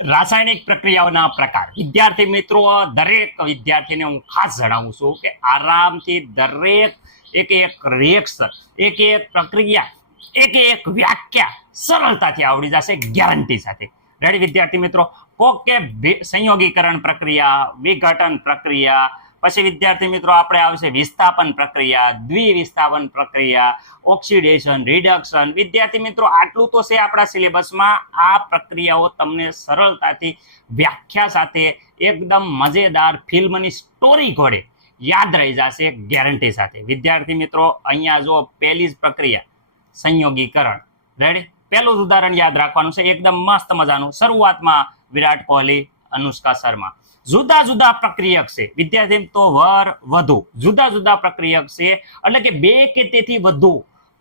રાસાયણિક પ્રક્રિયાઓના પ્રકાર. વિદ્યાર્થી મિત્રો, દરેક વિદ્યાર્થીને હું ખાસ જણાવું છું કે આરામથી દરેક એક એક રિએક્શન, એક એક પ્રક્રિયા, એક એક વ્યાખ્યા સરળતાથી આવડી જશે, ગેરંટી સાથે. રેડી વિદ્યાર્થી મિત્રો? કોક કે સંયોગીકરણ પ્રક્રિયા, વિઘટન પ્રક્રિયા, પછી વિદ્યાર્થી મિત્રો આપણે આવશે વિસ્થાપન પ્રક્રિયા, દ્વિવિસ્થાપન પ્રક્રિયા, ઓક્સિડેશન, રિડક્શન. વિદ્યાર્થી મિત્રો આટલું તો છે આપણા સિલેબસમાં. આ પ્રક્રિયાઓ તમને સરળતાથી વ્યાખ્યા સાથે એકદમ મજેદાર ફિલ્મની સ્ટોરી ઘોડે યાદ રહી જશે, ગેરંટી સાથે. વિદ્યાર્થી મિત્રો અહીંયા જો પહેલી જ પ્રક્રિયા સંયોગીકરણ. રેડી? પહેલું જ ઉદાહરણ યાદ રાખવાનું છે, એકદમ મસ્ત મજાનું. શરૂઆતમાં વિરાટ કોહલી, અનુષ્કા શર્મા. જુદા જુદા પ્રક્રિયક છે વિદ્યાર્થી તો વર વધુ જુદા જુદા પ્રક્રિયક છે, એટલે કે બે કે તેથી વધુ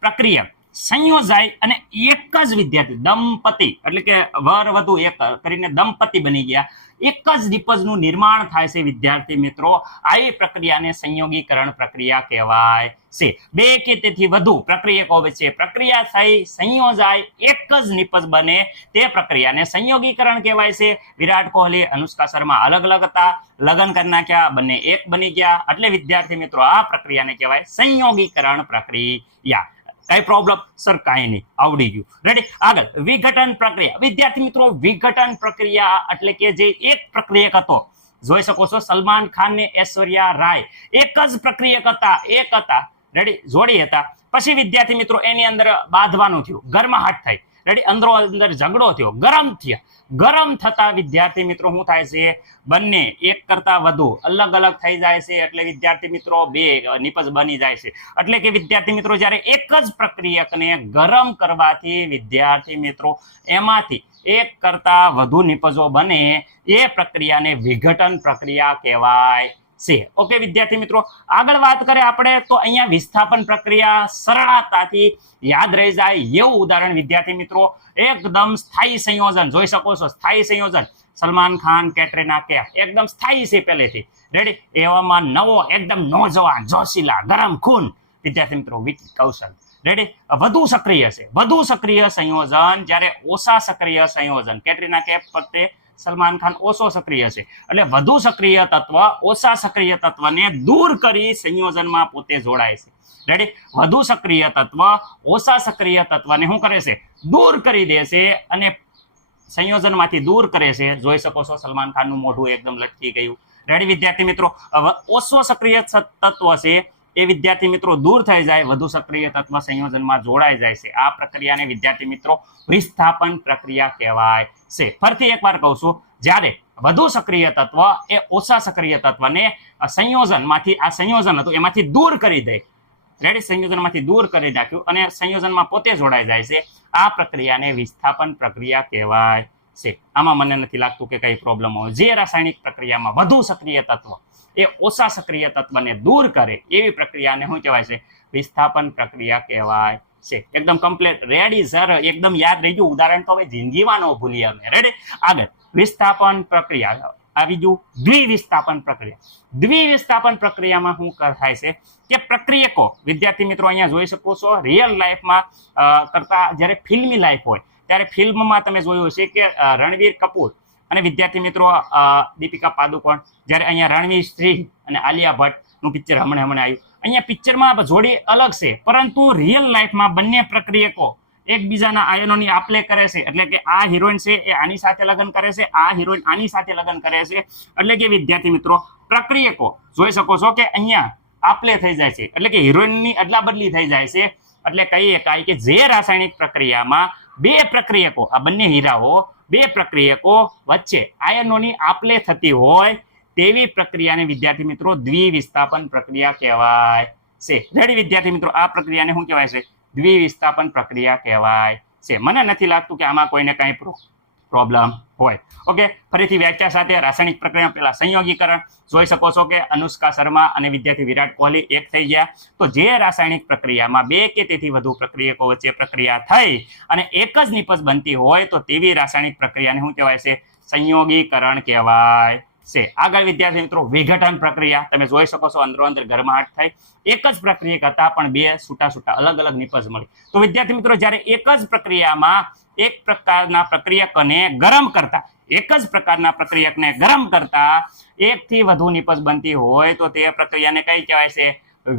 પ્રક્રિયક સંયોજાય અને એક જ વિદ્યાર્થી દંપતી, એટલે કે વર વધુ એક કરીને દંપતી બની ગયા, એક જ નિપજનું નિર્માણ થાય છે. વિદ્યાર્થી મિત્રો આવી પ્રક્રિયાને સંયોગીકરણ પ્રક્રિયા કહેવાય છે. બે કે તેથી વધુ પ્રક્રિયકો વચ્ચે પ્રક્રિયા થઈ સંયોજાય એક જ નિપજ બને તે પ્રક્રિયાને સંયોગીકરણ કહેવાય છે. વિરાટ કોહલી, અનુષ્કા શર્મા અલગ અલગ હતા, લગ્ન કરી નાખ્યા, બંને એક બની ગયા, એટલે વિદ્યાર્થી મિત્રો આ પ્રક્રિયાને કહેવાય સંયોગીકરણ પ્રક્રિયા. કઈ પ્રોબ્લેમ સર? કાંઈ નહીં, આવડી ગયું. રેડી? આગળ વિઘટન પ્રક્રિયા. વિદ્યાર્થી મિત્રો વિઘટન પ્રક્રિયા એટલે કે જે એક પ્રક્રિયક હતો, જોઈ શકો છો સલમાન ખાન ને ઐશ્વર્યા રાય એક જ પ્રક્રિયક હતા, એક હતા. રેડી? જોડી હતા. પછી વિદ્યાર્થી મિત્રો એની અંદર બાંધવાનું થયું, ગરમાહટ થઈ. રેડી? અંદરો અંદર ઝઘડો થયો, ગરમ થયા. ગરમ થતા વિદ્યાર્થી મિત્રો શું થાય છે? બંને એક કરતા વધુ અલગ અલગ થઈ જાય છે, એટલે વિદ્યાર્થી મિત્રો બે નિપજ બની જાય છે. એટલે કે વિદ્યાર્થી મિત્રો જ્યારે એક જ પ્રક્રિયકને ગરમ કરવાથી વિદ્યાર્થી મિત્રો એમાંથી એક કરતા વધુ નિપજો બને, એ પ્રક્રિયાને વિઘટન પ્રક્રિયા કહેવાય છે. ઓકે વિદ્યાર્થી મિત્રો, આગળ વાત કરીએ આપણે તો અહીંયા વિસ્થાપન પ્રક્રિયા સરળતાથી યાદ રહી જાય એવું ઉદાહરણ વિદ્યાર્થી મિત્રો એકદમ સ્થાયી સંયોજન જોઈ શકો છો. સ્થાયી સંયોજન સલમાન ખાન, કેટરીના કૈફ એકદમ સ્થાયી છે પહેલેથી. રેડી? એવામાં નવો એકદમ નોજવાન, જોશીલા, ગરમ ખૂન વિદ્યાર્થી મિત્રો વિકી કૌશલ. રેડી? વધુ સક્રિય છે. વધુ સક્રિય સંયોજન જ્યારે ઓછા સક્રિય સંયોજન, કેટરીના કૈફ પ્રત્યે સલમાન ખાન ઓછો સક્રિય છે, એટલે વધુ સક્રિય તત્વ ઓછા સક્રિય તત્વને દૂર કરી સંયોજનમાં પોતે જોડાય છે. રેડી? વધુ સક્રિય તત્વ ઓછા સક્રિય તત્વને શું કરે છે? દૂર કરી દે છે અને સંયોજનમાંથી દૂર કરે છે. જોઈ શકો છો સલમાન ખાનનું મોઢું એકદમ લટકી ગયું. રેડી વિદ્યાર્થી મિત્રો? ઓછો સક્રિય તત્વ છે એ વિદ્યાર્થી મિત્રો દૂર થઈ જાય, વધુ સક્રિય તત્વ સંયોજનમાં જોડાઈ જાય છે. આ પ્રક્રિયાને વિદ્યાર્થી મિત્રો વિસ્થાપન પ્રક્રિયા કહેવાય છે. ફરીથી એકવાર કહું છું, જ્યારે વધુ સક્રિય તત્વ એ ઓછા સક્રિય તત્વને સંયોજનમાંથી, આ સંયોજન હતું એમાંથી દૂર કરી દે. રેડી? સંયોજનમાંથી દૂર કરી નાખ્યું અને સંયોજનમાં પોતે જોડાઈ જાય છે. આ પ્રક્રિયાને વિસ્થાપન પ્રક્રિયા કહેવાય છે. આમાં મને નથી લાગતું કે કઈ પ્રોબ્લેમ હોય. જે રાસાયણિક પ્રક્રિયામાં વધુ સક્રિય તત્વ એ ઓછા સક્રિય તત્વને દૂર કરે એવી પ્રક્રિયાને શું કહેવાય છે? વિસ્થાપન પ્રક્રિયા કહેવાય છે. એકદમ કમ્પ્લીટ. Ready sir? એકદમ યાદ રહી ગયું. ઉદાહરણ તો હવે જિંદગીમાં ન ભૂલીએ અમે. રેડી? આગળ વિસ્થાપન પ્રક્રિયા આવી ગયું. દ્વિવિસ્થાપન પ્રક્રિયા. દ્વિવિસ્થાપન પ્રક્રિયામાં શું થાય છે કે પ્રક્રિયકો વિદ્યાર્થી મિત્રો અહીંયા જોઈ શકો છો રિયલ લાઈફમાં કરતા જ્યારે ફિલ્મી લાઈફ હોય ત્યારે ફિલ્મમાં તમે જોયું હશે કે રણવીર કપૂર અને વિદ્યાર્થી મિત્રો દીપિકા પાદુકોણ, જ્યારે અહીંયા રણવીર સિંહ અને આલિયા ભટ્ટનું પિક્ચર હમણાં આવ્યું. અહીંયા પિક્ચરમાં જોડી અલગ છે, પરંતુ રિયલ લાઈફમાં બંને પ્રક્રિયકો એકબીજાના આયનોની આપલે કરે છે. એટલે કે આ હિરોઈન છે એ આની સાથે લગ્ન કરે છે, આ હિરોઈન આની સાથે લગ્ન કરે છે. એટલે કે વિદ્યાર્થી મિત્રો પ્રક્રિયકો જોઈ શકો છો કે અહીંયા આપલે થઈ જાય છે, એટલે કે હિરોઈનની અદલા બદલી થઈ જાય છે. એટલે કહી શકાય કે જે રાસાયણિક પ્રક્રિયામાં બે પ્રક્રિયકો, આ બંને હીરાઓ, બે પ્રક્રિયકો વચ્ચે આયનોની આપલે થતી હોય તેવી પ્રક્રિયાને વિદ્યાર્થી મિત્રો દ્વિવિસ્થાપન પ્રક્રિયા કહેવાય છે. રેડી વિદ્યાર્થી મિત્રો? આ પ્રક્રિયાને શું કહેવાય છે? દ્વિવિસ્થાપન પ્રક્રિયા કહેવાય છે. મને નથી લાગતું કે આમાં કોઈને કાંઈ પ્રોબ્લેમ હોય. ઓકે, ફરીથી વ્યાખ્યા સાથે રાસાયણિક પ્રક્રિયા પહેલા સંયોગીકરણ જોઈ શકો છો કે અનુષ્કા શર્મા અને વિદ્યાર્થી વિરાટ કોહલી એક થઈ ગયા. તો જે રાસાયણિક પ્રક્રિયામાં બે કે તેથી વધુ પ્રક્રિયકો વચ્ચે પ્રક્રિયા થઈ અને એક જ નિપજ બનતી હોય તો તેવી રાસાયણિક પ્રક્રિયાને શું કહેવાય છે? સંયોગીકરણ કહેવાય છે. આગળ વિદ્યાર્થી મિત્રો વિઘટન પ્રક્રિયા, તમે જોઈ શકો છો અંદરો અંદર ગરમાહટ થાય. એક જ પ્રક્રિયા હતા પણ બે છૂટા છૂટા અલગ અલગ નિપજ મળી. તો વિદ્યાર્થી મિત્રો જ્યારે એક જ પ્રક્રિયામાં એક પ્રકારના પ્રક્રિયકને ગરમ કરતા, એક જ પ્રકારના પ્રક્રિયકને ગરમ કરતા એકથી વધુ નિપજ બનતી હોય તો તે પ્રક્રિયાને કઈ કહેવાય છે?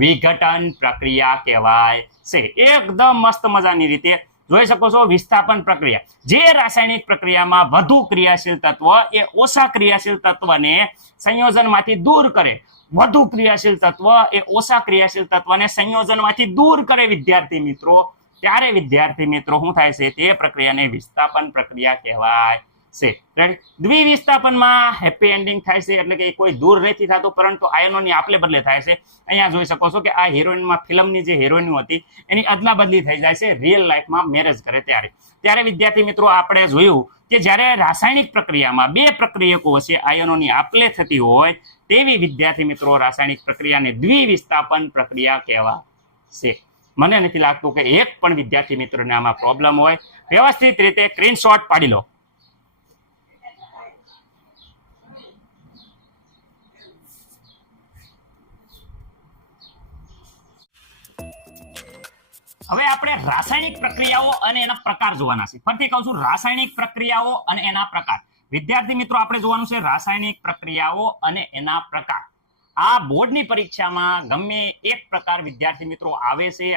વિઘટન પ્રક્રિયા કહેવાય છે. એકદમ મસ્ત મજાની રીતે જોઈ શકો છો. વિસ્થાપન પ્રક્રિયા, જે રાસાયણિક પ્રક્રિયામાં વધુ ક્રિયાશીલ તત્વ એ ઓછા ક્રિયાશીલ તત્વને સંયોજનમાંથી દૂર કરે, વધુ ક્રિયાશીલ તત્વ એ ઓછા ક્રિયાશીલ તત્વને સંયોજનમાંથી દૂર કરે વિદ્યાર્થી મિત્રો, ત્યારે વિદ્યાર્થી મિત્રો શું થાય છે? તે પ્રક્રિયાને વિસ્થાપન પ્રક્રિયા કહેવાય છે. દ્વિવિસ્થાપનમાં હેપી એન્ડિંગ થાય છે, એટલે કે કોઈ દૂર નથી થતું પરંતુ આયનોની આપલે બદલે થાય છે. અહીંયા જોઈ શકો છો કે આ હિરોઈનમાં, ફિલ્મની જે હિરોઈન હતી એની અદલા બદલી થઈ જાય છે રિયલ લાઈફમાં મેરેજ કરે ત્યારે વિદ્યાર્થી મિત્રો આપણે જોયું કે જ્યારે રાસાયણિક પ્રક્રિયામાં બે પ્રક્રિયકો વચ્ચે આયનોની આપલે થતી હોય તેવી વિદ્યાર્થી મિત્રો રાસાયણિક પ્રક્રિયાને દ્વિવિસ્થાપન પ્રક્રિયા કહેવાય છે. મને નથી લાગતું કે એક પણ વિદ્યાર્થી મિત્રોને આમાં પ્રોબ્લેમ હોય. વ્યવસ્થિત રીતે સ્ક્રીનશોટ પાડી લો. હવે આપણે રાસાયણિક પ્રક્રિયાઓ અને એના પ્રકાર જોવાના છે. ફરીથી કહું છું, રાસાયણિક પ્રક્રિયાઓ અને એના પ્રકાર. વિદ્યાર્થી મિત્રો આપણે જોવાનું છે રાસાયણિક પ્રક્રિયાઓ અને એના પ્રકાર. આ બોર્ડની પરીક્ષામાં ગમે એક પ્રકાર વિદ્યાર્થી મિત્રો આવે છે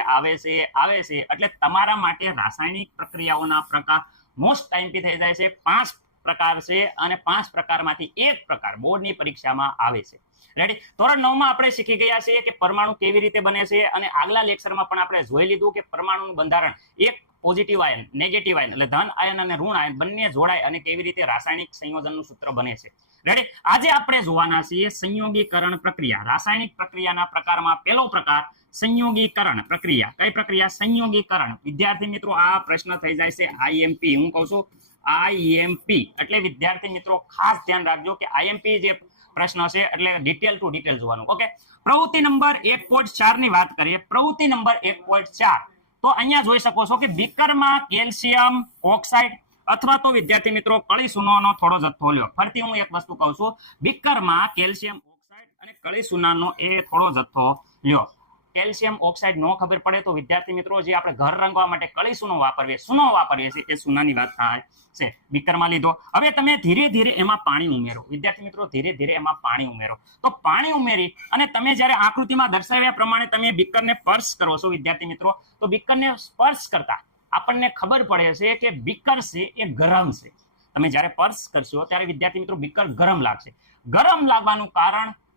એટલે તમારા માટે રાસાયણિક પ્રક્રિયાઓના પ્રકાર મોસ્ટ ટાઈમથી થઈ જાય છે. 5 પ્રકાર છે અને 5 પ્રકારમાંથી એક પ્રકાર બોર્ડની પરીક્ષામાં આવે છે. રેડી? ધોરણ 9 માં આપણે શીખી ગયા છીએ કે પરમાણુ કેવી રીતે બને છે અને આગલા લેક્ચરમાં પણ આપણે જોઈ લીધું કે પરમાણુનું બંધારણ, એક પોઝિટિવ આયન, નેગેટિવ આયન એટલે ધન આયન અને ઋણ આયન બંને જોડાય અને કેવી રીતે રાસાયણિક સંયોજનનું સૂત્ર બને છે. રેડી? આજે આપણે જોવાના છીએ સંયોગીકરણ પ્રક્રિયા. રાસાયણિક પ્રક્રિયાના પ્રકારમાં પહેલો પ્રકાર સંયોગીકરણ પ્રક્રિયા. કઈ પ્રક્રિયા? સંયોગીકરણ. વિદ્યાર્થી મિત્રો આ પ્રશ્ન થઈ જાય છે આઈએમપી. હું કહું છું આઈએમપી એટલે વિદ્યાર્થી મિત્રો ખાસ ધ્યાન રાખજો કે આઈએમપી જે પ્રશ્ન છે એટલે ડિટેલ ટુ ડિટેલ જોવાનું. ઓકે, પ્રવૃત્તિ નંબર 1.4 ની વાત કરીએ. પ્રવૃત્તિ નંબર 1.4 તો અહીંયા જોઈ શકો છો કે બીકરમાં કેલ્શિયમ ઓક્સાઇડ અથવા તો વિદ્યાર્થી મિત્રો કળી સોનાનો થોડો જથ્થો લ્યો. ફરીથી હું એક વસ્તુ કહું છું, બીકરમાં કેલ્શિયમ ઓક્સાઇડ અને કળી સોનાનો એ થોડો જથ્થો લ્યો. કેલ્શિયમ ઓક્સાઇડ નો ખબર પડે તો વિદ્યાર્થી મિત્રો જે આપણે ઘર રંગવા માટે કળી સોનો વાપરીએ છીએ એ સોનાની વાત થાય છે. બીકરમાં લીધો. હવે તમે ધીરે ધીરે એમાં પાણી ઉમેરો. વિદ્યાર્થી મિત્રો ધીરે ધીરે એમાં પાણી ઉમેરો. તો પાણી ઉમેરી અને તમે જ્યારે આકૃતિમાં દર્શાવ્યા પ્રમાણે તમે બીકરને સ્પર્શ કરો છો વિદ્યાર્થી મિત્રો, તો બીકરને સ્પર્શ કરતા આપણને ખબર પડે છે કે બીકર છે એ ગરમ છે. તમે જ્યારે સ્પર્શ કરશો ત્યારે વિદ્યાર્થી મિત્રો બીકર ગરમ લાગશે. ગરમ લાગવાનું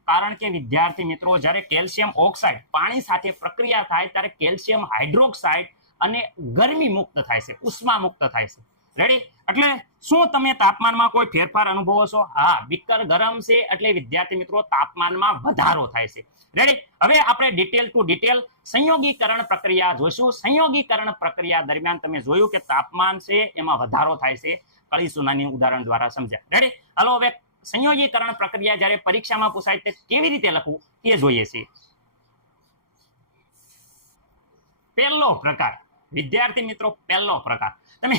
કારણ કે વિદ્યાર્થી મિત્રો જ્યારે કેલ્શિયમ ઓક્સાઇડ પાણી સાથે પ્રક્રિયા થાય ત્યારે કેલ્શિયમ હાઇડ્રોક્સાઇડ અને ગરમી મુક્ત થાય છે, ઉષ્મા મુક્ત થાય છે. રેડી? એટલે શું તમે તાપમાનમાં કોઈ ફેરફાર અનુભવો છો? હા, બીકર ગરમ છે એટલે વિદ્યાર્થી મિત્રો તાપમાનમાં વધારો થાય છે. રેડી? હવે આપણે ડિટેલ ટુ ડિટેલ સંયોગીકરણ પ્રક્રિયા જોઈશું. સંયોગીકરણ પ્રક્રિયા દરમિયાન તમે જોયું કે તાપમાન છે એમાં વધારો થાય છે. કળી સોનાની ઉદાહરણ દ્વારા સમજ્યા. રેડી? હાલો હવે સંયોગીકરણ પ્રક્રિયા જ્યારે પરીક્ષામાં પૂછાય તે કેવી રીતે લખવું એ જોઈએ છે. પહેલો પ્રકાર વિદ્યાર્થી મિત્રો, પહેલો પ્રકાર તમે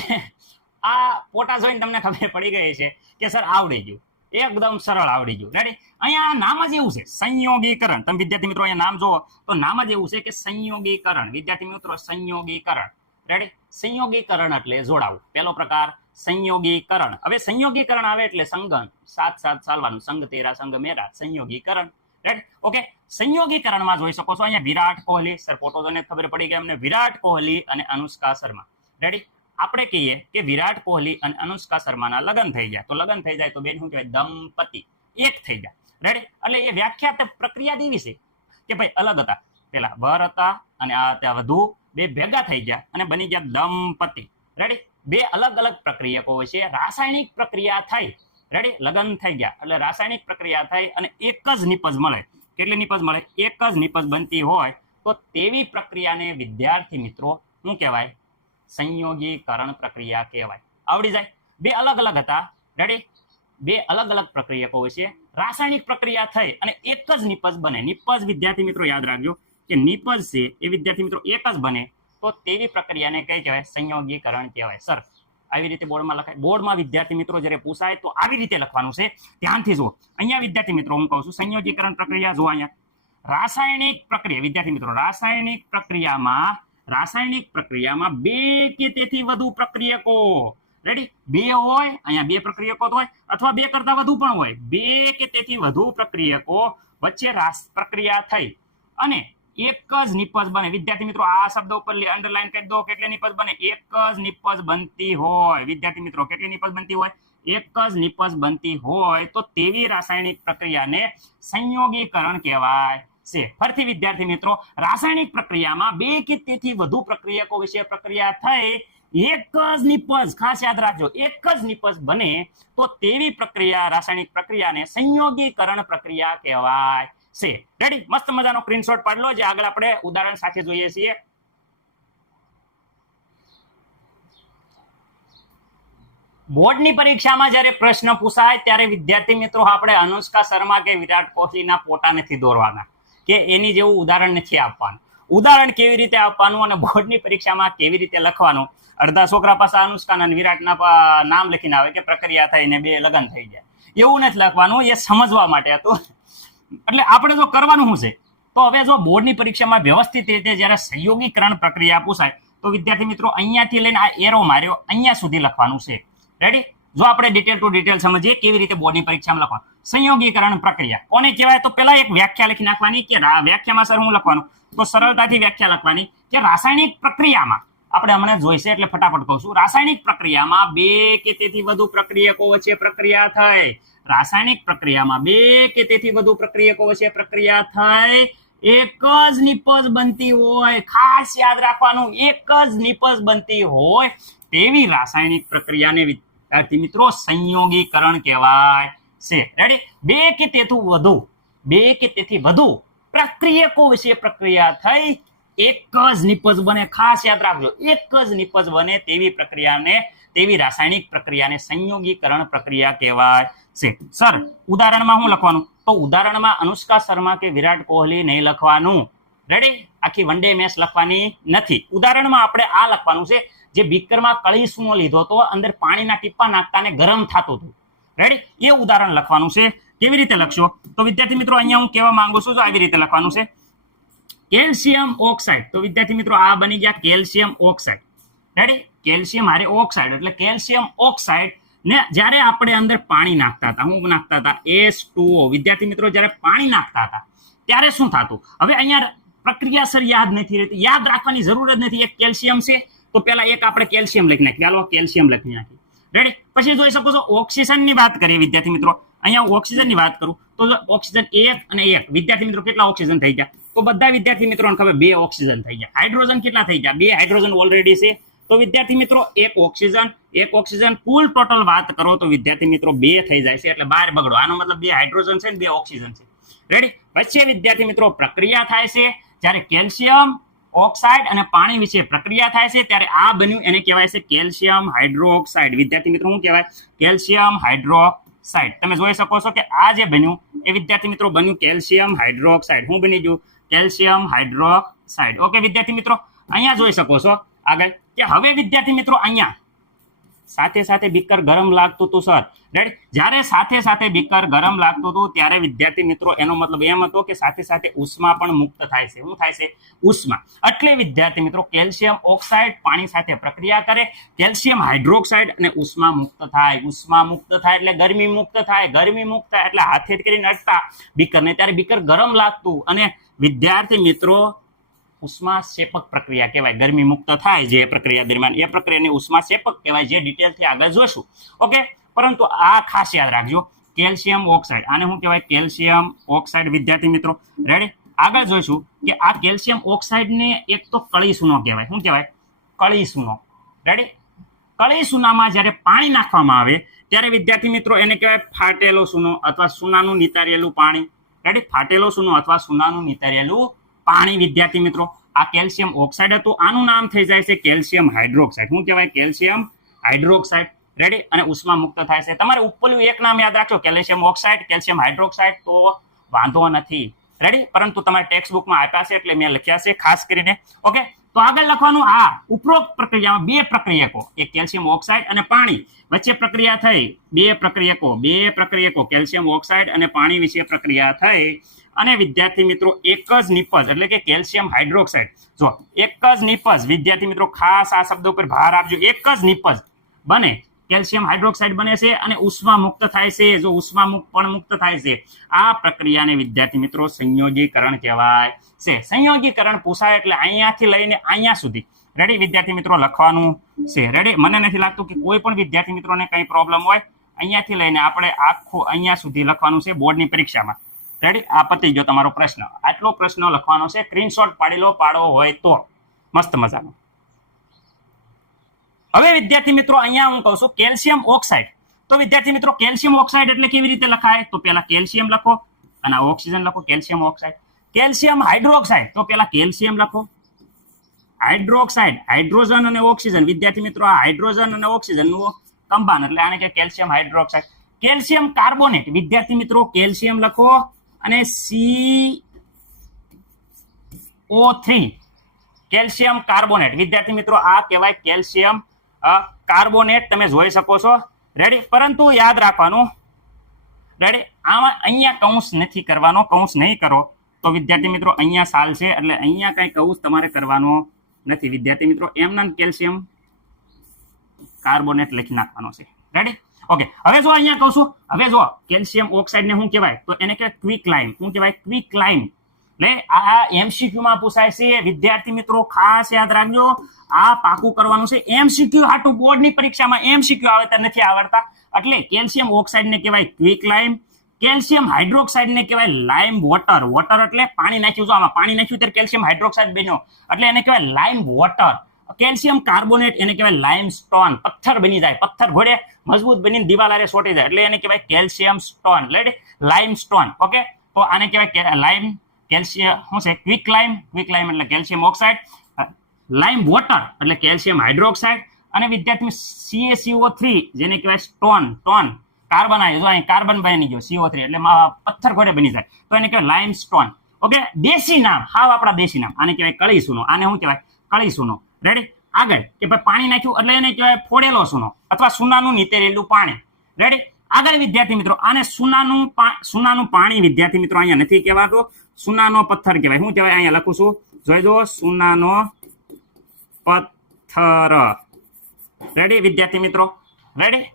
આ ફોટા જોઈને તમને ખબર પડી ગઈ છે કે સર આવડી ગયું, એકદમ સરળ આવડી ગયું. રેડી? અહીંયા નામ જ એવું છે સંયોગીકરણ. તમે વિદ્યાર્થી મિત્રો અહીંયા નામ જુઓ તો નામ જ એવું છે કે સંયોગીકરણ. વિદ્યાર્થી મિત્રો સંયોગીકરણ. રેડી? સંયોગીકરણ એટલે જોડાવું. પહેલો પ્રકાર સંયોગીકરણ. હવે સંયોગીકરણ આવે એટલે સંગમ, સાત ચાલવાનું, સંગ તેરા સંગ મેરા, સંયોગીકરણ. રાઈટ? ઓકે, સંયોગીકરણમાં જોઈ શકો છો અહીંયા વિરાટ કોહલી, સર ફોટો જોઈને ખબર પડી ગઈ અમને, વિરાટ કોહલી અને અનુષ્કા શર્મા. રેડી? આપણે કહીએ કે વિરાટ કોહલી અને અનુષ્કા શર્માના લગ્ન થઈ જાય, તો લગ્ન થઈ જાય તો બેન શું કહેવાય? દંપતિ, એક થઈ જાય. રેડી? એટલે એ વ્યાખ્યા પ્રક્રિયા એવી છે કે ભાઈ અલગ હતા, પેલા વર હતા અને આ ત્યાં વધુ, બે ભેગા થઈ ગયા અને બની ગયા દંપતિ. રેડી? બે અલગ અલગ પ્રક્રિયકો હોય છે. રાસાયણિક પ્રક્રિયા થઈ, રેડી? લગ્ન થઈ ગયા એટલે રાસાયણિક પ્રક્રિયા થઈ અને એક જ નિપજ મળે. કેટલી નિપજ મળે? એક જ નિપજ બનતી હોય તો તેવી પ્રક્રિયાને વિદ્યાર્થી મિત્રો શું કહેવાય? સંયોગીકરણ પ્રક્રિયા કહેવાય. આવડી જાય? બે અલગ અલગ હતા. રેડી? બે અલગ અલગ પ્રક્રિયકો હોય છે. રાસાયણિક પ્રક્રિયા થઈ અને એક જ નિપજ બને. નિપજ વિદ્યાર્થી મિત્રો યાદ રાખજો કે નિપજ છે એ વિદ્યાર્થી મિત્રો એક જ બને તો તેવી પ્રક્રિયાને કઈ કહેવાય? સંયોગીકરણ કહેવાય. સર આવી રીતે બોર્ડમાં લખાય. બોર્ડમાં વિદ્યાર્થી મિત્રો જ્યારે પૂછાય તો આવી રીતે લખવાનું છે. ધ્યાનથી જુઓ. અહીંયા વિદ્યાર્થી મિત્રો હું કહું છું સંયોગીકરણ પ્રક્રિયા. જો અહીંયા રાસાયણિક પ્રક્રિયા વિદ્યાર્થી મિત્રો, રાસાયણિક પ્રક્રિયામાં બે કે તેથી વધુ પ્રક્રિયકો, રેડી, બે હોય, અહીંયા બે પ્રક્રિયકો હોય અથવા બે કરતા વધુ પણ હોય, બે કે તેથી વધુ પ્રક્રિયકો વચ્ચે પ્રક્રિયા થઈ અને એક જ નિપજ બને. વિદ્યાર્થી મિત્રો આ શબ્દ ઉપર અંડરલાઈન કરી દો. કેટલી નિપજ બને? એક જ નિપજ બનતી હોય. વિદ્યાર્થી મિત્રો કેટલી નિપજ બનતી હોય? એક જ નિપજ બનતી હોય તો તેવી રાસાયણિક પ્રક્રિયાને સંયોગીકરણ કહેવાય છે. ફરીથી વિદ્યાર્થી મિત્રો, રાસાયણિક પ્રક્રિયામાં બે કે તેથી વધુ પ્રક્રિયકો વિશે પ્રક્રિયા થઈ, એક જ નિપજ, ખાસ યાદ રાખજો, એક જ નિપજ બને તો તેવી પ્રક્રિયા, રાસાયણિક પ્રક્રિયાને સંયોગીકરણ પ્રક્રિયા કહેવાય છે. રેડી? મસ્ત મજાનો સ્ક્રીનશોટ પાડી લો, જે આગળ આપણે ઉદાહરણ સાથે જોઈએ છીએ. બોર્ડની પરીક્ષામાં જ્યારે પ્રશ્ન પૂછાય ત્યારે વિદ્યાર્થી મિત્રો આપણે અનુષ્કા શર્મા કે વિરાટ કોહલીના ફોટા નથી દોરવાના, કે એની જેવું ઉદાહરણ નથી આપવાનું. ઉદાહરણ કેવી રીતે આપવાનું અને બોર્ડની પરીક્ષામાં કેવી રીતે લખવાનું. અડધા છોકરા પાસે અનુષ્કાના અને વિરાટના નામ લખીને આવે કે પ્રક્રિયા થઈને બે લગ્ન થઈ જાય. એવું નથી લખવાનું, એ સમજવા માટે હતું. એટલે આપણે જો કરવાનું શું છે, તો હવે જો બોર્ડની પરીક્ષામાં વ્યવસ્થિત રીતે જ્યારે સંયોગીકરણ પ્રક્રિયા પૂછાય તો વિદ્યાર્થી મિત્રો અહીંયાથી લઈને આ એરો માર્યો અહીંયા સુધી લખવાનું છે. રેડી? જો આપણે ડિટેલ ટુ ડિટેલ સમજીએ કેવી રીતે બોર્ડની પરીક્ષામાં લખવાનું. સંયોગીકરણ પ્રક્રિયા કોને કહેવાય? તો પહેલા એક વ્યાખ્યા લખી નાખવાની કે વ્યાખ્યામાં સર હું લખવાનું, તો સરળતાથી વ્યાખ્યા લખવાની કે રાસાયણિક પ્રક્રિયામાં, આપણે હમણાં જોઈશે એટલે ફટાફટ કહું છું, રાસાયણિક પ્રક્રિયામાં બે કે તેથી વધુ પ્રક્રિયકો વચ્ચે પ્રક્રિયા થઈ. રાસાયણિક પ્રક્રિયામાં બે કે તેથી વધુ પ્રક્રિયકો વચ્ચે પ્રક્રિયા થઈ, એક જ નિપજ બનતી હોય, ખાસ યાદ રાખવાનું, એક જ નિપજ બનતી હોય તેવી રાસાયણિક પ્રક્રિયાને વિદ્યાર્થી મિત્રો સંયોગીકરણ કહેવાય છે. રેડી? બે કે તેથી વધુ પ્રક્રિયકો વિશે પ્રક્રિયા થઈ, એક જ નિપજ બને, ખાસ યાદ રાખજો, એક જ નિપજ બને તેવી પ્રક્રિયાને, તેવી રાસાયણિક પ્રક્રિયાને સંયોગીકરણ પ્રક્રિયા કહેવાય છે. સર ઉદાહરણમાં શું લખવાનું? તો ઉદાહરણમાં અનુષ્કા શર્મા કે વિરાટ કોહલી નહીં લખવાનું. રેડી? આખી વન ડે મેચ લખવાની નથી. ઉદાહરણમાં આપણે આ લખવાનું છે, જે બીકરમાં કળી સૂનો લીધો તો અંદર પાણીના ટીપા નાખતા ને ગરમ થતું હતું. રેડી? એ ઉદાહરણ લખવાનું છે. કેવી રીતે લખશો? તો વિદ્યાર્થી મિત્રો અહીંયા હું કહેવા માંગુ છું, આવી રીતે લખવાનું છે. Calcium oxide. તો વિદ્યાર્થી મિત્રો આ બની ગયા કેલ્શિયમ ઓક્સાઇડ. રેડી? કેલ્શિયમ હારે ઓક્સાઇડ એટલે કેલ્શિયમ ઓક્સાઇડ ને જ્યારે આપણે અંદર પાણી નાખતા હતા, હું નાખતા હતા H2O. વિદ્યાર્થી મિત્રો જ્યારે પાણી નાખતા હતા ત્યારે શું થતું? હવે અહીંયા પ્રક્રિયા સર યાદ નથી રહેતી, યાદ રાખવાની જરૂર જ નથી. એક કેલ્શિયમ છે તો પેલા એક આપણે કેલ્શિયમ લખી નાખીએ. હાલો કેલ્શિયમ લખી નાખીએ. રેડી? પછી જોઈ શકો છો ઓક્સિજનની વાત કરીએ વિદ્યાર્થી મિત્રો. અહીંયા ઓક્સિજનની વાત કરું તો ઓક્સિજન એક અને એક, વિદ્યાર્થી મિત્રો કેટલા ઓક્સિજન થઈ ગયા? તો બધા વિદ્યાર્થી મિત્રોને ખબર, બે ઓક્સિજન થઈ ગયા. હાઇડ્રોજન કેટલા થઈ ગયા? બે હાઇડ્રોજન ઓલરેડી છે. તો વિદ્યાર્થી મિત્રો એક ઓક્સિજન કુલ ટોટલ વાત કરો તો વિદ્યાર્થી મિત્રો બે થઈ જાય છે, એટલે 12 બગડો. આનો મતલબ બે હાઇડ્રોજન છે ને બે ઓક્સિજન છે. રેડી? પછી વિદ્યાર્થી મિત્રો પ્રક્રિયા થાય છે, જ્યારે કેલ્શિયમ ઓક્સાઇડ અને પાણી વિશે પ્રક્રિયા થાય છે ત્યારે આ બન્યું, એને કહેવાય છે કેલ્શિયમ હાઇડ્રોક્સાઇડ. વિદ્યાર્થી મિત્રો શું કહેવાય? Calcium hydroxide. તમે જોઈ શકો છો કે આ જે બન્યું એ વિદ્યાર્થી મિત્રો બન્યું કેલ્શિયમ હાઇડ્રોક્સાઇડ. શું બની ગયું? Calcium hydroxide. ઓકે વિદ્યાર્થી મિત્રો, અહીંયા જોઈ શકો છો આગળ કે હવે વિદ્યાર્થી મિત્રો અહીંયા સાથે સાથે બીકર ગરમ લાગતું હતું સર. રાઈટ? જ્યારે સાથે સાથે બીકર ગરમ લાગતું હતું ત્યારે વિદ્યાર્થી મિત્રો એનો મતલબ એમ હતો કે સાથે સાથે ઉષ્મા પણ મુક્ત થાય છે. શું થાય છે? ઉષ્મા. એટલે વિદ્યાર્થી મિત્રો કેલ્શિયમ ઓક્સાઇડ પાણી સાથે પ્રક્રિયા કરે, કેલ્શિયમ હાઇડ્રોક્સાઇડ અને ઉષ્મા મુક્ત થાય. ઉષ્મા મુક્ત થાય એટલે ગરમી મુક્ત થાય, ગરમી મુક્ત થાય એટલે હાથે કરીને અડતા બીકરને, ત્યારે બીકર ગરમ લાગતું અને વિદ્યાર્થી મિત્રો ઉષ્મા શેપક પ્રક્રિયા કહેવાય. ગરમી મુક્ત થાય જે પ્રક્રિયા દરમિયાન, એ પ્રક્રિયાને ઉષ્મા શેપક કહેવાય, જે ડિટેલથી આગળ જોશું. ઓકે, પરંતુ આ ખાસ યાદ રાખજો, કેલ્શિયમ ઓક્સાઇડ, આને શું કહેવાય? Calcium oxide. વિદ્યાર્થી મિત્રો રેડી? આગળ જોઈશું કે આ કેલ્શિયમ ઓક્સાઇડને એક તો કળી સૂનો કહેવાય. શું કહેવાય? કળી સૂનો. રેડી? કળી સૂનામાં જ્યારે પાણી નાખવામાં આવે ત્યારે વિદ્યાર્થી મિત્રો એને કહેવાય ફાટેલો સૂનો અથવા સૂનાનું નિતારેલું પાણી. રેડી? ફાટેલો સૂનો અથવા સૂનાનું નિતારેલું પાણી. વિદ્યાર્થી મિત્રો આ કેલ્શિયમ ઓક્સાઇડ હતું, આનું નામ થઈ જાય છે કેલ્શિયમ હાઇડ્રોક્સાઇડ. શું કહેવાય? Calcium hydroxide. રેડી? અને ઉષ્મા મુક્ત થાય છે. તમારે ઉપરનું એક નામ યાદ રાખજો, કેલ્શિયમ ઓક્સાઇડ, કેલ્શિયમ હાઇડ્રોક્સાઇડ, તો વાંધો નથી. રેડી? પરંતુ તમારે ટેક્સ્ટ બુકમાં આપ્યા છે એટલે મેં લખ્યા છે ખાસ કરીને. ઓકે, તો આગળ લખવાનું આ ઉપરોક્ત પ્રક્રિયામાં બે પ્રક્રિયકો, એક કેલ્શિયમ ઓક્સાઇડ અને પાણી વચ્ચે પ્રક્રિયા થઈ, બે પ્રક્રિયકો કેલ્શિયમ ઓક્સાઇડ અને પાણી વિશે પ્રક્રિયા થઈ અને વિદ્યાર્થી મિત્રો એક જ નિપજ એટલે કે કેલ્શિયમ હાઇડ્રોક્સાઇડ, જો એક જ નિપજ વિદ્યાર્થી મિત્રો ખાસ આ શબ્દ ઉપર ભાર આપજો, એક જ નિપજ બને કેલ્શિયમ હાઇડ્રોક્સાઇડ બને છે અને ઉષ્મા મુક્ત થાય છે, જો ઉષ્મા પણ મુક્ત થાય છે આ પ્રક્રિયાને વિદ્યાર્થી મિત્રો સંયોગીકરણ કહેવાય છે. સંયોગીકરણ પૂછાય એટલે અહીંયાથી લઈને અહીંયા સુધી રેડી વિદ્યાર્થી મિત્રો લખવાનું છે. રેડી, મને નથી લાગતું કે કોઈ પણ વિદ્યાર્થી મિત્રોને કંઈ પ્રોબ્લેમ હોય. અહીંયાથી લઈને આપણે આખું અહીંયા સુધી લખવાનું છે બોર્ડની પરીક્ષામાં. રેડી, આ પતી ગયો તમારો પ્રશ્ન. આટલો પ્રશ્ન લખવાનો છે, સ્ક્રીનશોટ પાડી લો, પાડવો હોય તો મસ્ત મજાનો. હવે વિદ્યાર્થી મિત્રો અહીંયા હું કહું છું કેલ્શિયમ ઓક્સાઇડ. તો વિદ્યાર્થી મિત્રો કેલ્શિયમ ઓક્સાઇડ એટલે કેવી રીતે લખાય? તો પહેલા કેલ્શિયમ લખો અને ઓક્સિજન લખો, કેલ્શિયમ ઓક્સાઇડ. કેલ્શિયમ હાઇડ્રોક્સાઇડ, તો પહેલા કેલ્શિયમ લખો, હાઇડ્રોક્સાઇડ, હાઇડ્રોજન અને ઓક્સિજન. વિદ્યાર્થી મિત્રો આ હાઇડ્રોજન અને ઓક્સિજનનું કમ્બાઈન એટલે આને કે કેલ્શિયમ હાઇડ્રોક્સાઇડ. કેલ્શિયમ કાર્બોનેટ, વિદ્યાર્થી મિત્રો કેલ્શિયમ લખો અને CO3 કેલ્શિયમ કાર્બોનેટ. વિદ્યાર્થી મિત્રો આ કહેવાય કેલ્શિયમ કાર્બોનેટ, તમે જોઈ શકો છો. રેડી, પરંતુ યાદ રાખવાનું રેડી, આમાં અહીંયા કૌંસ નથી કરવાનો, કૌંસ નહીં કરો તો વિદ્યાર્થી મિત્રો અહીંયા સાલ છે એટલે અહીંયા કઈ કૌંસ તમારે કરવાનો નથી. વિદ્યાર્થી મિત્રો એમના કેલ્શિયમ કાર્બોનેટ લખી નાખવાનો છે. Ready, okay. હવે જો અહીંયા કહું છું, હવે જો કેલ્શિયમ ઓક્સાઇડ ને શું કહેવાય? તો એને કહેવાય ક્વિક લાઇમ. શું કહેવાય? ક્વિક લાઇમ. એટલે આ MCQ માં પૂછાય છે. વિદ્યાર્થી મિત્રો ખાસ યાદ રાખજો, આ પાકું કરવાનું છે. MCQ હાટુ બોર્ડની પરીક્ષામાં MCQ આવતા નથી આવડતા એટલે કેલ્શિયમ ઓક્સાઇડ ને કહેવાય ક્વિક લાઇમ, કેલ્શિયમ હાઇડ્રોક્સાઇડ ને કહેવાય લાઇમ વોટર. વોટર એટલે પાણી નાખ્યું, જો આમાં પાણી નાખ્યું ત્યારે કેલ્શિયમ હાઇડ્રોક્સાઇડ બન્યો એટલે એને કહેવાય લાઇમ વોટર. કેલ્શિયમ કાર્બોનેટ એને કહેવાય લાઇમ સ્ટોન, પથ્થર બની જાય, પથ્થર ઘોડે મજબૂત બનીને દિવાલ આરે સોટી જાય એટલે એને કહેવાય કેલ્શિયમ સ્ટોન, લાઇમ સ્ટોન. ઓકે, તો આને કહેવાય લાઇમ કેલ્શિયમ શું છે? ક્વિક લાઇમ. ક્વિક લાઇમ એટલે કેલ્શિયમ ઓક્સાઇડ, લાઇમ વોટર એટલે કેલ્શિયમ હાઇડ્રોક્સાઇડ અને વિદ્યાર્થી CaCO3 જેને કહેવાય સ્ટોન, કાર્બન આવે, જો અહીં કાર્બન બની ગયો CO3 એટલે પથ્થર ઘોડે બની જાય તો એને કહેવાય લાઇમ સ્ટોન. ઓકે, દેશી નામ, હાવ આપણા દેશી નામ, આને કહેવાય કળી સૂનો. આને શું કહેવાય? કળી સૂનો. રેડી, આગળ કે ભાઈ પાણી નાખ્યું એટલે એને કહેવાય ફોડેલો સૂનો અથવા સુનાનું નીતરેલું પાણી. રેડી, આગળ વિદ્યાર્થી મિત્રો આને સુનાનું પાણી વિદ્યાર્થી મિત્રો અહીંયા નથી કહેવાતું, સુનાનો પથ્થર કહેવાય. શું કહેવાય? અહીંયા લખું છું, જોઈ દો, સુનાનો પથ્થર. રેડી વિદ્યાર્થી મિત્રો, રેડી.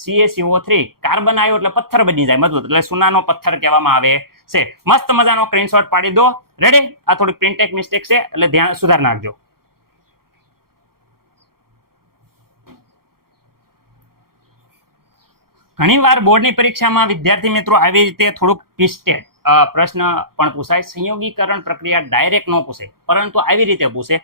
CaCO3 કાર્બન આવ્યો એટલે પથ્થર બની જાય મજબૂત એટલે સુનાનો પથ્થર કહેવામાં આવે છે. મસ્ત મજાનો સ્ક્રીનશોટ પાડી દો. રેડી, આ થોડી પ્રિન્ટેક મિસ્ટેક છે એટલે ધ્યાન સુધાર નાખજો. ઘણીવાર બોર્ડની પરીક્ષામાં વિદ્યાર્થી મિત્રો આવી રીતે થોડુંક ટ્વિસ્ટેડ પ્રશ્ન પણ પૂછાય. સંયોગીકરણ પ્રક્રિયા ડાયરેક્ટ ન પૂછે પરંતુ આવી રીતે પૂછે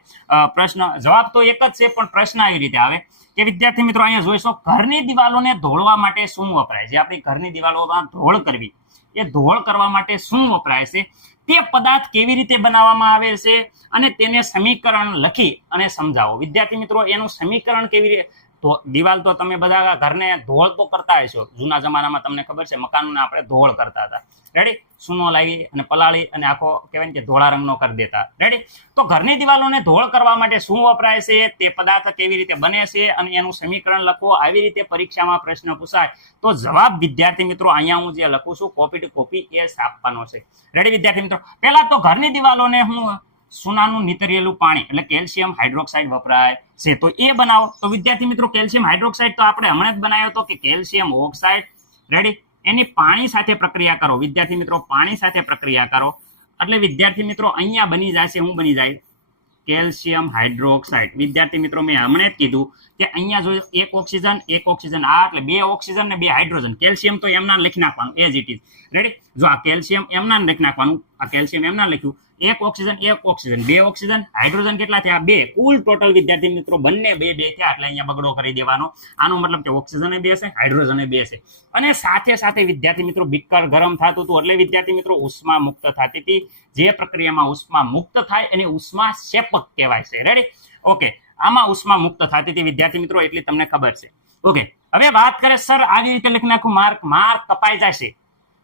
પ્રશ્ન. જવાબ તો એક જ છે પણ પ્રશ્ન આવી રીતે આવે કે વિદ્યાર્થી મિત્રો અહીંયા જોઈશો, ઘરની દિવાલોને ધોળવા માટે શું વપરાય? જે આપણી ઘરની દિવાલોમાં ધોળ કરવી, એ ધોળ કરવા માટે શું વપરાય છે? તે પદાર્થ કેવી રીતે બનાવવામાં આવે છે અને તેને સમીકરણ લખી અને સમજાવો. વિદ્યાર્થી મિત્રો એનું સમીકરણ કેવી રીતે? તો દિવાલ તો તમે બધા ઘરને ધોળ તો કરતા હશો. જૂના જમાનામાં તમને ખબર છે મકાનોને આપણે ધોળ કરતા હતા. રેડી, સૂનો લાવી અને પલાળી અને આખો કહેવાય ને કે ધોળા રંગનો કરી દેતા. રેડી, તો ઘરની દિવાલોને ધોળ કરવા માટે શું વપરાય છે, તે પદાર્થ કેવી રીતે બને છે અને એનું સમીકરણ લખો. આવી રીતે પરીક્ષામાં પ્રશ્ન પૂછાય તો જવાબ વિદ્યાર્થી મિત્રો અહીંયા હું જે લખું છું કોપી ટુ કોપી એ આપવાનો છે. રેડી વિદ્યાર્થી મિત્રો, પહેલા તો ઘરની દિવાલોને હું સુનાનું નીતરેલું પાણી એટલે કેલ્શિયમ હાઇડ્રોક્સાઇડ વપરાય છે તો એ બનાવો. તો વિદ્યાર્થી મિત્રો કેલ્શિયમ હાઇડ્રોક્સાઇડ તો આપણે હમણાં જ બનાવ્યો હતો કે કેલ્શિયમ ઓક્સાઇડ. રેડી, એની પાણી સાથે પ્રક્રિયા કરો. વિદ્યાર્થી મિત્રો પાણી સાથે પ્રક્રિયા કરો એટલે વિદ્યાર્થી મિત્રો અહીંયા બની જાય છે, શું બની જાય? Calcium hydroxide. વિદ્યાર્થી મિત્રો મેં હમણાં જ કીધું કે અહીંયા જો એક ઓક્સિજન આ એટલે બે ઓક્સિજન ને બે હાઇડ્રોજન. કેલ્શિયમ તો એમના લખી નાખવાનું એઝ ઇટ ઇઝ. રેડી, જો આ કેલ્શિયમ એમના લખી નાખવાનું, આ કેલ્શિયમ એમના લખ્યું, એક ઓક્સિજન, બે ઓક્સિજન, હાઇડ્રોજન કેટલા થયા? બે. કુલ ટોટલ વિદ્યાર્થી મિત્રો બંને બે થયા એટલે અહીંયા બગડો કરી દેવાનો. આનો મતલબ કે ઓક્સિજન બે છે, હાઇડ્રોજન બે છે અને સાથે સાથે વિદ્યાર્થી મિત્રો બીકર ગરમ થતું હતું એટલે વિદ્યાર્થી મિત્રો ઉષ્મા મુક્ત થતી હતી. જે પ્રક્રિયામાં ઉષ્મા મુક્ત થાય એને ઉષ્મા શેપક કહેવાય છે. Ready, okay. આમાં ઉષ્મા મુક્ત થતી હતી વિદ્યાર્થી મિત્રો, એટલી તમને ખબર છે. ઓકે, હવે વાત કરે સર આવી રીતે લખી નાખું, માર્ક કપાઈ જશે.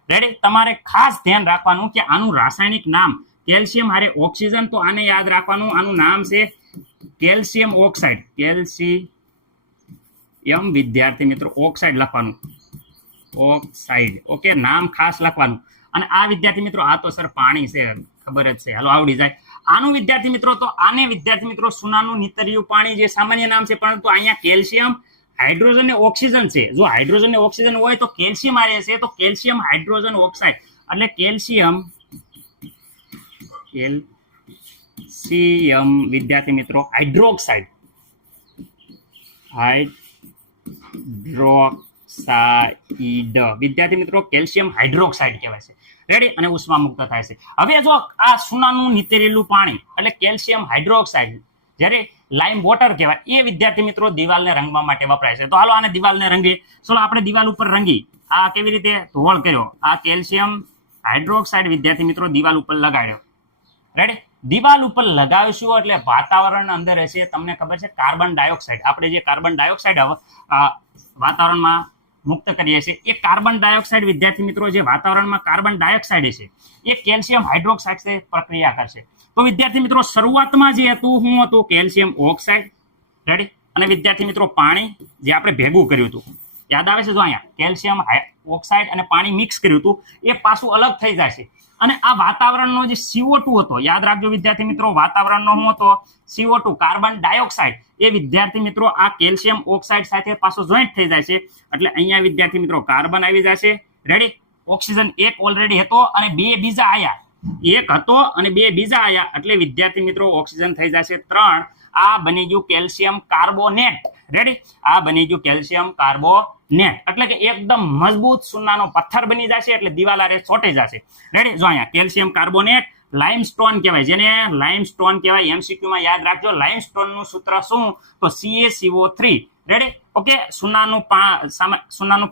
રેડી, તમારે ખાસ ધ્યાન રાખવાનું કે આનું રાસાયણિક નામ કેલ્શિયમ હારે ઓક્સિજન, તો આને યાદ રાખવાનું, આનું નામ છે કેલ્શિયમ ઓક્સાઇડ. કેલ્શિયમ વિદ્યાર્થી મિત્રો ઓક્સાઇડ લખવાનું, ઓક્સાઇડ. ઓકે, નામ ખાસ લખવાનું. અને આ વિદ્યાર્થી મિત્રો, આ તો સર પાણી છે, ખબર જ છે, હાલો આવડી જાય. આનું વિદ્યાર્થી મિત્રો, તો આને વિદ્યાર્થી મિત્રો સોનાનું નીતર્યું પાણી જે સામાન્ય નામ છે, પરંતુ અહીંયા કેલ્શિયમ, હાઇડ્રોજન ને ઓક્સિજન છે. જો હાઇડ્રોજન ને ઓક્સિજન હોય તો કેલ્શિયમ આવે છે, તો કેલ્શિયમ હાઇડ્રોજન ઓક્સાઇડ એટલે કેલ્શિયમ વિદ્યાર્થી મિત્રો હાઇડ્રોક્સાઇડ, વિદ્યાર્થી મિત્રો કેલ્શિયમ હાઇડ્રોક્સાઇડ કહેવાય છે. રેડી, અને ઉષ્મા મુક્ત થાય છે. હવે જો આ સોનાનું નીતરેલું પાણી એટલે કેલ્શિયમ હાઇડ્રોક્સાઇડ, જ્યારે લાઇમ વોટર કહેવાય, એ વિદ્યાર્થી મિત્રો દિવાલને રંગવા માટે વપરાય છે. તો હાલો આને દિવાલને રંગીએ. ચલો આપણે દિવાલ ઉપર રંગી. આ કેવી રીતે ધોળ કર્યો, આ કેલ્શિયમ હાઇડ્રોક્સાઇડ વિદ્યાર્થી મિત્રો દિવાલ ઉપર લગાડ્યો. રેડી, દિવાલ ઉપર લગાવીશું એટલે વાતાવરણ અંદર હશે, તમને ખબર છે કાર્બન ડાયોક્સાઇડ, આપણે જે કાર્બન ડાયોક્સાઇડ વાતાવરણમાં મુક્ત કરીએ છીએ, એ કાર્બન ડાયોક્સાઇડ વિદ્યાર્થી મિત્રો, જે વાતાવરણમાં કાર્બન ડાયોક્સાઇડ છે, એ કેલ્શિયમ હાઇડ્રોક્સાઇડ સાથે પ્રક્રિયા કરશે. તો વિદ્યાર્થી મિત્રો શરૂઆતમાં જે હતું, શું હતું? Calcium oxide. રેડી, અને વિદ્યાર્થી મિત્રો પાણી જે આપણે ભેગું કર્યું હતું, યાદ આવે છે? જો અહીંયા કેલ્શિયમ ઓક્સાઇડ અને પાણી મિક્સ કર્યું હતું, એ પાછું અલગ થઈ જશે. અને આ વાતાવરણનો જે CO2 હતો, યાદ રાખજો વિદ્યાર્થી મિત્રો, વાતાવરણનો શું હતો? CO2, carbon dioxide. એ વિદ્યાર્થી મિત્રો આ કેલ્શિયમ ઓક્સાઇડ સાથે પાછો જોઈન્ટ થઈ જાય છે, એટલે અહીંયા વિદ્યાર્થી મિત્રો કાર્બન આવી જશે. રેડી, ઓક્સિજન એક ઓલરેડી હતો અને બે બીજા આયા, એક હતો અને બે બીજા આયા, એટલે વિદ્યાર્થી મિત્રો ઓક્સિજન થઈ જશે 3. આ બની ગયું કેલ્શિયમ કાર્બોનેટ. રેડી, આ બની ગયું કેલ્શિયમ કાર્બોનેટ, એટલે કે એકદમ મજબૂત સોનાનો પથ્થર બની જશે, એટલે દિવાલ આરે ચોંટી જશે. રેડી, જો અહીંયા કેલ્શિયમ કાર્બોનેટ લાઇમસ્ટોન કહેવાય, જેને લાઇમસ્ટોન કહેવાય. MCQ માં યાદ રાખજો, લાઇમસ્ટોન નું સૂત્ર શું? તો CaCO3. Ready, okay. સોનાનું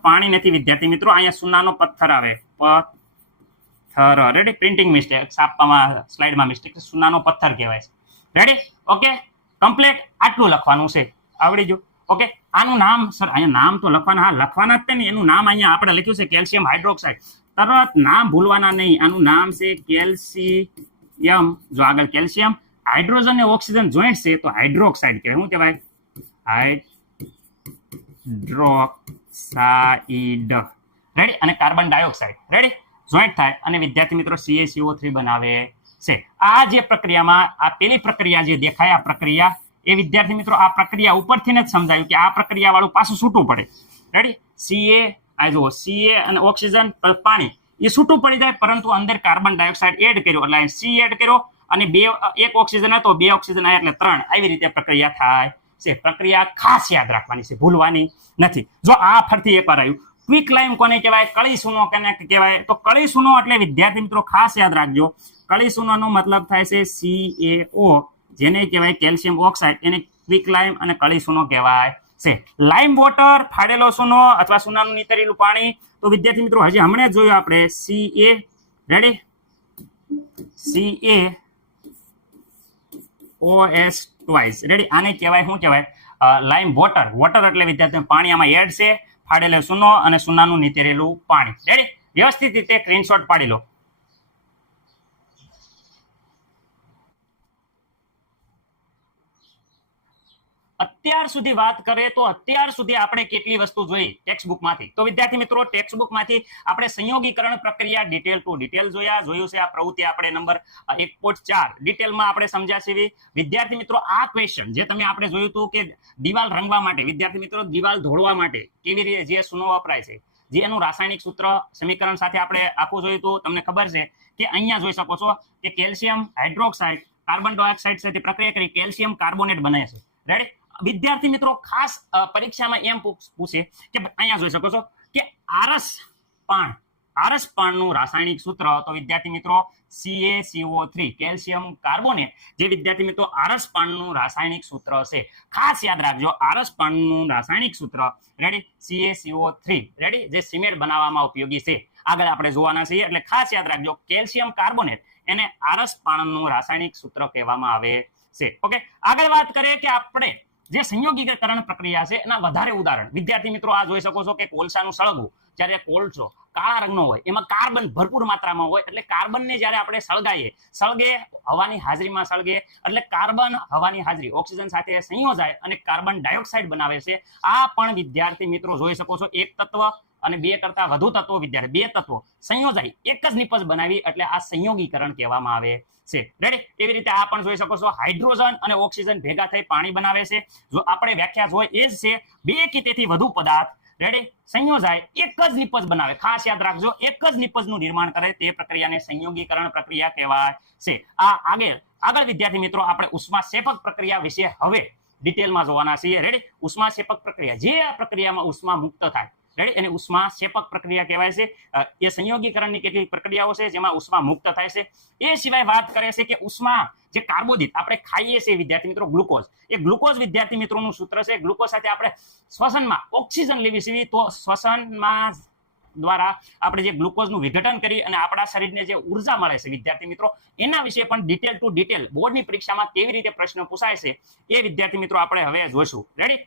પાણી નથી વિદ્યાર્થી મિત્રો, અહીંયા સોનાનો પથ્થર આવે, પથ્થર. રેડી, પ્રિન્ટિંગ મિસ્ટેક, છાપવામાં સ્લાઇડમાં મિસ્ટેક, સોનાનો પથ્થર કહેવાય છે. Ready, okay, complete. આટલું લખવાનું છે, આવડી ગયું. ઓકે, આનું નામ સર અહીંયા નામ તો લખવાના, હા લખવાના જ તે ને, એનું નામ અહીંયા આપણે લખ્યું છે કેલ્શિયમ હાઇડ્રોક્સાઇડ. તરત નામ ભૂલવાના નહીં, આનું નામ છે કેલ્શિયમ. જો આગળ કેલ્શિયમ હાઇડ્રોજન અને ઓક્સિજન જોઈન્ટ છે, તો હાઇડ્રોક્સાઇડ કહેવાય. શું કહેવાય? હાઇડ્રોક્સાઇડ. રેડી, અને કાર્બન ડાયોક્સાઇડ રેડી જોઈન્ટ થાય અને વિદ્યાર્થી મિત્રો CaCO3 બનાવે છે. આ જે પ્રક્રિયામાં આ પેલી પ્રક્રિયા જે દેખાય, આ પ્રક્રિયા, એ વિદ્યાર્થી મિત્રો આ પ્રક્રિયા ઉપરથી જ સમજાયું કે આ પ્રક્રિયા વાળું પાછું છૂટું પડે. રેડી, આ જુઓ, Ca અને ઓક્સિજન પાણી એ છૂટું પડી જાય, પરંતુ અંદર કાર્બન ડાયોક્સાઇડ એડ કર્યો, એટલે C એડ કર્યો, અને એક ઓક્સિજન હતો, 2 ઓક્સિજન આવ્યા એટલે 3. આવી રીતે પ્રક્રિયા થાય છે. પ્રક્રિયા ખાસ યાદ રાખવાની છે, ભૂલવાની નથી. જો આ ફરતી એકવાર આવ્યું, ક્વિક લાઇમ કોને કહેવાય? કળી સૂનો કોને કહેવાય? તો કળી સૂનો એટલે વિદ્યાર્થી મિત્રો ખાસ યાદ રાખજો, કળી સૂનોનો મતલબ થાય છે CaO, જેને કહેવાય કેલ્શિયમ ઓક્સાઇડ, એને ક્વિક લાઇમ અને કળી સૂનો કહેવાય છે. લાઇમ વોટર, ફાડેલો સૂનો અથવા સૂનાનું નીતરેલું પાણી, તો વિદ્યાર્થી મિત્રો હજી હમણાં જોયું આપણે Ca. Ready, CaOS twice. Ready, આને કહેવાય શું કહેવાય? લાઇમ વોટર. વોટર એટલે વિદ્યાર્થી પાણી આમાં એડ છે, ફાડેલો સૂનો અને સૂનાનું નીતરેલું પાણી. રેડી, વ્યવસ્થિત રીતે સ્ક્રીનશોટ પાડી લો. અત્યાર સુધી વાત કરીએ તો અત્યાર સુધી આપણે કેટલી વસ્તુ જોઈ ટેક્સ્ટબુકમાંથી? તો વિદ્યાર્થી મિત્રો ટેક્સ્ટબુકમાંથી આપણે સંયોગીકરણ પ્રક્રિયા ડિટેલ ટુ ડિટેલ જોયું છે. આ પ્રવૃત્તિ આપણે નંબર 1.4 ડિટેલમાં આપણે સમજ્યા છે. વિદ્યાર્થી મિત્રો આ ક્વેશ્ચન જે તમે આપણે જોયું હતું કે દિવાલ રંગવા માટે, વિદ્યાર્થી મિત્રો દિવાલ ધોળવા માટે કેવી રીતે જે સૂનો વપરાય છે, જે એનું રાસાયણિક સૂત્ર સમીકરણ સાથે આપણે આખું જોયું હતું. તમને ખબર છે કે અહીંયા જોઈ શકો છો કે કેલ્શિયમ હાઇડ્રોક્સાઇડ કાર્બન ડાયોક્સાઇડ સાથે પ્રક્રિયા કરી કેલ્શિયમ કાર્બોનેટ બને છે. રેડી, વિદ્યાર્થી મિત્રો ખાસ પરીક્ષામાં એમ પૂછે કે અહીંયા જોઈ શકો છો કે આરસ પાણનું રાસાયણિક સૂત્ર, તો વિદ્યાર્થી મિત્રો CaCO3 કેલ્શિયમ કાર્બોનેટ, જે વિદ્યાર્થી મિત્રો આરસ પાણનું રાસાયણિક સૂત્ર છે. ખાસ યાદ રાખજો, આરસ પાણનું રાસાયણિક સૂત્ર રેડી CaCO3 રેડી, જે સિમેન્ટ બનાવવામાં ઉપયોગી છે. આગળ આપણે જોવાના છીએ, એટલે ખાસ યાદ રાખજો કેલ્શિયમ કાર્બોનેટ એને આરસ પાણનું રાસાયણિક સૂત્ર કહેવામાં આવે છે. ઓકે, આગળ વાત કરીએ કે આપણે જે સંયોગીકરણ પ્રક્રિયા છે એના વધારે ઉદાહરણ. વિદ્યાર્થી મિત્રો આ જોઈ શકો છો કે કોલસાનું સળગવું, જ્યારે કોલસો કાળા રંગનો હોય, એમાં કાર્બન ભરપૂર માત્રામાં હોય, એટલે કાર્બનને જ્યારે આપણે સળગે હવાની હાજરીમાં સળગે, એટલે કાર્બન હવાની હાજરી ઓક્સિજન સાથે સંયોજાય અને કાર્બન ડાયોક્સાઇડ બનાવે છે. આ પણ વિદ્યાર્થી મિત્રો જોઈ શકો છો, એક તત્વ અને બે કરતા વધુ તત્વો બે તત્વો સંયોજાય એક જ નિપજ બનાવી, એટલે આ સંયોગીકરણ કહેવામાં આવે છે. રેડી? એવી રીતે આ પણ જોઈ શકો છો, હાઇડ્રોજન અને ઓક્સિજન ભેગા થઈ પાણી બનાવે છે. જો આપણે વ્યાખ્યા હોય એ જ છે, બે કે તેથી વધુ પદાર્થ રેડી સંયોજાય એક જ નિપજ બનાવે. ખાસ યાદ રાખજો, એક જ નિપજનું નિર્માણ કરે તે પ્રક્રિયાને સંયોગીકરણ પ્રક્રિયા કહેવાય છે. આ આગળ વિદ્યાર્થી મિત્રો આપણે ઉષ્માક્ષેપક પ્રક્રિયા વિશે હવે ડિટેલમાં જોવાના છીએ. રેડી? ઉષ્માક્ષેપક પ્રક્રિયા, જે આ પ્રક્રિયામાં ઉષ્મા મુક્ત થાય, રેડી, અને ઉષ્માક્ષેપક પ્રક્રિયા કહેવાય છે. એ સંયોગીકરણની કેટલીક પ્રક્રિયાઓ છે જેમાં ઉષ્મા મુક્ત થાય છે. એ સિવાય વાત કરે છે કે ઉષ્મા જે કાર્બોદિત આપણે ખાઈએ છીએ વિદ્યાર્થી મિત્રો, ગ્લુકોઝ, એ ગ્લુકોઝ વિદ્યાર્થી મિત્રોનું સૂત્ર છે. ગ્લુકોઝ સાથે આપણે શ્વસનમાં ઓક્સિજન લેવી છે, તો શ્વસનમાં દ્વારા આપણે જે ગ્લુકોઝનું વિઘટન કરી અને આપણા શરીરને જે ઉર્જા મળે છે વિદ્યાર્થી મિત્રો, એના વિશે પણ ડિટેલ ટુ ડિટેલ બોર્ડની પરીક્ષામાં કેવી રીતે પ્રશ્ન પૂછાય છે એ વિદ્યાર્થી મિત્રો આપણે હવે જોઈશું. રેડી?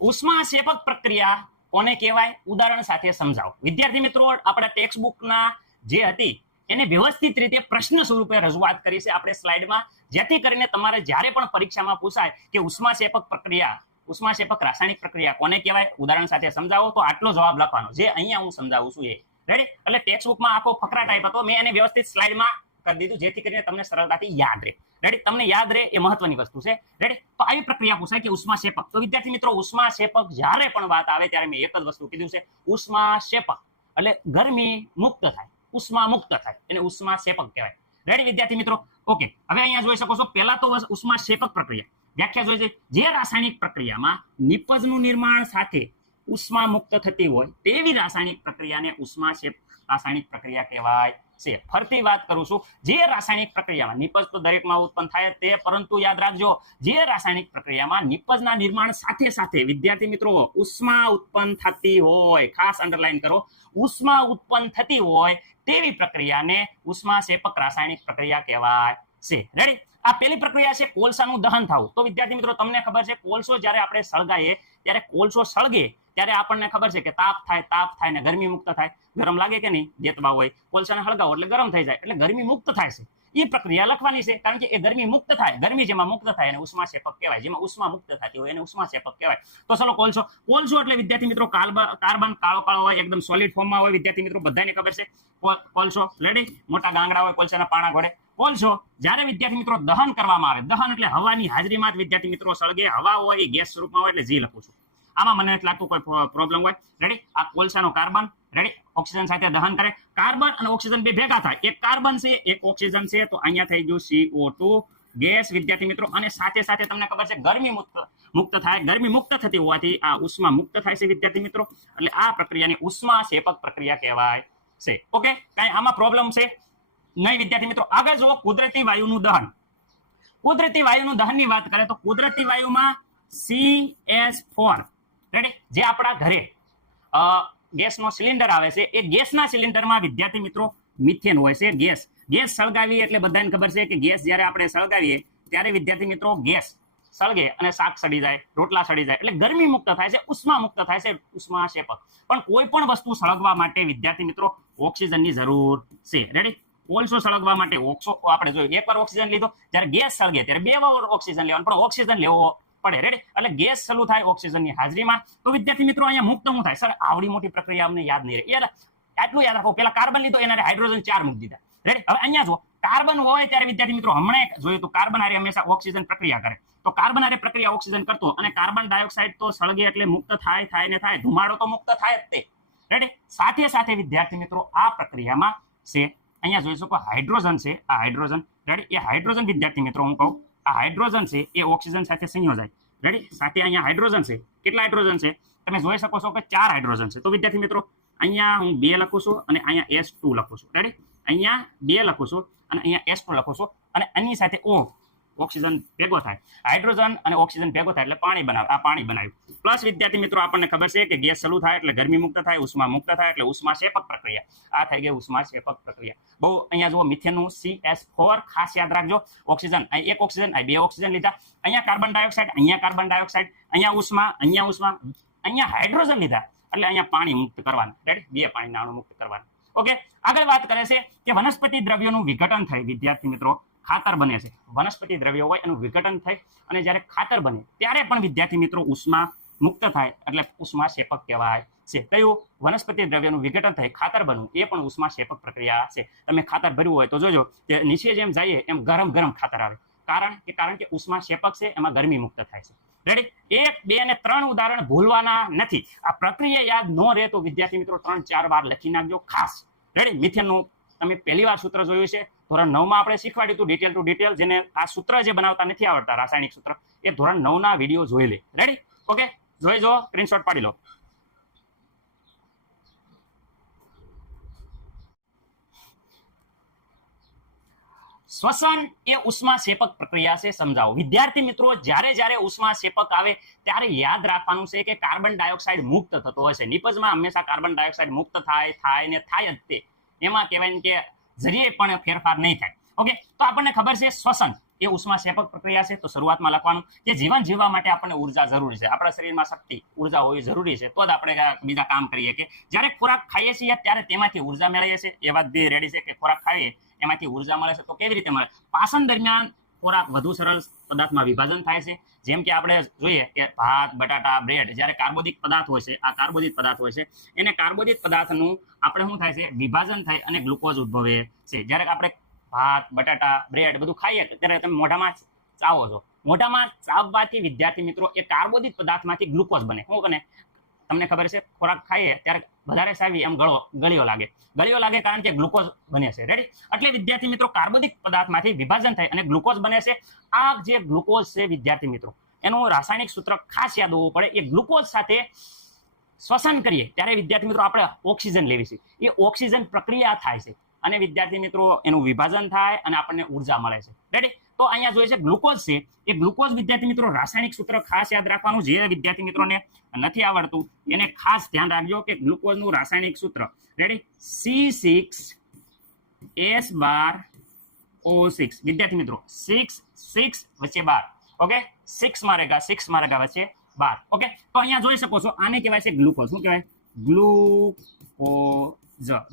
ઉષ્માક્ષેપક પ્રક્રિયા કોને કહેવાય? ઉદાહરણ સાથે સમજાવો. વિદ્યાર્થી મિત્રો આપણા ટેક્સ્ટ બુકના જે હતી એને વ્યવસ્થિત રીતે પ્રશ્ન સ્વરૂપે રજૂઆત કરી છે આપણે સ્લાઇડમાં, જેથી કરીને તમારે જ્યારે પણ પરીક્ષામાં પૂછાય કે ઉષ્માક્ષેપક પ્રક્રિયા, ઉષ્માક્ષેપક રાસાયણિક પ્રક્રિયા કોને કહેવાય, ઉદાહરણ સાથે સમજાવો, તો આટલો જવાબ લખવાનો જે અહીંયા હું સમજાવું છું એ. રેડી? એટલે ટેક્સ્ટ બુકમાં આખો ફકરા ટાઈપ હતો, મેં એને વ્યવસ્થિત સ્લાઇડમાં કરી દીધું જેથી કરીને તમને સરળતાથી યાદ રહે. રેડી? તમને યાદ રહે એ મહત્વની વસ્તુ છે. રેડી? તો આવી પ્રક્રિયા પૂછાય કે ઉષ્માક્ષેપક. તો વિદ્યાર્થી મિત્રો ઉષ્માક્ષેપક જ્યારે પણ વાત આવે ત્યારે મેં એક જ વસ્તુ કીધું છે, ઉષ્માક્ષેપક એટલે ગરમી મુક્ત થાય, ઉષ્મા મુક્ત થાય, એને ઉષ્માક્ષેપક કહેવાય. રેડી વિદ્યાર્થી મિત્રો? ઓકે, હવે અહીંયા જોઈ શકો છો, પહેલા તો ઉષ્માક્ષેપક પ્રક્રિયા વ્યાખ્યા જોઈ છે, જે રાસાયણિક પ્રક્રિયામાં નિપજનું નિર્માણ સાથે ઉષ્મા મુક્ત થતી હોય તેવી રાસાયણિક પ્રક્રિયાને ઉષ્માક્ષેપક રાસાયણિક પ્રક્રિયા કહેવાય છે. ફરતી વાત કરું છું, જે રાસાયણિક પ્રક્રિયામાં નિપજ તો દરેકમાં ઉત્પન્ન થાય તે, પરંતુ યાદ રાખજો, જે રાસાયણિક પ્રક્રિયામાં નિપજના નિર્માણ સાથે સાથે વિદ્યાર્થી મિત્રો ઉષ્મા ઉત્પન્ન થતી હોય, ખાસ અંડરલાઈન કરો, ઉષ્મા ઉત્પન્ન થતી હોય તેવી પ્રક્રિયાને ઉષ્માક્ષેપક રાસાયણિક પ્રક્રિયા કહેવાય છે. રેડી? આ પહેલી પ્રક્રિયા છે કોલસાનું દહન થવું. તો વિદ્યાર્થી મિત્રો તમને ખબર છે, કોલસો જ્યારે આપણે સળગાઈએ ત્યારે કોલસો સળગે ત્યારે આપણને ખબર છે કે તાપ થાય ને ગરમી મુક્ત થાય. ગરમ લાગે કે નહીં? દેતબા હોય, કોલસાને હળગાવો એટલે ગરમ થઈ જાય, એટલે ગરમી મુક્ત થાય છે. એ પ્રક્રિયા લખવાની છે, કારણ કે એ ગરમી મુક્ત થાય, ગરમી જેમાં મુક્ત થાય એને ઉષ્માક્ષેપક કહેવાય, જેમાં ઉષ્મા મુક્ત થતી હોય એને ઉષ્માક્ષેપક કહેવાય. તો ચલો કોલસો એટલે વિદ્યાર્થી મિત્રો કાર્બન કાળો હોય, એકદમ સોલિડ ફોર્મમાં હોય. વિદ્યાર્થી મિત્રો બધાને ખબર છે કોલસો. રેડી? મોટા ગાંગડા હોય, કોલસાના પાણા ઘોડે. કોલસો જ્યારે વિદ્યાર્થી મિત્રો દહન કરવામાં આવે, દહન એટલે હવાની હાજરીમાં જ વિદ્યાર્થી મિત્રો સળગે. હવા હોય એ ગેસ સ્વરૂપમાં હોય, એટલે જી લખું છું. આમાં મને નથી લાગતું કોઈ પ્રોબ્લેમ હોય. રેડી? આ કોલસાનો કાર્બન, રેડી, ઓક્સિજન સાથે દહન કરે. કાર્બન અને ઓક્સિજન બે ભેગા થાય, એક કાર્બન છે એક ઓક્સિજન છે, તો અહીંયા થઈ ગયું CO2 ગેસ વિદ્યાર્થી મિત્રો. અને સાથે સાથે તમને ખબર છે ગરમી મુક્ત થાય, ગરમી મુક્ત થતી હોવાથી આ ઉષ્મા મુક્ત થાય છે વિદ્યાર્થી મિત્રો. એટલે આ પ્રક્રિયાને ઉષ્માક્ષેપક પ્રક્રિયા કહેવાય છે. ઓકે, કાંઈ આમાં પ્રોબ્લેમ છે નહીં વિદ્યાર્થી મિત્રો? આગળ જુઓ, કુદરતી વાયુનું દહન. કુદરતી વાયુનું દહનની વાત કરીએ તો કુદરતી વાયુમાં CH4, રેડી, જે આપણા ઘરે ગેસનો સિલિન્ડર આવે છે, એ ગેસના સિલિન્ડરમાં વિદ્યાર્થી મિત્રો મિથેન હોય છે. ગેસ સળગાવી એટલે બધાને ખબર છે કે ગેસ જ્યારે આપણે સળગાવીએ ત્યારે વિદ્યાર્થી મિત્રો ગેસ સળગે અને શાક સડી જાય, રોટલા સડી જાય, એટલે ગરમી મુક્ત થાય છે, ઉષ્મા મુક્ત થાય છે, ઉષ્માક્ષેપક. પણ કોઈ પણ વસ્તુ સળગવા માટે વિદ્યાર્થી મિત્રો ઓક્સિજનની જરૂર છે. રેડી? કોલસો સળગવા માટે આપણે જોયું, એકવાર ઓક્સિજન લીધો, જ્યારે ગેસ સળગે ત્યારે 2 વાર ઓક્સિજન લેવાનું, પણ ઓક્સિજન લેવો પડે. રેડી? એટલે ગેસ ચાલુ થાય ઓક્સિજનની હાજરીમાં. તો વિદ્યાર્થી મિત્રો અહીંયા મુક્ત શું થાય? સર આવડી મોટી પ્રક્રિયા અમને યાદ નહીં રહે. આટલું યાદ રાખો, પેલા કાર્બન લીધો એના હાઇડ્રોજન 4 મૂકી દીધા. રેડી? હવે અહીંયા જો કાર્બન હોય ત્યારે વિદ્યાર્થી મિત્રો હમણાં જોયું તો કાર્બન હારે હંમેશા ઓક્સિજન પ્રક્રિયા કરે. તો કાર્બન હારે પ્રક્રિયા ઓક્સિજન કરતો, અને કાર્બન ડાયોક્સાઇડ તો સળગે એટલે મુક્ત થાય ને થાય, ધુમાડો તો મુક્ત થાય જ તે. રેડી? સાથે સાથે વિદ્યાર્થી મિત્રો આ પ્રક્રિયામાં છે, અહીંયા જોઈ શકો હાઇડ્રોજન છે, આ હાઇડ્રોજન. રેડી? એ હાઇડ્રોજન વિદ્યાર્થી મિત્રો હું કહું, આ હાઇડ્રોજન છે એ ઓક્સિજન સાથે સંયોજાય. રેડી? સાથે અહીંયા હાઇડ્રોજન છે. કેટલા હાઇડ્રોજન છે? તમે જોઈ શકો છો કે 4 હાઇડ્રોજન છે. તો વિદ્યાર્થી મિત્રો અહીંયા હું 2 લખું છું અને અહીંયા S2 લખું છું. રેડી? અહીંયા 2 લખું છું અને અહીંયા S2 લખું છું, અને આની સાથે ઓક્સિજન ભેગો થાય, હાઇડ્રોજન અને ઓક્સિજન ભેગો થાય એટલે પાણી બનાવે, આ પાણી બનાવ્યું. પ્લસ વિદ્યાર્થી મિત્રો આપણને ખબર છે કે ગેસ ચાલુ થાય એટલે ગરમી મુક્ત થાય, ઉષ્મા મુક્ત થાય એટલે ઉષ્માક્ષેપક પ્રક્રિયા. આ થઈ ગઈ ઉષ્માક્ષેપક પ્રક્રિયા. બહુ અહીંયા જુઓ મિથેનનું CH4 ખાસ યાદ રાખજો. ઓક્સિજન, અહીં એક ઓક્સિજન, અહીં બે ઓક્સિજન લીધા, અહીંયા કાર્બન ડાયોક્સાઇડ, અહીંયા કાર્બન ડાયોક્સાઇડ, અહીંયા ઉષ્મા, અહીંયા હાઇડ્રોજન લીધા એટલે અહીંયા પાણી મુક્ત કરવાનું. રેડી, બે પાણીના અણુ મુક્ત કરવાના. ઓકે, આગળ વાત કરે છે કે વનસ્પતિ દ્રવ્યોનું વિઘટન થાય વિદ્યાર્થી મિત્રો ખાતર બને છે. વનસ્પતિ દ્રવ્યો હોય એનું વિઘટન થાય અને જ્યારે ખાતર બને ત્યારે પણ વિદ્યાર્થી મિત્રો ઉષ્મા મુક્ત થાય એટલે ઉષ્માક્ષેપક કહેવાય છે. કયું? વનસ્પતિ દ્રવ્યનું વિઘટન થાય ખાતર બનવું એ પણ ઉષ્માક્ષેપક પ્રક્રિયા છે. તમે ખાતર ભર્યું હોય તો જોજો કે નીચે જેમ જઈએ એમ ગરમ ગરમ ખાતર આવે. કારણ કે ઉષ્માક્ષેપક છે, એમાં ગરમી મુક્ત થાય છે. રેડી, 1, 2 અને 3 ઉદાહરણ ભૂલવાના નથી. આ પ્રક્રિયા યાદ ન રહે તો વિદ્યાર્થી મિત્રો 3-4 વાર લખી નાખજો ખાસ. રેડી, મિથેનનું તમે પહેલી વાર સૂત્ર જોયું છે, ધોરણ 9 માં આપણે શીખવાડ્યું હતું ડિટેલ ટુ ડિટેલ. જેને આ સૂત્ર જે બનાવતા નથી આવડતા રાસાયણિક સૂત્ર, એ ધોરણ 9 ના વિડીયો જોઈ લે. રેડી, ઓકે, જોઈ જો, સ્ક્રીનશોટ પાડી લો. શ્વસન એ ઉષ્માક્ષેપક પ્રક્રિયા છે, સમજાવો વિદ્યાર્થી મિત્રો. જ્યારે ઉષ્માક્ષેપક આવે ત્યારે યાદ રાખવાનું છે કે કાર્બન ડાયોક્સાઇડ મુક્ત થતો હશે. નિપજમાં હંમેશા કાર્બન ડાયોક્સાઇડ મુક્ત થાય જ તે. એમાં કહેવાય કે જરીએ પણ ફેરફાર નહીં થાય. ઓકે, તો આપણને ખબર છે શ્વસન એ ઉષ્માક્ષેપક પ્રક્રિયા છે. તો શરૂઆતમાં લખવાનું કે જીવન જીવવા માટે આપણને ઉર્જા જરૂરી છે. આપણા શરીરમાં શક્તિ, ઉર્જા હોવી જરૂરી છે, તો જ આપણે બીજા કામ કરીએ. કે જ્યારે ખોરાક ખાઈએ છીએ ત્યારે તેમાંથી ઉર્જા મેળવીએ છીએ. એ વાત બી રેડી છે કે ખોરાક ખાઈએ એમાંથી ઉર્જા મળે છે. તો કેવી રીતે મળે? પાચન દરમિયાન ખોરાક વધુ સરળ પદાર્થમાં વિભાજન થાય છે. જેમ કે આપણે જોઈએ કે ભાત, બટાટા, બ્રેડ, જ્યારે કાર્બોદિત પદાર્થ હોય છે, આ કાર્બોદિત પદાર્થ હોય છે, એને કાર્બોદિત પદાર્થનું આપણે શું થાય છે? વિભાજન થાય અને ગ્લુકોઝ ઉદ્ભવે છે. જ્યારે આપણે ભાત, બટાટા, બ્રેડ બધું ખાઈએ ત્યારે તમે મોઢામાં ચાવો છો. મોઢામાં ચાવવાથી વિદ્યાર્થી મિત્રો એ કાર્બોદિત પદાર્થમાંથી ગ્લુકોઝ બને. શું બને? તમને ખબર છે ખોરાક ખાઈએ ત્યારે વધારે સાવી એમ ગળિયો લાગે કારણ કે ગ્લુકોઝ બને છે. રેડી, એટલે વિદ્યાર્થી મિત્રો કાર્બોદિત પદાર્થમાંથી વિભાજન થાય અને ગ્લુકોઝ બને છે. આ જે ગ્લુકોઝ છે વિદ્યાર્થી મિત્રો એનું રાસાયણિક સૂત્ર ખાસ યાદ હોવું પડે. એ ગ્લુકોઝ સાથે શ્વસન કરીએ ત્યારે વિદ્યાર્થી મિત્રો આપણે ઓક્સિજન લેવી છે. એ ઓક્સિજન પ્રક્રિયા થાય છે અને વિદ્યાર્થી મિત્રો એનું વિભાજન થાય અને આપણને ઉર્જા મળે છે. રેડી, તો અહીંયા જોઈએ છે ગ્લુકોઝ છે. એ ગ્લુકોઝ વિદ્યાર્થી મિત્રો રાસાયણિક સૂત્ર ખાસ યાદ રાખવાનું. જે વિદ્યાર્થી મિત્રોને નથી આવડતું એને ખાસ ધ્યાન રાખજો કે ગ્લુકોઝનું રાસાયણિક સૂત્ર. Ready, C6H12O6. વિદ્યાર્થી મિત્રો 6 વચ્ચે 12. ઓકે, 6 મારેગા વચ્ચે 12. ઓકે, તો અહીંયા જોઈ શકો છો આને કહેવાય છે ગ્લુકોઝ. શું કહેવાય? ગ્લુકોઝ.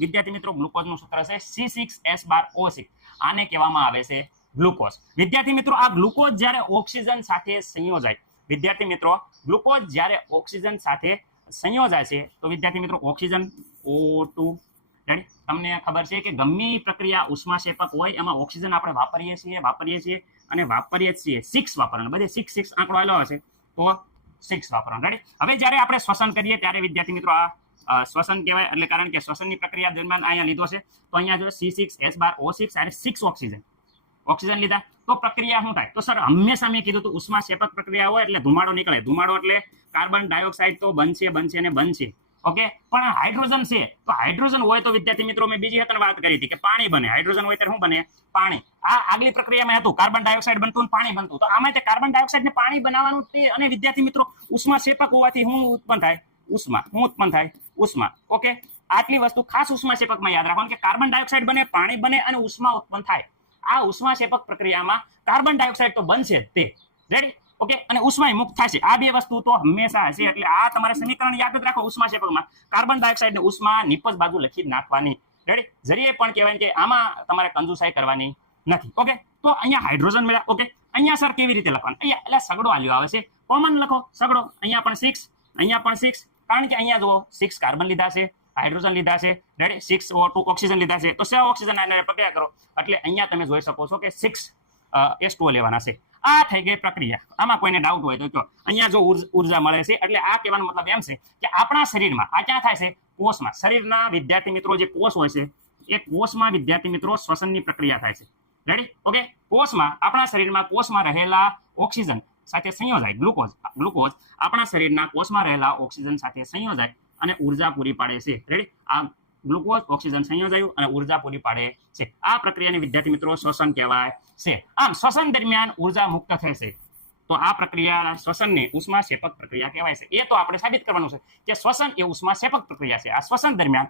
વિદ્યાર્થી મિત્રો ગ્લુકોઝનું સૂત્ર છે C6H12O6. આને કહેવામાં આવે છે ગ્લુકોઝ. વિદ્યાર્થી મિત્રો આ ગ્લુકોઝ જ્યારે ઓક્સિજન સાથે સંયોજાય, વિદ્યાર્થી મિત્રો ગ્લુકોઝ જ્યારે ઓક્સિજન સાથે સંયોજાય છે તો વિદ્યાર્થી મિત્રો ઓક્સિજન O2. રેડી, તમને ખબર છે કે ગમે પ્રક્રિયા ઉષ્માક્ષેપક હોય એમાં ઓક્સિજન આપણે વાપરીએ છીએ 6 વાપરવાનું. બધે 6 આંકડો આવેલો હશે તો 6 વાપરવાનું. રેડી, હવે જ્યારે આપણે શ્વસન કરીએ ત્યારે વિદ્યાર્થી મિત્રો આ શ્વસન કહેવાય. એટલે કારણ કે શ્વસનની પ્રક્રિયા દરમિયાન અહીંયા લીધો છે તો અહીંયા જો C6H12O6 અને 6 ઓક્સિજન લીધા તો પ્રક્રિયા શું થાય? તો સર હંમેશા મેં કીધું હતું ઉષ્માક્ષેપક પ્રક્રિયા હોય એટલે ધુમાડો નીકળે. ધુમાડો એટલે કાર્બન ડાયોક્સાઇડ તો બનશે. ઓકે, પણ હાઇડ્રોજન છે તો હાઇડ્રોજન હોય તો વિદ્યાર્થી મિત્રો મેં બીજી વખત વાત કરી હતી કે પાણી બને. હાઇડ્રોજન હોય ત્યારે શું બને? પાણી. આ આગલી પ્રક્રિયામાં હતું કાર્બન ડાયોક્સાઇડ બનતું અને પાણી બનતું. તો આમાં તે કાર્બન ડાયોક્સાઇડ ને પાણી બનાવવાનું તે અને વિદ્યાર્થી મિત્રો ઉષ્માક્ષેપક હોવાથી શું ઉત્પન્ન થાય? ઉષ્મા. ઓકે, આટલી વસ્તુ ખાસ ઉષ્માક્ષેપકમાં યાદ રાખવાનું કે કાર્બન ડાયોક્સાઇડ બને, પાણી બને અને ઉષ્મા ઉત્પન્ન થાય. આ ઉષ્માક્ષેપક પ્રક્રિયામાં કાર્બન ડાયોક્સાઇડ તો બનશે તે. રેડી, ઓકે, અને ઉષ્મા મુક્ત થશે. આ બે વસ્તુ તો હંમેશા હશે. એટલે આ તમારે સમીકરણ યાદ જ રાખો. ઉષ્માક્ષેપકમાં કાર્બન ડાયોક્સાઇડ ને ઉષ્મા નિપજ બાજુ લખી નાખવાની. રેડી, જરીએ પણ કહેવાય કે આમાં તમારે કંજુસાઈ કરવાની નથી. ઓકે, તો અહીંયા હાઇડ્રોજન મળ્યા. ઓકે, અહીંયા સર કેવી રીતે લખવાનું? અહીંયા એટલે સગડો આલ્યો આવે છે, કોમન લખો સગડો. અહીંયા પણ 6 કારણ કે અહીંયા જુઓ 6 કાર્બન લીધા છે, હાઇડ્રોજન લીધા છે. રેડી, 6O2 ઓક્સિજન લીધા છે તો 6 ઓક્સિજન આને પ્રક્રિયા કરો એટલે અહીંયા તમે જોઈ શકો છો કે 6H2O લેવાના છે. આ થઈ ગઈ પ્રક્રિયા. આમાં કોઈને ડાઉટ હોય તો કહો. અહીંયા જો ઉર્જા મળે છે એટલે આ કહેવાનો મતલબ એમ છે કે આપણા શરીરમાં આ ક્યાં થાય છે? કોષમાં. શરીરના વિદ્યાર્થી મિત્રો જે કોષ હોય છે એ કોષમાં વિદ્યાર્થી મિત્રો શ્વસનની પ્રક્રિયા થાય છે. રેડી, ઓકે, કોષમાં આપણા શરીરમાં કોષમાં રહેલા ઓક્સિજન સાથે સંયોજાય ગ્લુકોઝ આપણા શરીરના કોષમાં રહેલા ઓક્સિજન સાથે સંયોજાય અને ઉર્જા પૂરી પાડે છે. રેડી, આ ગ્લુકોઝ ઓક્સિજન સંયોજાયું અને ઉર્જા પૂરી પાડે છે. આ પ્રક્રિયાને વિદ્યાર્થી મિત્રો શ્વસન કહેવાય છે. આમ શ્વસન દરમિયાન ઉર્જા મુક્ત થશે તો આ પ્રક્રિયા શ્વસનને ઉષ્માક્ષેપક પ્રક્રિયા કહેવાય છે. એ તો આપણે સાબિત કરવાનું છે કે શ્વસન એ ઉષ્માક્ષેપક પ્રક્રિયા છે. આ શ્વસન દરમિયાન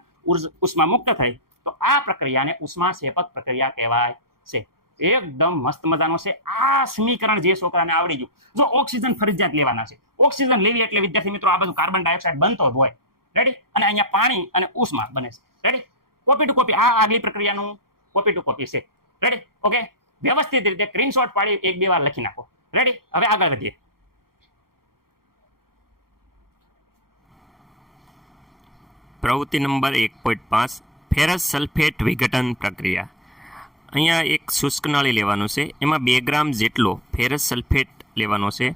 ઉષ્મા મુક્ત થઈ તો આ પ્રક્રિયાને ઉષ્માક્ષેપક પ્રક્રિયા કહેવાય છે. એકદમ મસ્ત મજાનો છે. આ સમીકરણ જે છોકરાને આવડી ગયું. જો ઓક્સિજન ફરજિયાત લેવાના છે. ઓક્સિજન લેવી એટલે વિદ્યાર્થી મિત્રો આ બધું કાર્બન ડાયોક્સાઇડ બનતો જ હોય. રેડી? અને અહીંયા પાણી અને ઉષ્મા બને છે. રેડી? કોપી ટુ કોપી આ આગલી પ્રક્રિયાનું કોપી ટુ કોપી છે. રેડી? ઓકે, વ્યવસ્થિત રીતે સ્ક્રીનશોટ પાડી એક બે વાર લખી નાખો. રેડી? હવે આગળ વધીએ. પ્રવૃત્તિ નંબર 1.5 ફેરસ સલ્ફેટ વિઘટન પ્રક્રિયા. અહીંયા એક શુષ્ક નળી લેવાનું છે. એમાં 2 ગ્રામ જેટલો ફેરસ સલ્ફેટ લેવાનો છે.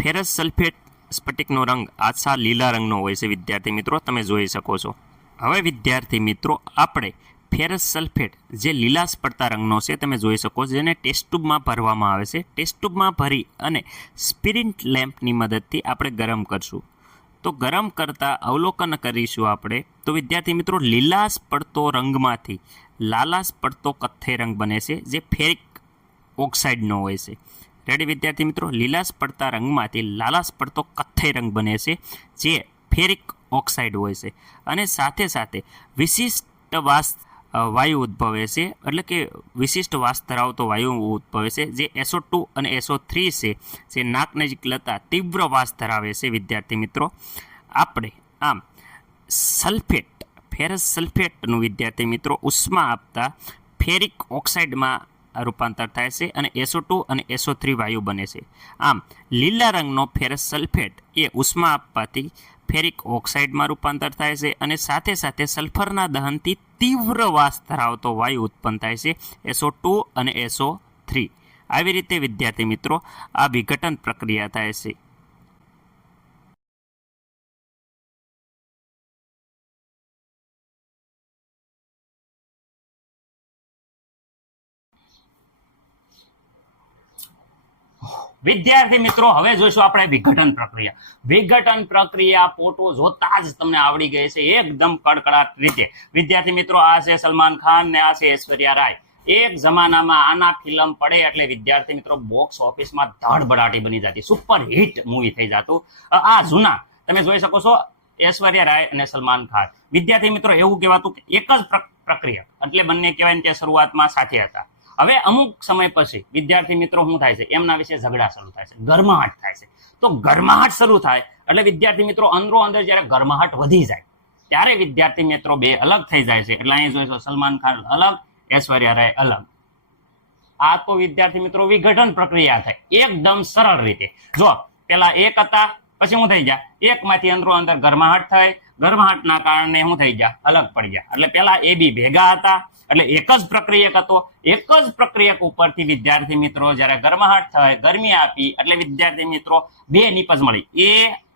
ફેરસ સલ્ફેટ સ્ફટિકનો રંગ આછા લીલા રંગનો હોય છે વિદ્યાર્થી મિત્રો, તમે જોઈ શકો છો. હવે વિદ્યાર્થી મિત્રો આપણે ફેરસ સલ્ફેટ જે લીલાશ પડતા રંગનો છે તમે જોઈ શકો છો, જેને ટેસ્ટ ટ્યુબમાં ભરવામાં આવે છે. ટેસ્ટ ટ્યુબમાં ભરી અને સ્પિરિટ લેમ્પની મદદથી આપણે ગરમ કરશું. તો ગરમ કરતાં અવલોકન કરીશું આપણે તો વિદ્યાર્થી મિત્રો લીલાશ પડતો રંગમાંથી લાલાશ પડતો કથ્થઈ રંગ બને છે, જે ફેરિક ઓક્સાઇડનો હોય છે. રેડી વિદ્યાર્થી મિત્રો? લીલાશ પડતા રંગમાંથી લાલાશ પડતો કથ્થઈ રંગ બને છે, જે ફેરિક ઓક્સાઇડ હોય છે. અને સાથે સાથે વિશિષ્ટ વાસ વાયુ ઉદ્ભવે છે, એટલે કે વિશિષ્ટ વાસ ધરાવતો વાયુ ઉદ્ભવે છે, જે SO2 અને SO3 છે, જે નાક નજીક લેતા તીવ્ર વાસ ધરાવે છે. વિદ્યાર્થી મિત્રો આપણે આમ સલ્ફેટ ફેરસ સલ્ફેટનું વિદ્યાર્થી મિત્રો ઉષ્મા આપતા ફેરિક ઓક્સાઇડમાં રૂપાંતર થાય છે અને SO2 અને SO3 વાયુ બને છે. આમ લીલા રંગનો ફેરસ સલ્ફેટ એ ઉષ્મા આપવાથી ફેરિક ઓક્સાઇડમાં રૂપાંતર થાય છે અને સાથે સાથે સલ્ફરના દહનથી તીવ્ર વાસ ધરાવતો વાયુ ઉત્પન્ન થાય છે, SO2 અને SO3. આવી રીતે વિદ્યાર્થી મિત્રો આ વિઘટન પ્રક્રિયા થાય છે. વિદ્યાર્થી મિત્રો હવે જોઈશું આપણે વિઘટન પ્રક્રિયા. વિઘટન પ્રક્રિયા ફોટો જોતા જ તમને આવડી ગઈ છે એકદમ કડકડાટ રીતે. વિદ્યાર્થી મિત્રો આ છે સલમાન ખાન ને આ છે ઐશ્વર્યા રાય. એક જમાનામાં આના ફિલ્મ પડે એટલે વિદ્યાર્થી મિત્રો બોક્સ ઓફિસમાં ધડબડાટી બની જતી, સુપર હિટ મૂવી થઈ જતું. આ જૂના તમે જોઈ શકો છો ઐશ્વર્યા રાય અને સલમાન ખાન. વિદ્યાર્થી મિત્રો એવું કહેવાતું કે એક જ પ્રક્રિયા એટલે બંને કહેવાય કે શરૂઆતમાં સાથે હતા. હવે અમુક સમય પછી વિદ્યાર્થી મિત્રો શું થાય છે, એમના વિશે ઝઘડા શરૂ થાય છે, ગરમાહટ થાય છે. તો ગરમાહટ શરૂ થાય એટલે વિદ્યાર્થી મિત્રો અંદરો અંદર જ્યારે ગરમાહટ વધી જાય ત્યારે વિદ્યાર્થી મિત્રો બે અલગ થઈ જાય છે. એટલે અહીં જોઈશું સલમાન ખાન અલગ, ઐશ્વર્યા રાય અલગ. આ તો વિદ્યાર્થી મિત્રો વિઘટન પ્રક્રિયા થાય એકદમ સરળ રીતે. જો પેલા એક હતા, પછી શું થઈ ગયા, એકમાંથી અંદરો અંદર ગરમાહટ થાય, ગરમાહટના કારણે શું થઈ ગયા, અલગ પડી ગયા. એટલે પેલા એ બી ભેગા હતા એટલે એક જ પ્રક્રિયક હતો. એક જ પ્રક્રિયક ઉપરથી વિદ્યાર્થી મિત્રો જ્યારે ગરમાહટ થાય, ગરમી આપી એટલે વિદ્યાર્થી મિત્રો બે નિપજ મળી, એ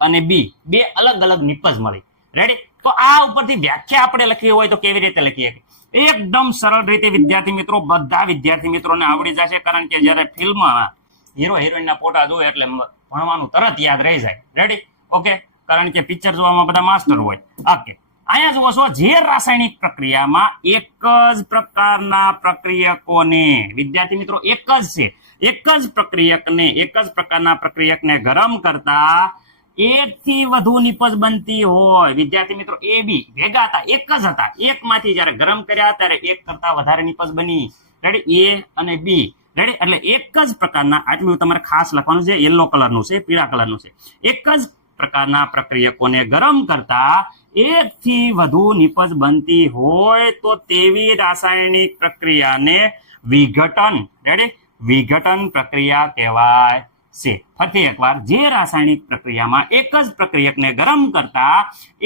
અને બી, બે અલગ અલગ નિપજ મળી. રેડી? તો આ ઉપરથી વ્યાખ્યા આપણે લખવી હોય તો કેવી રીતે લખીએ? એકદમ સરળ રીતે વિદ્યાર્થી મિત્રો બધા વિદ્યાર્થી મિત્રોને આવડી જશે, કારણ કે જ્યારે ફિલ્મમાં હીરો હિરોઈનના ફોટા જોવે એટલે ભણવાનું તરત યાદ રહી જાય. રેડી? ઓકે, કારણ કે પિક્ચર જોવામાં બધા માસ્ટર હોય. ઓકે, અહીંયા જુઓ છો જે રાસાયણિક પ્રક્રિયામાં એક જ પ્રકારના પ્રક્રિયકોને વિદ્યાર્થી મિત્રો એક જ છે, એક જ પ્રક્રિયકને, એક જ પ્રકારના પ્રક્રિયકને ગરમ કરતા એક થી વધુ નિપજ બનતી હોય. વિદ્યાર્થી મિત્રો એ બી ભેગા હતા, એક જ હતા, એકમાંથી જ્યારે ગરમ કર્યા ત્યારે એક કરતા વધારે નિપજ બની. રેડી? એ અને બી. રેડી? એટલે એક જ પ્રકારના, આટલું તમારે ખાસ લખવાનું છે, યલો કલરનું છે, પીળા કલરનું છે. એક જ પ્રકારના પ્રક્રિયકોને ગરમ કરતા એક થી વધુ નિપજ બનતી હોય તો તેવી રાસાયણિક પ્રક્રિયાને વિઘટન, રેડી, વિઘટન પ્રક્રિયા કહેવાય છે. ફરી એકવાર, જે રાસાયણિક પ્રક્રિયામાં એક જ પ્રક્રિયકને ગરમ કરતા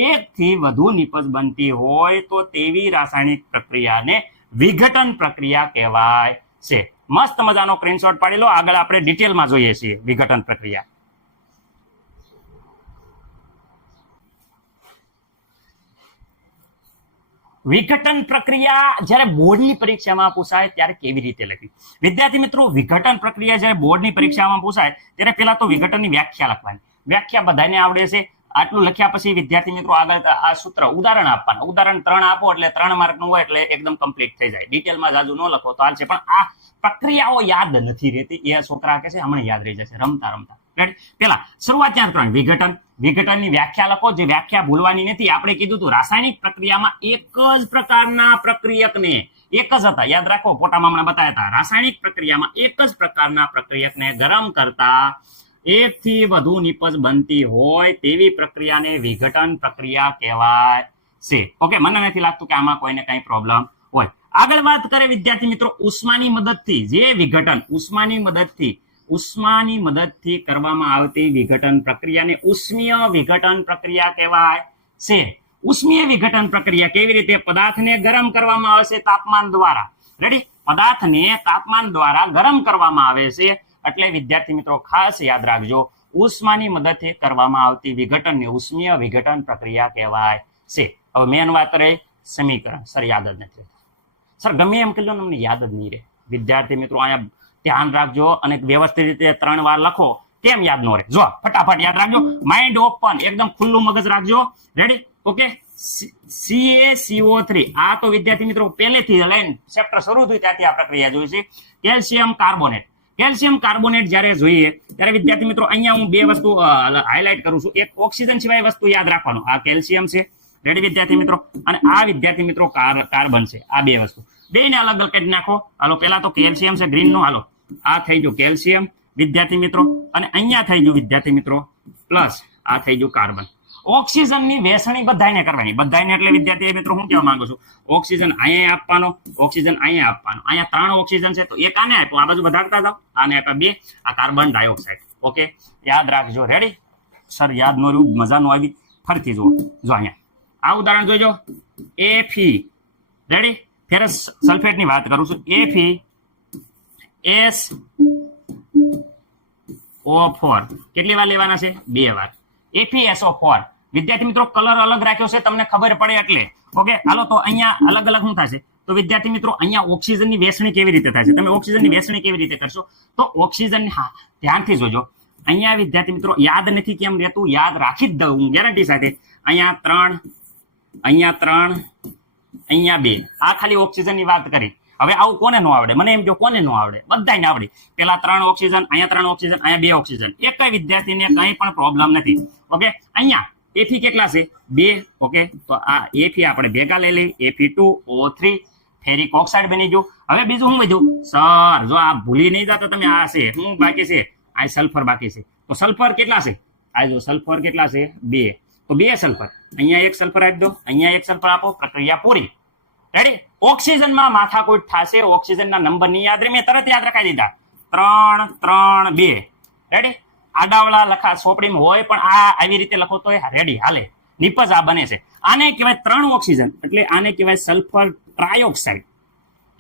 એક થી વધુ નિપજ બનતી હોય તો તેવી રાસાયણિક પ્રક્રિયાને વિઘટન પ્રક્રિયા કહેવાય છે. મસ્ત મજાનો સ્ક્રીનશોટ પાડી લો. આગળ આપણે ડિટેલમાં જોઈએ છીએ વિઘટન પ્રક્રિયા. વિઘટન પ્રક્રિયા જ્યારે બોર્ડની પરીક્ષામાં પૂછાય ત્યારે કેવી રીતે લખવી? વિદ્યાર્થી મિત્રો વિઘટન પ્રક્રિયા જ્યારે બોર્ડની પરીક્ષામાં પૂછાય ત્યારે પહેલા તો વિઘટનની વ્યાખ્યા લખવાની. વ્યાખ્યા બધાને આવડે છે. આટલું લખ્યા પછી વિદ્યાર્થી મિત્રો આગળ આ સૂત્ર ઉદાહરણ આપવાના, ઉદાહરણ 3 આપો એટલે 3 માર્કનું હોય એટલે એકદમ કમ્પ્લીટ થઈ જાય. ડિટેલમાં જાજુ ન લખો તો હાલશે, પણ આ પ્રક્રિયાઓ યાદ નથી રહેતી. એ છોકરા કે છે હમણાં યાદ રહી જશે રમતા રમતા. પેલા શરૂઆત ત્યાં કરવાની, વિઘટન. વિઘટનની વ્યાખ્યા લખો, જે વ્યાખ્યા ભૂલવાની નથી. આપણે કીધું હતું રાસાયણિક પ્રક્રિયામાં એક જ પ્રકારના પ્રક્રિયકને, એક જ હતા, યાદ રાખો, ફોટામાં હમણાં બતાવ્યા હતા. રાસાયણિક પ્રક્રિયામાં એક જ પ્રકારના પ્રક્રિયકને ગરમ કરતા એકથી વધુ નિપજ બનતી હોય તેવી પ્રક્રિયાને વિઘટન પ્રક્રિયા કહેવાય છે. ઓકે, મને નથી લાગતું કે આમાં કોઈને કઈ પ્રોબ્લેમ હોય. આગળ વાત કરે વિદ્યાર્થી મિત્રો ઉષ્માની મદદથી જે વિઘટન, ઉષ્માની મદદથી કરવામાં આવતી વિઘટન પ્રક્રિયાને ઉષ્મીય વિઘટન પ્રક્રિયા કહેવાય છે. ઉષ્મીય વિઘટન પ્રક્રિયા કેવી રીતે? પદાર્થને ગરમ કરવામાં આવે છે તાપમાન દ્વારા. રેડી? પદાર્થને તાપમાન દ્વારા ગરમ કરવામાં આવે છે. એટલે વિદ્યાર્થી મિત્રો ખાસ યાદ રાખજો, ઉષ્માની મદદથી કરવામાં આવતી વિઘટનને ઉષ્મીય વિઘટન પ્રક્રિયા કહેવાય છે. હવે મેન વાત રહી સમીકરણ. સર યાદ જ નથી રહેતા. સર ગમે એમ કહી લો અમને યાદ જ નહીં રહે. વિદ્યાર્થી મિત્રો અહીંયા ધ્યાન રાખજો અને વ્યવસ્થિત રીતે 3 વાર લખો. કેમ યાદ ન રહે? જો ફટાફટ યાદ રાખજો. માઇન્ડ ઓપન, એકદમ ખુલ્લું મગજ રાખજો. રેડી? ઓકે. CaCO3 આ તો વિદ્યાર્થી મિત્રો પહેલેથી લઈને ચેપ્ટર શરૂ થયું ત્યાંથી આ પ્રક્રિયા જોઈ છે. Calcium carbonate. કેલ્શિયમ કાર્બોનેટ જ્યારે જોઈએ ત્યારે વિદ્યાર્થી મિત્રો અહીંયા હું 2 વસ્તુ હાઇલાઇટ કરું છું. એક ઓક્સિજન સિવાય વસ્તુ યાદ રાખવાનું, આ કેલ્શિયમ છે. રેડી વિદ્યાર્થી મિત્રો? અને આ વિદ્યાર્થી મિત્રો કાર્બન છે. આ 2 વસ્તુ, બેને અલગ અલગ કરી નાખો. હાલો, પેલા તો કેલ્શિયમ છે ગ્રીન નો. હાલો, આ થઈ ગયું કેલ્શિયમ વિદ્યાર્થી મિત્રો, અને અહીંયા થઈ ગયું વિદ્યાર્થી મિત્રો પ્લસ આ થઈ ગયું કાર્બન. ઓક્સિજનની વેસણી બધાને કરવાની. બધાને એટલે વિદ્યાર્થી મિત્રો હું કહેવા માંગુ છું, ઓક્સિજન અહીંયા આપવાનો, ઓક્સિજન અહીંયા આપવાનો. અહીંયા 3 ઓક્સિજન છે તો એક આને આપ્યો, આ બાજુ વધારતા જાઓ. આને આપ્યા 2, આ કાર્બન ડાયોક્સાઇડ. ઓકે, યાદ રાખજો. રેડી? સર યાદ ન રહ્યું, મજા ન આવી, ફરીથી જુઓ. જો અહીંયા આ ઉદાહરણ જોઈજો. Fe. રેડી? ફેરસ સલ્ફેટની વાત કરું છું. FeSO4 કેટલી વાર લેવાના છે? 2 વાર. FeSO4 વિદ્યાર્થી મિત્રો કલર અલગ રાખ્યો છે તમને ખબર પડે એટલે. ઓકે, હાલો તો અહીંયા અલગ અલગ શું થશે? તો વિદ્યાર્થી મિત્રો અહીંયા ઓક્સિજનની વેચણી કેવી રીતે થાય છે? તમે ઓક્સિજનની વેચણી કેવી રીતે કરશો? તો ઓક્સિજન, હા ધ્યાનથી જોજો. અહીંયા વિદ્યાર્થી મિત્રો યાદ નથી કેમ રહેતું, યાદ રાખી જ દઉં હું ગેરંટી સાથે. અહીંયા 3, અહીંયા 3, અહીંયા 2. આ ખાલી ઓક્સિજનની વાત કરી. હવે આવું કોને ન આવડે? મને એમ કહો કોને ન આવડે? બધાને આવડે. પેલા 3 ઓક્સિજન, અહીંયા 3 ઓક્સિજન, અહીંયા 2 ઓક્સિજન. એક કઈ વિદ્યાર્થીને કઈ પણ પ્રોબ્લેમ નથી. ઓકે, અહીંયા Fe કેટલા છે? 2. ઓકે, તો આ Fe આપણે ભેગા લઈ લઈએ. Fe2O3 ફેરિક ઓક્સાઇડ બની ગયું. હવે બીજું શું વધ્યું? સર જો આ ભૂલી નહીં જતા તમે, આ છે શું બાકી છે? આ સલ્ફર બાકી છે. તો સલ્ફર કેટલા છે? આ જો સલ્ફર કેટલા છે? 2. તો 2 સલ્ફર, અહીંયા 1 સલ્ફર આપી દો, અહીંયા 1 સલ્ફર આપો, પ્રક્રિયા પૂરી. રેડી? ઓક્સિજનમાં માથાકૂટ થશે. ઓક્સિજનના નંબર નહીં યાદ રહે, મેં તરત યાદ રખાઈ દીધા. 3, 3, 2. રેડી? આડાવડા લખા સોપડીમાં હોય પણ આ આવી રીતે લખો તો રેડી હાલે. નિપજ આ બને છે. આને કહેવાય 3 ઓક્સિજન, એટલે આને કહેવાય સલ્ફર ટ્રાયોક્સાઇડ.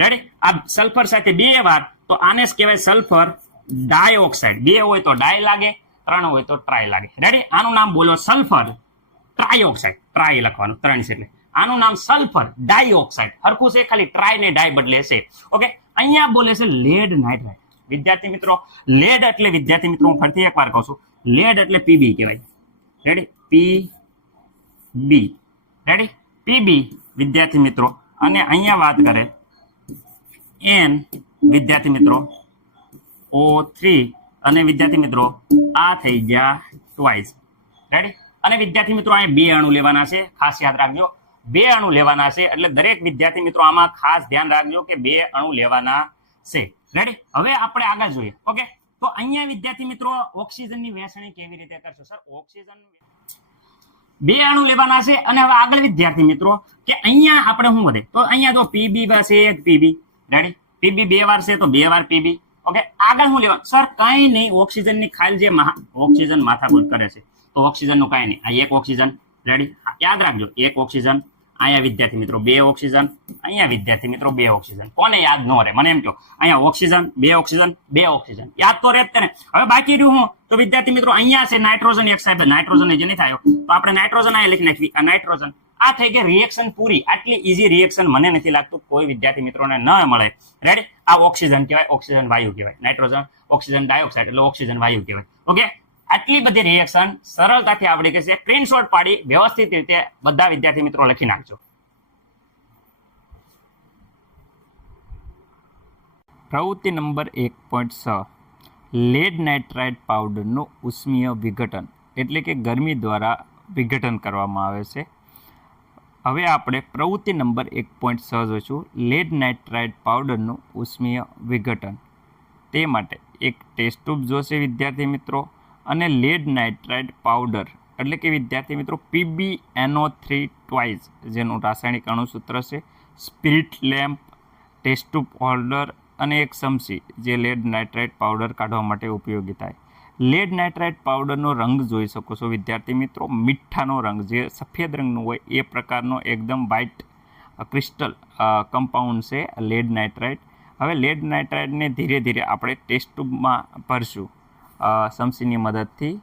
રેડી? આ સલ્ફર સાથે 2 વાર, તો આને કહેવાય સલ્ફર ડાયોક્સાઇડ. 2 હોય તો ડાય લાગે, 3 હોય તો ટ્રાય લાગે. રેડી? આનું નામ બોલો સલ્ફર ટ્રાયોક્સાઇડ. ટ્રાય લખવાનું 3 છે એટલે આનું નામ સલ્ફર ડાયોક્સાઇડ. હરખું છે, ખાલી ટ્રાય ને ડાય બદલે છે. ઓકે, અહીંયા બોલે છે લેડ નાઇટ્રાઇડ. વિદ્યાર્થી મિત્રો લેડ એટલે વિદ્યાર્થી મિત્રો હું ફરીથી એકવાર કહું છું, લેડ એટલે પીબી કહેવાય. રેડી? પીબી. રેડી? પીબી વિદ્યાર્થી મિત્રો. અને અહીંયા વાત કરે એન વિદ્યાર્થી મિત્રો O3 અને વિદ્યાર્થી મિત્રો આ થઈ ગયા ટ્વાઇસ. રેડી? અને વિદ્યાર્થી મિત્રો અહીંયા 2 અણુ લેવાના છે, ખાસ યાદ રાખજો. 2 અણુ લેવાના છે એટલે દરેક વિદ્યાર્થી મિત્રો આમાં ખાસ ધ્યાન રાખજો કે 2 અણુ લેવાના છે. રેડી? હવે આપણે આગળ જોઈએ. ઓકે, તો અહીંયા વિદ્યાર્થી મિત્રો ઓક્સિજનની વહેંચણી કેવી રીતે કરશો? સર ઓક્સિજન 2 અણુ લેવાના છે. અને હવે આગળ વિદ્યાર્થી મિત્રો કે અહીંયા આપણે શું વધે? તો અહીંયા જો પીબી છે, એક પીબી. રેડી? પીબી 2 વાર છે તો 2 વાર પીબી. ઓકે, આગળ શું લેવાનું? સર કઈ નહીં, ઓક્સિજનની ખાલી જે ઓક્સિજન માથાકૂટ કરે છે તો ઓક્સિજનનું કઈ નહીં. આ 1 ઓક્સિજન. રેડી? યાદ રાખજો, 1 ઓક્સિજન. અહીંયા વિદ્યાર્થી મિત્રો 2 ઓક્સિજન, અહીંયા વિદ્યાર્થી મિત્રો 2 ઓક્સિજન. કોને યાદ ન રહે મને એમ કહો? અહીંયા ઓક્સિજન, 2 ઓક્સિજન, 2 ઓક્સિજન. યાદ તો રહે જ ને. હવે બાકી રહ્યું હું તો વિદ્યાર્થી મિત્રો અહીંયા છે નાઇટ્રોજન. એક સાહેબ નાઇટ્રોજન જે નહીં થયો તો આપણે નાઇટ્રોજન અહીંયા લખી નાખવી. આ નાઇટ્રોજન. આ થઈ ગઈ રિએક્શન પૂરી. આટલી ઈઝી રિએક્શન મને નથી લાગતું કોઈ વિદ્યાર્થી મિત્રોને ન મળે. રેડી? આ ઓક્સિજન કહેવાય, ઓક્સિજન વાયુ કહેવાય. નાઇટ્રોજન ઓક્સિજન ડાયોક્સાઇડ એટલે ઓક્સિજન વાયુ કહેવાય. ઓકે, આટલી બધી રિએક્શન સરળતાથી આવડી ગઈ છે. સ્ક્રીનશોટ પાડી વ્યવસ્થિત રીતે બધા વિદ્યાર્થી મિત્રો લખી નાખજો. પ્રવૃત્તિ નંબર 1.6 લેડ નાઇટ્રાઇટ પાવડરનું ઉષ્મીય વિઘટન એટલે કે ગરમી દ્વારા વિઘટન કરવામાં આવે છે. હવે આપણે પ્રવૃત્તિ નંબર 1.6 જોઈશું લેડ નાઇટ્રાઇટ પાવડરનું ઉષ્મીય વિઘટન. તે માટે એક ટેસ્ટ ટ્યુબ જોશે વિદ્યાર્થી મિત્રો, અને લેડ નાઇટ્રાઇટ પાવડર એટલે કે વિદ્યાર્થી મિત્રો PbNO3 ટ્વાઇસ જેનું રાસાયણિક અણુસૂત્ર છે, spirit lamp, test tube holder અને એક સમસી જે લેડ નાઇટ્રાઇટ પાવડર કાઢવા માટે ઉપયોગી થાય. લેડ નાઇટ્રાઇટ પાવડરનો રંગ જોઈ શકો છો વિદ્યાર્થી મિત્રો, મીઠાનો રંગ જે સફેદ રંગનું હોય એ પ્રકારનો એકદમ વ્હાઇટ ક્રિસ્ટલ કમ્પાઉન્ડ છે લેડ નાઇટ્રાઇટ. હવે લેડ નાઇટ્રાઇટને ધીરે ધીરે આપણે ટેસ્ટ ટ્યુબમાં ભરશું સમસીની મદદથી.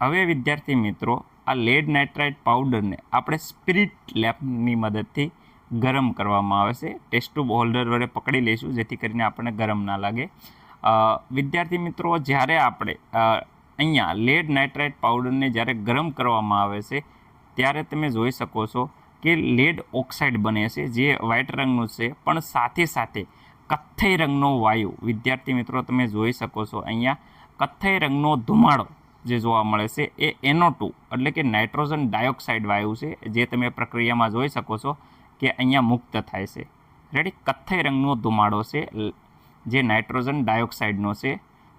હવે વિદ્યાર્થી મિત્રો આ લેડ નાઇટ્રાઇટ પાવડરને આપણે સ્પિરિટ લેમ્પની મદદથી ગરમ કરવામાં આવે છે. ટેસ્ટ ટ્યુબ હોલ્ડર વડે પકડી લઈશું જેથી કરીને આપણને ગરમ ના લાગે. વિદ્યાર્થી મિત્રો જ્યારે આપણે અહીંયા લેડ નાઇટ્રાઇટ પાવડરને જ્યારે ગરમ કરવામાં આવે છે ત્યારે તમે જોઈ શકો છો કે લેડ ઓક્સાઇડ બને છે જે વ્હાઇટ રંગનું છે, પણ સાથે સાથે કથ્થઈ રંગનો વાયુ વિદ્યાર્થી મિત્રો તમે જોઈ શકો છો અહીંયા કથ્થઈ રંગનો ધુમાડો જે જોવા મળે છે એ NO2 એટલે કે નાઇટ્રોજન ડાયોક્સાઇડ વાયુ છે જે તમે પ્રક્રિયામાં જોઈ શકો છો કે અહીંયા મુક્ત થાય છે. રેડી, કથ્થઈ રંગનો ધુમાડો છે જે નાઇટ્રોજન ડાયોક્સાઇડનો છે.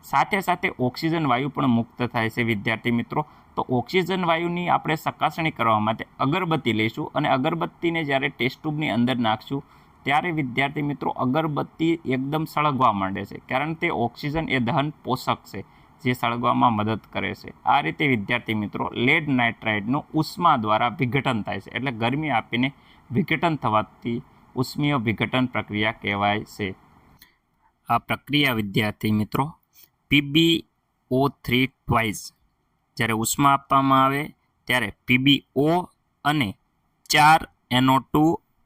સાથે સાથે ઓક્સિજન વાયુ પણ મુક્ત થાય છે વિદ્યાર્થી મિત્રો. તો ઓક્સિજન વાયુની આપણે ચકાસણી કરવા માટે અગરબત્તી લઈશું અને અગરબત્તીને જ્યારે ટેસ્ટ ટ્યુબની અંદર નાખશું ત્યારે વિદ્યાર્થી મિત્રો અગરબત્તી એકદમ સળગવા માંડે છે, કારણ તે ઓક્સિજન એ દહન પોષક છે જે સળગવામાં મદદ કરે છે. આ રીતે વિદ્યાર્થી મિત્રો લેડ નાઇટ્રાઇટનું ઉષ્મા દ્વારા વિઘટન થાય છે, એટલે ગરમી આપીને વિઘટન થવાથી ઉષ્મીય વિઘટન પ્રક્રિયા કહેવાય છે. આ પ્રક્રિયા વિદ્યાર્થી મિત્રો PbO3 ટ્વાઇસ જ્યારે ઉષ્મા આપવામાં આવે ત્યારે PbO અને 4 NO2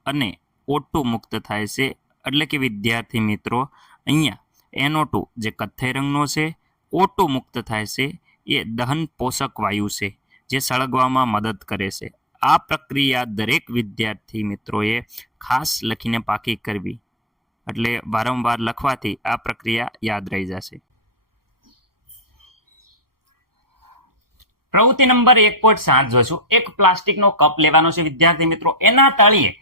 અને O2 મુક્ત થાય છે. એટલે કે વિદ્યાર્થી મિત્રો અહીંયા NO2 જે કથ્થઈ રંગનો છે, O2 મુક્ત થાય છે એ દહન પોષક વાયુ છે જે સળગવામાં મદદ કરે છે. આ પ્રક્રિયા દરેક વિદ્યાર્થી મિત્રોએ ખાસ લખીને પાકી કરવી, એટલે વારંવાર લખવાથી આ પ્રક્રિયા યાદ રહી જશે. પ્રવૃત્તિ નંબર 1.7 જોઈશું. એક પ્લાસ્ટિકનો કપ લેવાનો છે વિદ્યાર્થી મિત્રો. એના તળિયે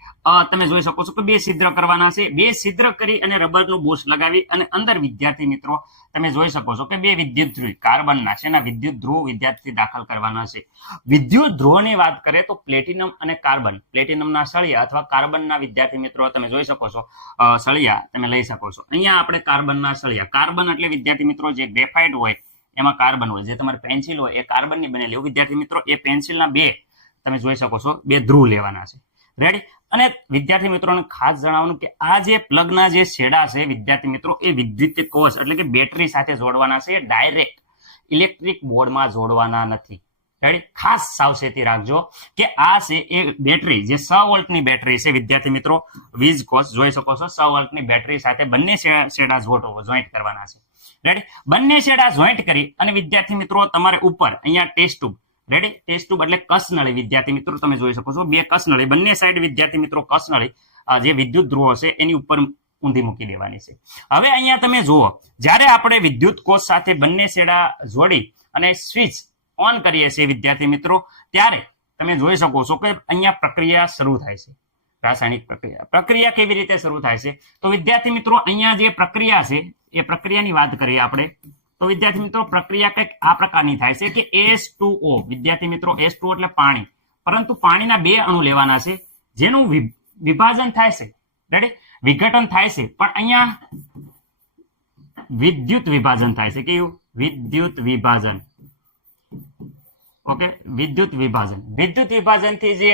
તમે જોઈ શકો છો કે 2 છિદ્ર કરવાના છે. 2 છિદ્ર કરી અને રબરનું બુશ લગાવી અને અંદર વિદ્યાર્થી મિત્રો તમે જોઈ શકો છો કે 2 વિદ્યુત ધ્રુવ કાર્બનના છે, એના વિદ્યુત ધ્રુવ વિદ્યાર્થી દાખલ કરવાના છે. વિદ્યુત ધ્રુવની વાત કરીએ તો પ્લેટિનમ અને કાર્બન, પ્લેટિનમના સળિયા અથવા કાર્બનના વિદ્યાર્થી મિત્રો તમે જોઈ શકો છો સળિયા તમે લઈ શકો છો. અહીંયા આપણે કાર્બનના સળિયા, કાર્બન એટલે વિદ્યાર્થી મિત્રો જે ગ્રેફાઇટ હોય એમાં કાર્બન હોય, જે તમારી પેન્સિલ હોય એ કાર્બનની બનેલી હોય વિદ્યાર્થી મિત્રો. એ પેન્સિલના 2 તમે જોઈ શકો છો 2 ધ્રુવ લેવાના છે. રેડી. અને વિદ્યાર્થી મિત્રોને ખાસ જણાવવાનું કે આ જે પ્લગના જે છેડા છે વિદ્યાર્થી મિત્રો એ વિદ્યુત કોષ એટલે કે બેટરી સાથે જોડવાના છે, ડાયરેક્ટ ઇલેક્ટ્રિક બોર્ડમાં જોડવાના નથી. રેડી, ખાસ સાવચેતી રાખજો કે આ છે એ બેટરી જે 6 વોલ્ટની બેટરી છે વિદ્યાર્થી મિત્રો. વીજ કોષ જોઈ શકો છો 6 વોલ્ટની બેટરી સાથે બંને છેડા જોઈન્ટ કરવાના છે. રેડી, બંને છેડા જોઈન્ટ કરી અને વિદ્યાર્થી મિત્રો તમારે ઉપર અહીંયા test tube, ready, test tube એટલે કસનળી વિદ્યાર્થી મિત્રો તમે જોઈ શકો છો 2 કસનળી બંને સાઈડ વિદ્યાર્થી મિત્રો કસનળી જે વિદ્યુત ધ્રુવો છે એની ઉપર ઊંધી મૂકી દેવાની છે. હવે અહીંયા તમે જુઓ જ્યારે આપણે વિદ્યુત કોષ સાથે બંને છેડા જોડી અને સ્વિચ ઓન કરીએ છીએ વિદ્યાર્થી મિત્રો ત્યારે તમે જોઈ શકો છો કે અહીંયા પ્રક્રિયા શરૂ થાય છે, રાસાયણિક પ્રક્રિયા. પ્રક્રિયા કેવી રીતે શરૂ થાય છે તો વિદ્યાર્થી મિત્રો અહીંયા જે પ્રક્રિયા છે એ પ્રક્રિયાની વાત કરીએ આપણે તો વિદ્યાર્થી મિત્રો પ્રક્રિયા કંઈક આ પ્રકારની થાય છે કે H2O વિદ્યાર્થી મિત્રો H2O એટલે પાણી, પરંતુ પાણીના 2 અણુ લેવાના છે જેનું વિભાજન થાય છે. રેડી, વિઘટન થાય છે, પણ અહીંયા વિદ્યુત વિભાજન થાય છે. કેવું? વિદ્યુત વિભાજન. ઓકે, વિદ્યુત વિભાજન. વિદ્યુત વિભાજનથી જે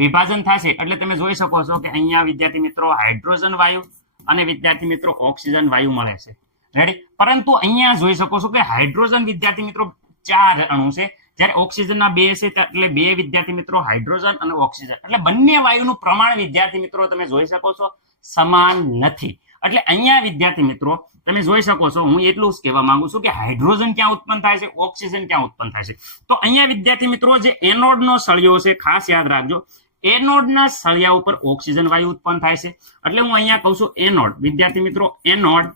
વિભાજન થશે એટલે તમે જોઈ શકો છો કે અહીંયા વિદ્યાર્થી મિત્રો હાઇડ્રોજન વાયુ અને વિદ્યાર્થી મિત્રો ઓક્સિજન વાયુ મળે છે. રેડી, પરંતુ અહીંયા જોઈ શકો છો કે હાઇડ્રોજન વિદ્યાર્થી મિત્રો 4 અણુ છે, જ્યારે ઓક્સિજનના 2 છે એટલે 2 વિદ્યાર્થી મિત્રો હાઇડ્રોજન અને ઓક્સિજન, એટલે બંને વાયુનું પ્રમાણ વિદ્યાર્થી મિત્રો તમે જોઈ શકો છો સમાન નથી. એટલે અહીંયા વિદ્યાર્થી મિત્રો તમે જોઈ શકો છો, હું એટલું જ કહેવા માંગુ છું કે હાઇડ્રોજન ક્યાં ઉત્પન્ન થાય છે, ઓક્સિજન ક્યાં ઉત્પન્ન થાય છે. તો અહીંયા વિદ્યાર્થી મિત્રો જે એનોડનો સળિયો છે, ખાસ યાદ રાખજો, એનોડના સળિયા ઉપર ઓક્સિજન વાયુ ઉત્પન્ન થાય છે. એટલે હું અહીંયા કહું છું એનોડ. વિદ્યાર્થી મિત્રો એનોડ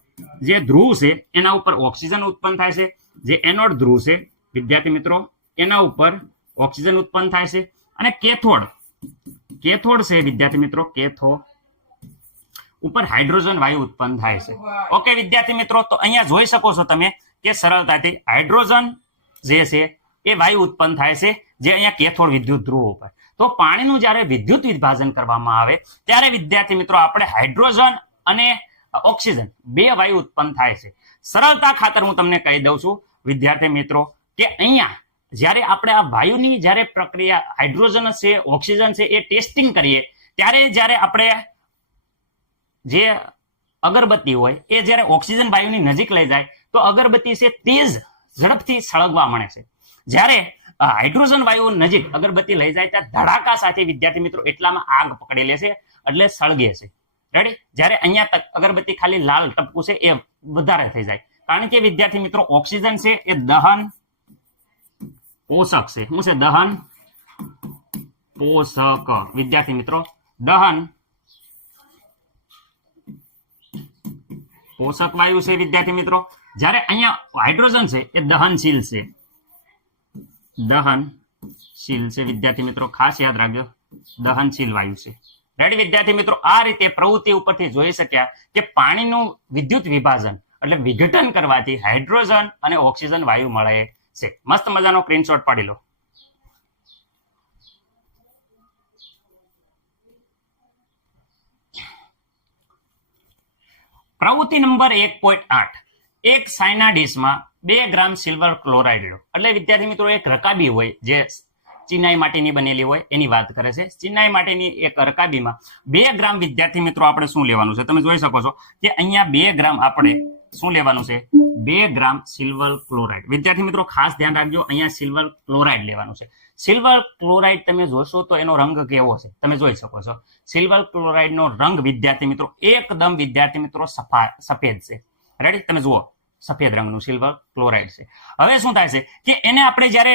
જે ધ્રુવ છે એના ઉપર ઓક્સિજન ઉત્પન્ન થાય છે. જે એનોડ ધ્રુવ છે વિદ્યાર્થી મિત્રો એના ઉપર ઓક્સિજન ઉત્પન્ન થાય છે. અને કેથોડ છે વિદ્યાર્થી મિત્રો, કેથોડ ઉપર હાઇડ્રોજન વાયુ ઉત્પન્ન થાય છે. ઓકે વિદ્યાર્થી મિત્રો, તો અહીંયા જોઈ શકો છો તમે કે સરળતાથી હાઇડ્રોજન જે છે એ વાયુ ઉત્પન્ન થાય છે, જે અહીંયા કેથોડ વિદ્યુત ધ્રુવ ઉપર. તો પાણીનું જ્યારે વિદ્યુત વિભાજન કરવામાં આવે ત્યારે વિદ્યાર્થી મિત્રો આપણે હાઇડ્રોજન અને ઓક્સિજન બે વાયુ ઉત્પન્ન થાય છે. સરળતા ખાતર હું તમને કહી દઉં છું વિદ્યાર્થી મિત્રો કે અહીંયા જ્યારે આપણે આ વાયુની જ્યારે પ્રક્રિયા હાઇડ્રોજન છે, ઓક્સિજન છે એ ટેસ્ટિંગ કરીએ ત્યારે જ્યારે આપણે જે અગરબત્તી હોય એ જ્યારે ઓક્સિજન વાયુની નજીક લઈ જાય તો અગરબત્તી છે તેજ ઝડપથી સળગવા મળે છે. જ્યારે હાઇડ્રોજન વાયુ નજીક અગરબત્તી લઈ જાય ત્યાં ધડાકા સાથે વિદ્યાર્થી મિત્રો એટલામાં આગ પકડી લે છે, એટલે સળગે છે. રેડી? જ્યારે અહીંયા અગરબત્તી ખાલી લાલ ટપકું છે એ વધારે થઈ જાય, કારણ કે વિદ્યાર્થી મિત્રો ઓક્સિજન છે એ દહન પોષક છે. શું છે? દહન પોષક. વિદ્યાર્થી મિત્રો દહન પોષક વાયુ છે વિદ્યાર્થી મિત્રો. જ્યારે અહીંયા હાઇડ્રોજન છે એ દહનશીલ છે. દહનશીલ છે વિદ્યાર્થી મિત્રો, ખાસ યાદ રાખજો, દહનશીલ વાયુ છે. રેડી વિદ્યાર્થી મિત્રો? આ રીતે પ્રવૃત્તિ ઉપરથી જોઈ શક્યા કે પાણીનું વિદ્યુત વિભાજન એટલે વિઘટન કરવાથી હાઇડ્રોજન અને ઓક્સિજન વાયુ મળે છે. મસ્ત મજાનો સ્ક્રીનશોટ પાડી લો. પ્રવૃત્તિ નંબર 1.8. એક સાયના ડીશમાં 2 ગ્રામ સિલ્વર ક્લોરાઇડ લો. એટલે વિદ્યાર્થી મિત્રો એક રકાબી હોય જે ચિનાઈ માટીની બનેલી હોય એની વાત કરે છે. ચિનાઈ માટીની એક રકાબીમાં 2 ગ્રામ વિદ્યાર્થી મિત્રો આપણે શું લેવાનું છે? તમે જોઈ શકો છો કે અહીંયા 2 ગ્રામ આપણે શું લેવાનું છે? 2 ગ્રામ સિલ્વર ક્લોરાઇડ. વિદ્યાર્થી મિત્રો ખાસ ધ્યાન રાખજો, અહીંયા સિલ્વર ક્લોરાઇડ લેવાનું છે. સિલ્વર ક્લોરાઇડ તમે જોશો તો એનો રંગ કેવો છે તમે જોઈ શકો છો. સિલ્વર ક્લોરાઇડ નો રંગ વિદ્યાર્થી મિત્રો એકદમ વિદ્યાર્થી મિત્રો સફેદ છે. રેડી? તમે જુઓ, સફેદ રંગનું સિલ્વર ક્લોરાઇડ છે. હવે શું થાય છે કે એને આપણે જ્યારે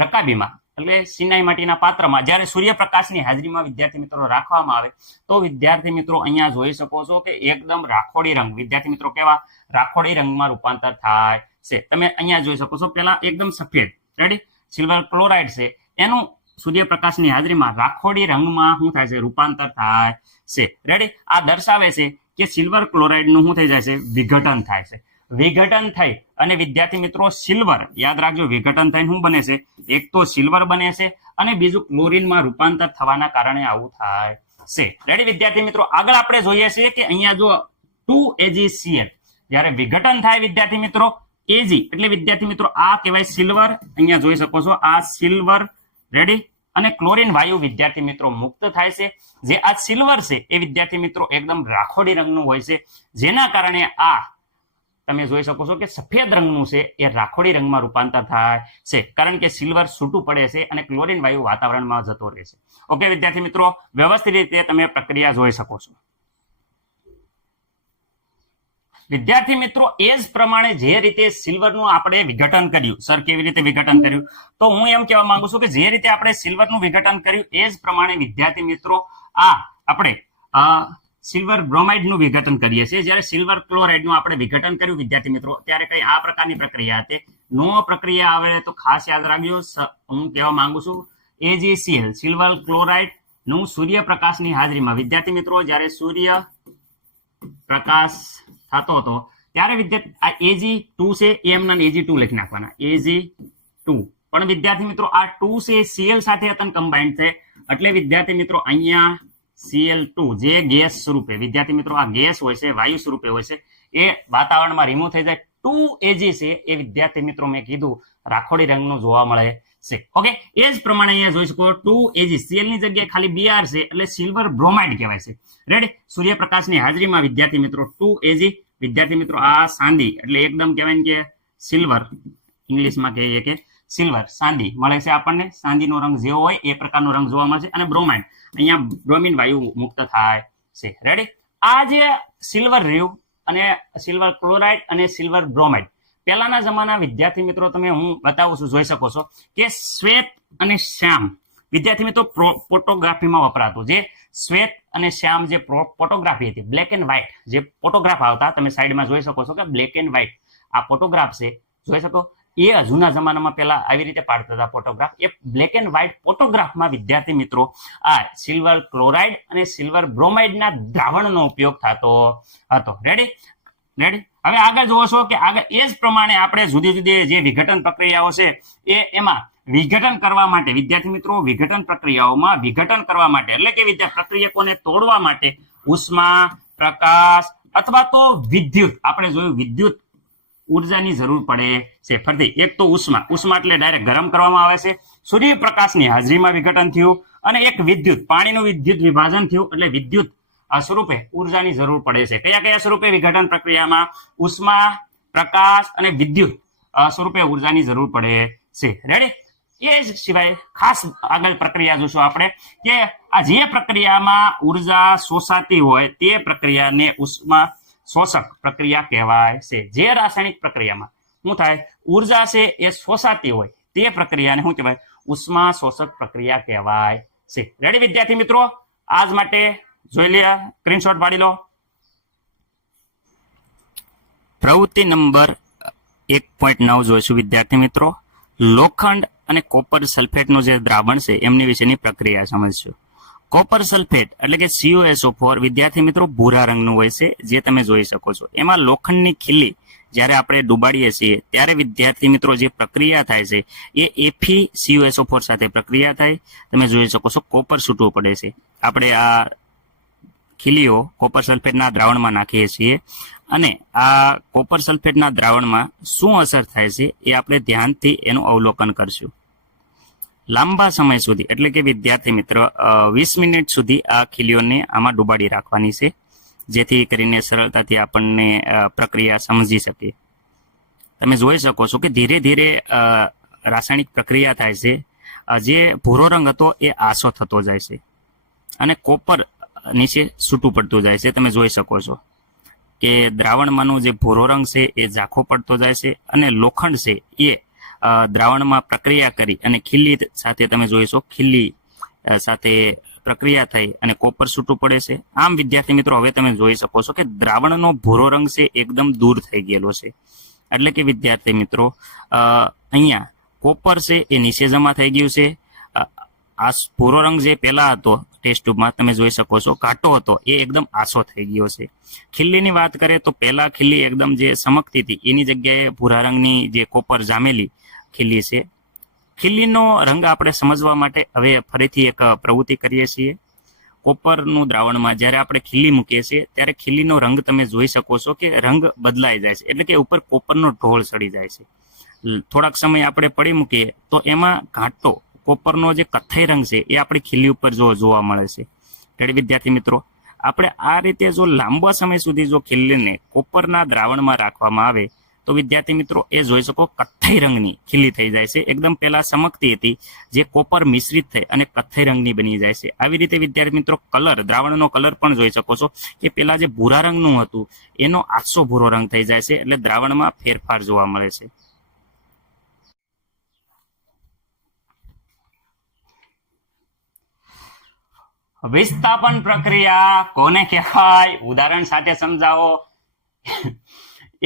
રકાબીમાં એટલે ચિનાઈ માટીના પાત્રમાં જ્યારે સૂર્યપ્રકાશની હાજરીમાં વિદ્યાર્થી મિત્રો રાખવામાં આવે તો વિદ્યાર્થી મિત્રો અહીંયા જોઈ શકો છો કે એકદમ રાખોડી રંગ, વિદ્યાર્થી મિત્રો કેવા રાખોડી રંગમાં રૂપાંતર થાય છે. તમે અહીંયા જોઈ શકો છો પેલા એકદમ સફેદ. રેડી? સિલ્વર ક્લોરાઇડ છે એનું સૂર્યપ્રકાશની હાજરીમાં રાખોડી રંગમાં શું થાય છે? રૂપાંતર થાય છે. રેડી? આ દર્શાવે છે કે સિલ્વર ક્લોરાઇડનું શું થઈ જાય છે? વિઘટન થાય છે. વિઘટન થઈ અને વિદ્યાર્થી મિત્રો સિલ્વર, યાદ રાખજો, વિઘટન થઈને શું બને છે? એક તો સિલ્વર બને છે અને બીજું ક્લોરીનમાં રૂપાંતર થવાના કારણે આવું થાય છે. રેડી વિદ્યાર્થી મિત્રો? આગળ આપણે જોઈએ છીએ કે અહીંયા જો 2AgCl જ્યારે વિઘટન થાય વિદ્યાર્થી મિત્રો Ag એટલે વિદ્યાર્થી મિત્રો આ કહેવાય સિલ્વર. અહીંયા જોઈ શકો છો આ સિલ્વર. રેડી? અને ક્લોરીન વાયુ વિદ્યાર્થી મિત્રો મુક્ત થાય છે. જે આ સિલ્વર છે એ વિદ્યાર્થી મિત્રો એકદમ રાખોડી રંગનું હોય છે, જેના કારણે આ તમે જોઈ શકો છો કે સફેદ રંગનું છે એ રાખોડી રંગમાં રૂપાંતર થાય છે, કારણ કે સિલ્વર છૂટું પડે છે અને ક્લોરીન વાયુ વાતાવરણમાં જતો રહે છે. ઓકે વિદ્યાર્થી મિત્રો, વ્યવસ્થિત રીતે તમે પ્રક્રિયા જોઈ શકો છો. વિદ્યાર્થી મિત્રો એ જ પ્રમાણે જે રીતે સિલ્વરનું આપણે વિઘટન કર્યું, સર કેવી રીતે વિઘટન કર્યું, તો હું એમ કહેવા માંગુ છું કે જે રીતે આપણે સિલ્વરનું વિઘટન કર્યું એ જ પ્રમાણે વિદ્યાર્થી મિત્રો આ આપણે સિલ્વર બ્રોમાઇડનું વિઘટન કરીએ છીએ. જ્યારે સિલ્વર ક્લોરાઇડનું આપણે વિઘટન કર્યું વિદ્યાર્થી મિત્રો ત્યારે કઈ આ પ્રકારની પ્રક્રિયા હતી. નો પ્રક્રિયા આવે તો ખાસ યાદ રાખજો, હું કહેવા માંગુ છું AgCl સિલ્વર ક્લોરાઇડ નું સૂર્યપ્રકાશની હાજરીમાં વિદ્યાર્થી મિત્રો જ્યારે સૂર્યપ્રકાશ થતો હતો ત્યારે વિદ્યાર્થી આ Ag2 છે એમના Ag2 લખી નાખવાના, Ag2. પણ વિદ્યાર્થી મિત્રો આ 2 છે Cl સાથે કમ્બાઇન્ડ છે એટલે વિદ્યાર્થી મિત્રો અહીંયા Cl2 જે ગેસ સ્વરૂપે વિદ્યાર્થી મિત્રો આ ગેસ હોય છે, વાયુ સ્વરૂપે હોય છે, એ વાતાવરણમાં રિમૂવ થઈ જાય. 2Ag છે એ વિદ્યાર્થી મિત્રો મેં કીધું રાખોડી રંગનું જોવા મળે છે. ઓકે, એ જ પ્રમાણે અહીંયા જોઈ શકો 2Ag Cl ની જગ્યાએ ખાલી Br છે એટલે સિલ્વર બ્રોમાઇડ કહેવાય છે. રેડી? સૂર્યપ્રકાશની હાજરીમાં વિદ્યાર્થી મિત્રો 2Ag વિદ્યાર્થી મિત્રો આ સાંદી એટલે એકદમ કહેવાય કે સિલ્વર, ઇંગ્લિશમાં કહીએ કે સિલ્વર સાંદી મળે છે આપણને. સાંદીનો રંગ જેવો હોય એ પ્રકારનો રંગ જોવા મળશે અને બ્રોમાઇડ અહીંયા બ્રોમિન વાયુ મુક્ત થાય છે. રેડી? આ જે સિલ્વર રહ્યું અને સિલ્વર ક્લોરાઇડ અને સિલ્વર બ્રોમાઇડ, પહેલાના જમાના વિદ્યાર્થી મિત્રો તમે હું બતાવું છું, જોઈ શકો છો કે શ્વેત અને શ્યામ વિદ્યાર્થી મિત્રો ફોટોગ્રાફીમાં વપરાતું જે શ્વેત અને શ્યામ જે ફોટોગ્રાફી હતી, બ્લેક એન્ડ વ્હાઇટ જે ફોટોગ્રાફ આવતા, તમે સાઈડમાં જોઈ શકો છો કે બ્લેક એન્ડ વ્હાઇટ આ ફોટોગ્રાફ છે, જોઈ શકો. એ જૂના જમાનામાં પહેલા આવી રીતે પાડતા હતા photograph. A black and white ફોટોગ્રાફમાં વિદ્યાર્થી મિત્રો આ સિલ્વર ક્લોરાઇડ અને સિલ્વર બ્રોમાઇડના દ્રાવણનો ઉપયોગ થતો હતો. રેડી. હવે આગળ જોવો છો કે આગળ એ જ પ્રમાણે આપણે જુદી જુદી જે વિઘટન પ્રક્રિયાઓ છે એમાં વિઘટન કરવા માટે વિદ્યાર્થી મિત્રો વિઘટન પ્રક્રિયાઓમાં વિઘટન કરવા માટે એટલે કે પ્રક્રિયકોને તોડવા માટે ઉષ્મા, પ્રકાશ અથવા તો વિદ્યુત, આપણે જોયું વિદ્યુત ઉર્જાની જરૂર પડે છે. ફરીથી એક તો ઉષ્મા એટલે ડાયરેક્ટ ગરમ કરવામાં આવે છે, સૂર્યપ્રકાશની હાજરીમાં વિઘટન થયું, અને એક વિદ્યુત પાણીનું વિદ્યુત વિભાજન થયું એટલે વિદ્યુત સ્વરૂપે ઉર્જાની જરૂર પડે છે. કયા સ્વરૂપે વિઘટન પ્રક્રિયામાં ઉષ્મા, પ્રકાશ અને વિદ્યુત સ્વરૂપે ઉર્જાની જરૂર પડે છે. રેડી. એ જ સિવાય ખાસ આગળ પ્રક્રિયા જોશું આપણે કે આ જે પ્રક્રિયામાં ઉર્જા શોષાતી હોય તે પ્રક્રિયાને ઉષ્મા શોષક પ્રક્રિયા કહેવાય છે. જે રાસાયણિક પ્રક્રિયામાં શું થાય, ઉર્જા છે એ શોષાતી હોય તે પ્રક્રિયાને શું કહેવાય, ઉષ્મા શોષક પ્રક્રિયા કહેવાય છે. રેડી વિદ્યાર્થી મિત્રો, આજ માટે જોઈ લે, સ્ક્રીનશોટ પાડી લો. પ્રવૃત્તિ નંબર 1.9 જોઈશું વિદ્યાર્થી મિત્રો. લોખંડ અને કોપર સલ્ફેટનું જે દ્રાવણ છે એમની વિશેની પ્રક્રિયા સમજશું. કોપર સલ્ફેટ એટલે કે CuSO4 વિદ્યાર્થી મિત્રો ભૂરા રંગનું હોય છે, જે તમે જોઈ શકો છો. એમાં લોખંડની ખીલી જ્યારે આપણે ડુબાડીએ છીએ ત્યારે વિદ્યાર્થી મિત્રો જે પ્રક્રિયા થાય છે એ FeCuSO4 સાથે પ્રક્રિયા થાય. તમે જોઈ શકો છો કોપર છૂટવું પડે છે. આપણે આ ખીલીઓ કોપર સલ્ફેટના દ્રાવણમાં નાખીએ છીએ અને આ કોપર સલ્ફેટના દ્રાવણમાં શું અસર થાય છે એ આપણે ધ્યાનથી એનું અવલોકન કરશું. લાંબા સમય સુધી એટલે કે વિદ્યાર્થી મિત્ર 20 મિનિટ સુધી આ ખીલીઓને આમાં ડુબાડી રાખવાની છે, જેથી કરીને સરળતાથી આપણને પ્રક્રિયા સમજી શકીએ. તમે જોઈ શકો છો કે ધીરે ધીરે રાસાયણિક પ્રક્રિયા થાય છે. જે ભૂરો રંગ હતો એ આછો થતો જાય છે અને કોપર નીચે છૂટું પડતું જાય છે. તમે જોઈ શકો છો કે દ્રાવણમાંનો જે ભૂરો રંગ છે એ ઝાંખો પડતો જાય છે અને લોખંડ છે એ દ્રાવણમાં પ્રક્રિયા કરી અને ખીલી સાથે તમે જોઈશો ખીલી સાથે પ્રક્રિયા થઈ અને કોપર છૂટું પડે છે. આમ વિદ્યાર્થી મિત્રો હવે તમે જોઈ શકો છો કે દ્રાવણનો ભૂરો રંગ છે એકદમ દૂર થઈ ગયેલો છે. એટલે કે વિદ્યાર્થી મિત્રો અહીંયા કોપર છે એ નીચે જમા થઈ ગયું છે. આ ભૂરો રંગ જે પહેલા હતો ટેસ્ટ ટ્યુબમાં તમે જોઈ શકો છો ઘાટો હતો એ એકદમ આછો થઈ ગયો છે. ખીલીની વાત કરીએ તો પહેલા ખીલી એકદમ જે ચમકતી હતી એની જગ્યાએ ભૂરા રંગની જે કોપર જામેલી ખીલી છે. ખીલીનો રંગ આપણે સમજવા માટે હવે ફરીથી એક પ્રવૃત્તિ કરીએ છીએ. કોપરનું દ્રાવણમાં જ્યારે આપણે ખીલી મૂકીએ છીએ ત્યારે ખીલીનો રંગ તમે જોઈ શકો છો કે રંગ બદલાઈ જાય છે, એટલે કે ઉપર કોપરનો ઢોળ ચડી જાય છે. થોડાક સમય આપણે પડી મૂકીએ તો એમાં ઘાટો કોપરનો જે કથ્થઈ રંગ છે એ આપણી ખીલી ઉપર જોવા મળે છે. ત્યારે વિદ્યાર્થી મિત્રો આપણે આ રીતે જો લાંબા સમય સુધી જો ખીલીને કોપરના દ્રાવણમાં રાખવામાં આવે તો વિદ્યાર્થી મિત્રો એ જોઈ શકો કથ્થઈ રંગની ખીલી થઈ જાય છે. એકદમ પહેલા ચમકતી હતી જે કોપર મિશ્રિત થઈ અને કથ્થઈ રંગની બની જાય છે. આવી રીતે વિદ્યાર્થી મિત્રો કલર દ્રાવણનો કલર પણ જોઈ શકો છો કે પેલા જે ભૂરા રંગનું હતું એનો આછો ભૂરો રંગ થઈ જાય છે. એટલે દ્રાવણમાં ફેરફાર જોવા મળે છે. વિસ્થાપન પ્રક્રિયા કોને કહેવાય, ઉદાહરણ સાથે સમજાવો.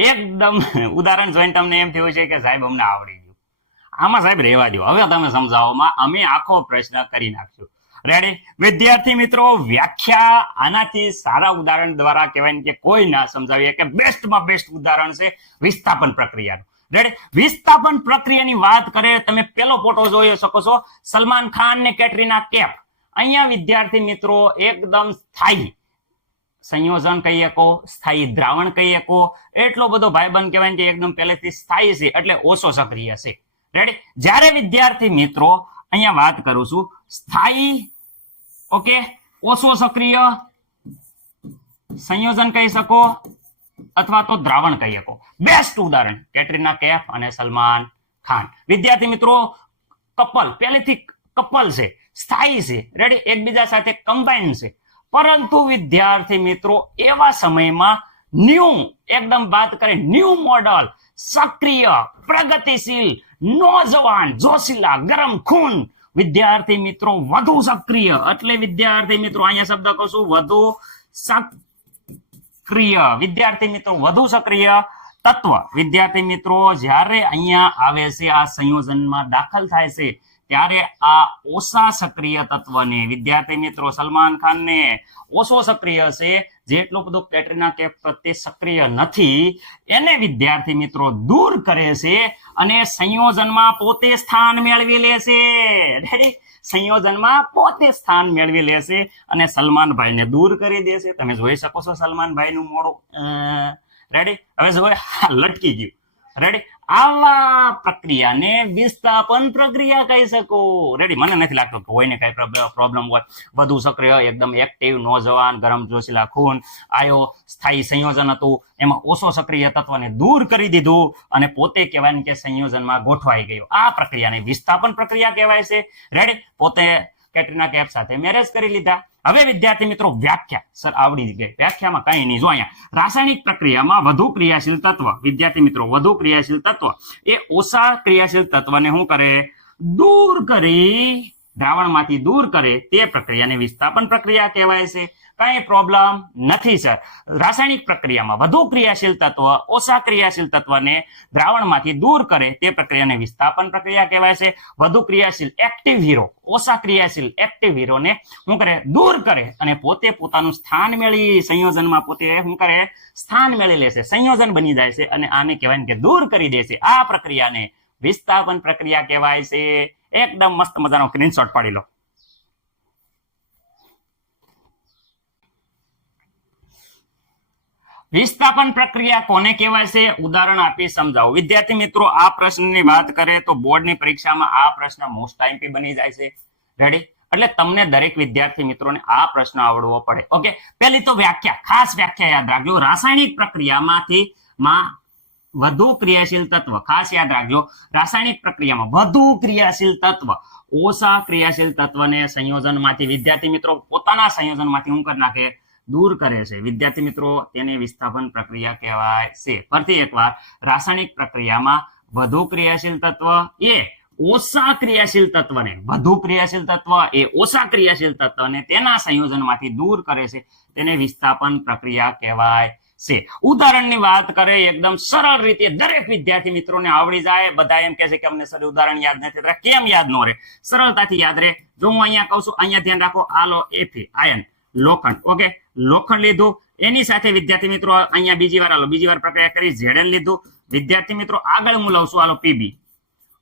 એકદમ ઉદાહરણ જોઈને તમને એમ થયું છે કે સાહેબ અમને આવડી ગયું. આમાં સાહેબ રહેવા દો, હવે તમે સમજાવોમાં અમે આખો પ્રશ્ન કરી નાખશું. રેડી વિદ્યાર્થી મિત્રો, વ્યાખ્યા આનાથી સારા ઉદાહરણ દ્વારા કહેવાય કે કોઈ ના સમજાવીએ કે બેસ્ટમાં બેસ્ટ ઉદાહરણ છે વિસ્થાપન પ્રક્રિયાનું. રેડી વિસ્થાપન પ્રક્રિયાની વાત કરે, તમે પેલો ફોટો જોઈ શકો છો સલમાન ખાન ને કેટરીના કૈફ. અહીંયા વિદ્યાર્થી મિત્રો એકદમ સ્થાયી સંયોજન કહી શકો, સ્થાયી દ્રાવણ કહી શકો, એટલો બધો ભાઈબંધ કહેવાય કે એકદમ પહેલેથી સ્થાયી છે એટલે ઓછો સક્રિય છે. રેડી જ્યારે વિદ્યાર્થી મિત્રો અહીંયા વાત કરું છું સ્થાયી, ઓકે, ઓછો સક્રિય સંયોજન કહી શકો અથવા તો દ્રાવણ કહી શકો. બેસ્ટ ઉદાહરણ કેટરીના કૈફ અને સલમાન ખાન. વિદ્યાર્થી મિત્રો કપલ પહેલેથી કપલ છે, સ્થાયી છે, રેડી એકબીજા સાથે કમ્બાઈન છે, પરંતુ વિદ્યાર્થી મિત્રો એવા સમયમાં ન્યૂ એકદમ વાત કરીએ ન્યૂ મોડલ સક્રિય પ્રગતિશીલ નોજવાન જોશીલા ગરમ ખૂન વિદ્યાર્થી મિત્રો વધુ સક્રિય એટલે વિદ્યાર્થી મિત્રો અહીંયા શબ્દ કહું છું વધુ સક્રિય વિદ્યાર્થી મિત્રો વધુ સક્રિય તત્વ વિદ્યાર્થી મિત્રો જ્યારે અહીંયા આવે છે આ સંયોજનમાં દાખલ થાય છે ત્યારે આ ઓછા સક્રિય તત્વને વિદ્યાર્થી મિત્રો સલમાન ખાનને ઓછો સક્રિય છે જેટલું બધું કેટરીના કેફ પ્રત્યે સક્રિય નથી એને વિદ્યાર્થી મિત્રો દૂર કરે છે અને સંયોજનમાં પોતે સ્થાન મેળવી લે છે રેડી સંયોજનમાં પોતે સ્થાન મેળવી લેશે અને સલમાનભાઈને દૂર કરી દેશે તમે જોઈ શકો છો સલમાનભાઈનું મોઢું રેડી હવે જો લટકી ગયું રેડી આવા પ્રક્રિયાને વિસ્થાપન પ્રક્રિયા કહી શકો રેડી મને નથી લાગતું કે કોઈને કઈ પ્રોબ્લેમ હોય વધુ સક્રિય એકદમ એક્ટિવ નોજવાન ગરમ જોશીલા ખૂન આયો સ્થાયી સંયોજન હતું એમાં ઓછો સક્રિય તત્વને દૂર કરી દીધું અને પોતે કહેવાય કે સંયોજનમાં ગોઠવાઈ ગયું આ પ્રક્રિયાને વિસ્થાપન પ્રક્રિયા કહેવાય છે રેડી પોતે કેટરીના કેફ સાથે મેરેજ કરી લીધા હવે વિદ્યાર્થી મિત્રો વ્યાખ્યા સર આવડી ગઈ વ્યાખ્યામાં કઈ નહીં જો અહીંયા રાસાયણિક પ્રક્રિયામાં વધુ ક્રિયાશીલ તત્વ વિદ્યાર્થી મિત્રો વધુ ક્રિયાશીલ તત્વ એ ઓછા ક્રિયાશીલ તત્વને શું કરે દૂર કરી દ્રાવણમાંથી દૂર કરે તે પ્રક્રિયાને વિસ્થાપન પ્રક્રિયા કહેવાય છે કઈ પ્રોબ્લેમ નથી સર રાસાયણિક પ્રક્રિયામાં વધુ ક્રિયાશીલ તત્વ ઓછા ક્રિયાશીલ તત્વને દ્રાવણમાંથી દૂર કરે તે પ્રક્રિયાને વિસ્થાપન પ્રક્રિયા કહેવાય છે વધુ ક્રિયાશીલ એક્ટિવ હીરો ઓછા ક્રિયાશીલ એક્ટિવ હીરોને શું કરે દૂર કરે અને પોતે પોતાનું સ્થાન મેળવી સંયોજનમાં પોતે શું કરે સ્થાન મેળવી લેશે સંયોજન બની જાય છે અને આને કહેવાય કે દૂર કરી દેશે આ પ્રક્રિયાને વિસ્થાપન પ્રક્રિયા કહેવાય છે એકદમ મસ્ત મજાનો સ્ક્રીનશોટ પાડી લો વિસ્થાપન પ્રક્રિયા કોને કહેવાય છે ઉદાહરણ આપી સમજાવો વિદ્યાર્થી મિત્રો આ પ્રશ્નની વાત કરે તો બોર્ડની પરીક્ષામાં આ પ્રશ્ન મોસ્ટ ટાઈમ બની જાય છે રેડી એટલે તમને દરેક વિદ્યાર્થી મિત્રોને આ પ્રશ્ન આવડવો પડે ઓકે પહેલી તો વ્યાખ્યા ખાસ વ્યાખ્યા યાદ રાખજો રાસાયણિક પ્રક્રિયામાંથી વધુ ક્રિયાશીલ તત્વ ખાસ યાદ રાખજો રાસાયણિક પ્રક્રિયામાં વધુ ક્રિયાશીલ તત્વ ઓછા ક્રિયાશીલ તત્વને સંયોજનમાંથી વિદ્યાર્થી મિત્રો પોતાના સંયોજનમાંથી શું કરી નાખે દૂર કરે છે વિદ્યાર્થી મિત્રો તેને વિસ્થાપન પ્રક્રિયા કહેવાય છે ફરીથી એકવાર રાસાયણિક પ્રક્રિયામાં વધુ ક્રિયાશીલ તત્વ એ ઓછા ક્રિયાશીલ તત્વને વધુ ક્રિયાશીલ તત્વ એ ઓછા ક્રિયાશીલ તત્વને તેના સંયોજનમાંથી દૂર કરે છે તેને વિસ્થાપન પ્રક્રિયા કહેવાય છે ઉદાહરણની વાત કરે એકદમ સરળ રીતે દરેક વિદ્યાર્થી મિત્રોને આવડી જાય બધા એમ કહે છે કે અમને સર ઉદાહરણ યાદ નથી કેમ યાદ ન રહે સરળતાથી યાદ રહે જો હું અહીંયા કહું છું અહીંયા ધ્યાન રાખો આલો એફી આયન લોખંડ ઓકે લોખંડ લીધું એની સાથે વિદ્યાર્થી મિત્રો અહીંયા બીજી વાર પ્રક્રિયા કરી ઝેડન લીધું વિદ્યાર્થી મિત્રો આગળ હું લઉં છું આલો પીબી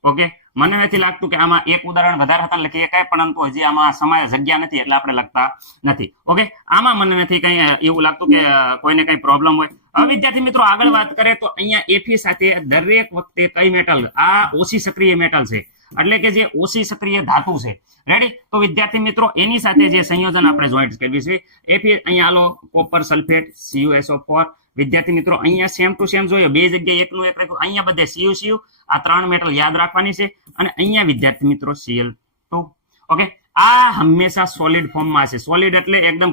ઓકે મને નથી લાગતું કે આમાં એક ઉદાહરણ વધારે હતા લખી શકાય પરંતુ હજી આમાં સમય જગ્યા નથી એટલે આપણે લખતા નથી ઓકે આમાં મને નથી કઈ એવું લાગતું કે કોઈને કઈ પ્રોબ્લેમ હોય હવે વિદ્યાર્થી મિત્રો આગળ વાત કરે તો અહીંયા એફી સાથે દરેક વખતે કઈ મેટલ આ ઓછી સક્રિય મેટલ છે એટલે કે જે ઓછી સક્રિય ધાતુ છે રેડી તો વિદ્યાર્થી મિત્રો એની સાથે જે સંયોજન આપણે જોઈન્ટ કરવી છે એફી અહીંયા આલો કોપર સલ્ફેટ CuSO4 વિદ્યાર્થી મિત્રો અહીંયા સેમ ટુ સેમ જોઈએ બે જગ્યાએ એકનું એક રાખ્યું અહીંયા બધે CuCu આ ત્રણ મેટલ યાદ રાખવાની છે અને અહીંયા વિદ્યાર્થી મિત્રો Cl2 ઓકે આ હંમેશા સોલિડ ફોર્મમાં છે સોલિડ એટલે એકદમ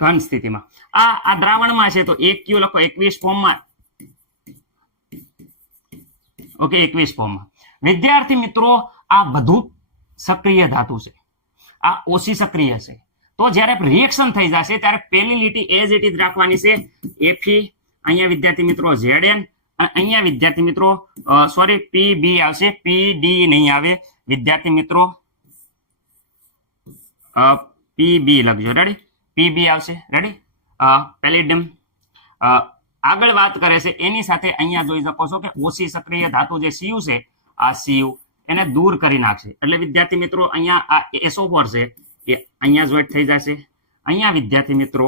ઘન સ્થિતિમાં આ દ્રાવણમાં છે તો 1Q લખો 21 ફોર્મમાં ઓકે 21 ફોર્મમાં વિદ્યાર્થી મિત્રો આ બધું સક્રિય ધાતુ છે આ ઓછી સક્રિય છે તો જ્યારે રિએક્શન થઈ જશે ત્યારે પહેલી લીટી એઝ ઇટ ઇઝ રાખવાની છે એફી અહીંયા વિદ્યાર્થી મિત્રો Zn અને અહીંયા વિદ્યાર્થી મિત્રો સોરી પીબી આવશે પીડી નહીં આવે વિદ્યાર્થી મિત્રો પીબી લખજો રેડી પીબી આવશે રેડી પેલિડિયમ આગળ વાત કરે છે એની સાથે અહીંયા જોઈ શકો છો કે ઓછી સક્રિય ધાતુ જે Cu છે આ Cu એને દૂર કરી નાખશે એટલે વિદ્યાર્થી મિત્રો અહીંયા આ SO4 છે એ અહીંયા જોઈન્ટ થઈ જશે અહીંયા વિદ્યાર્થી મિત્રો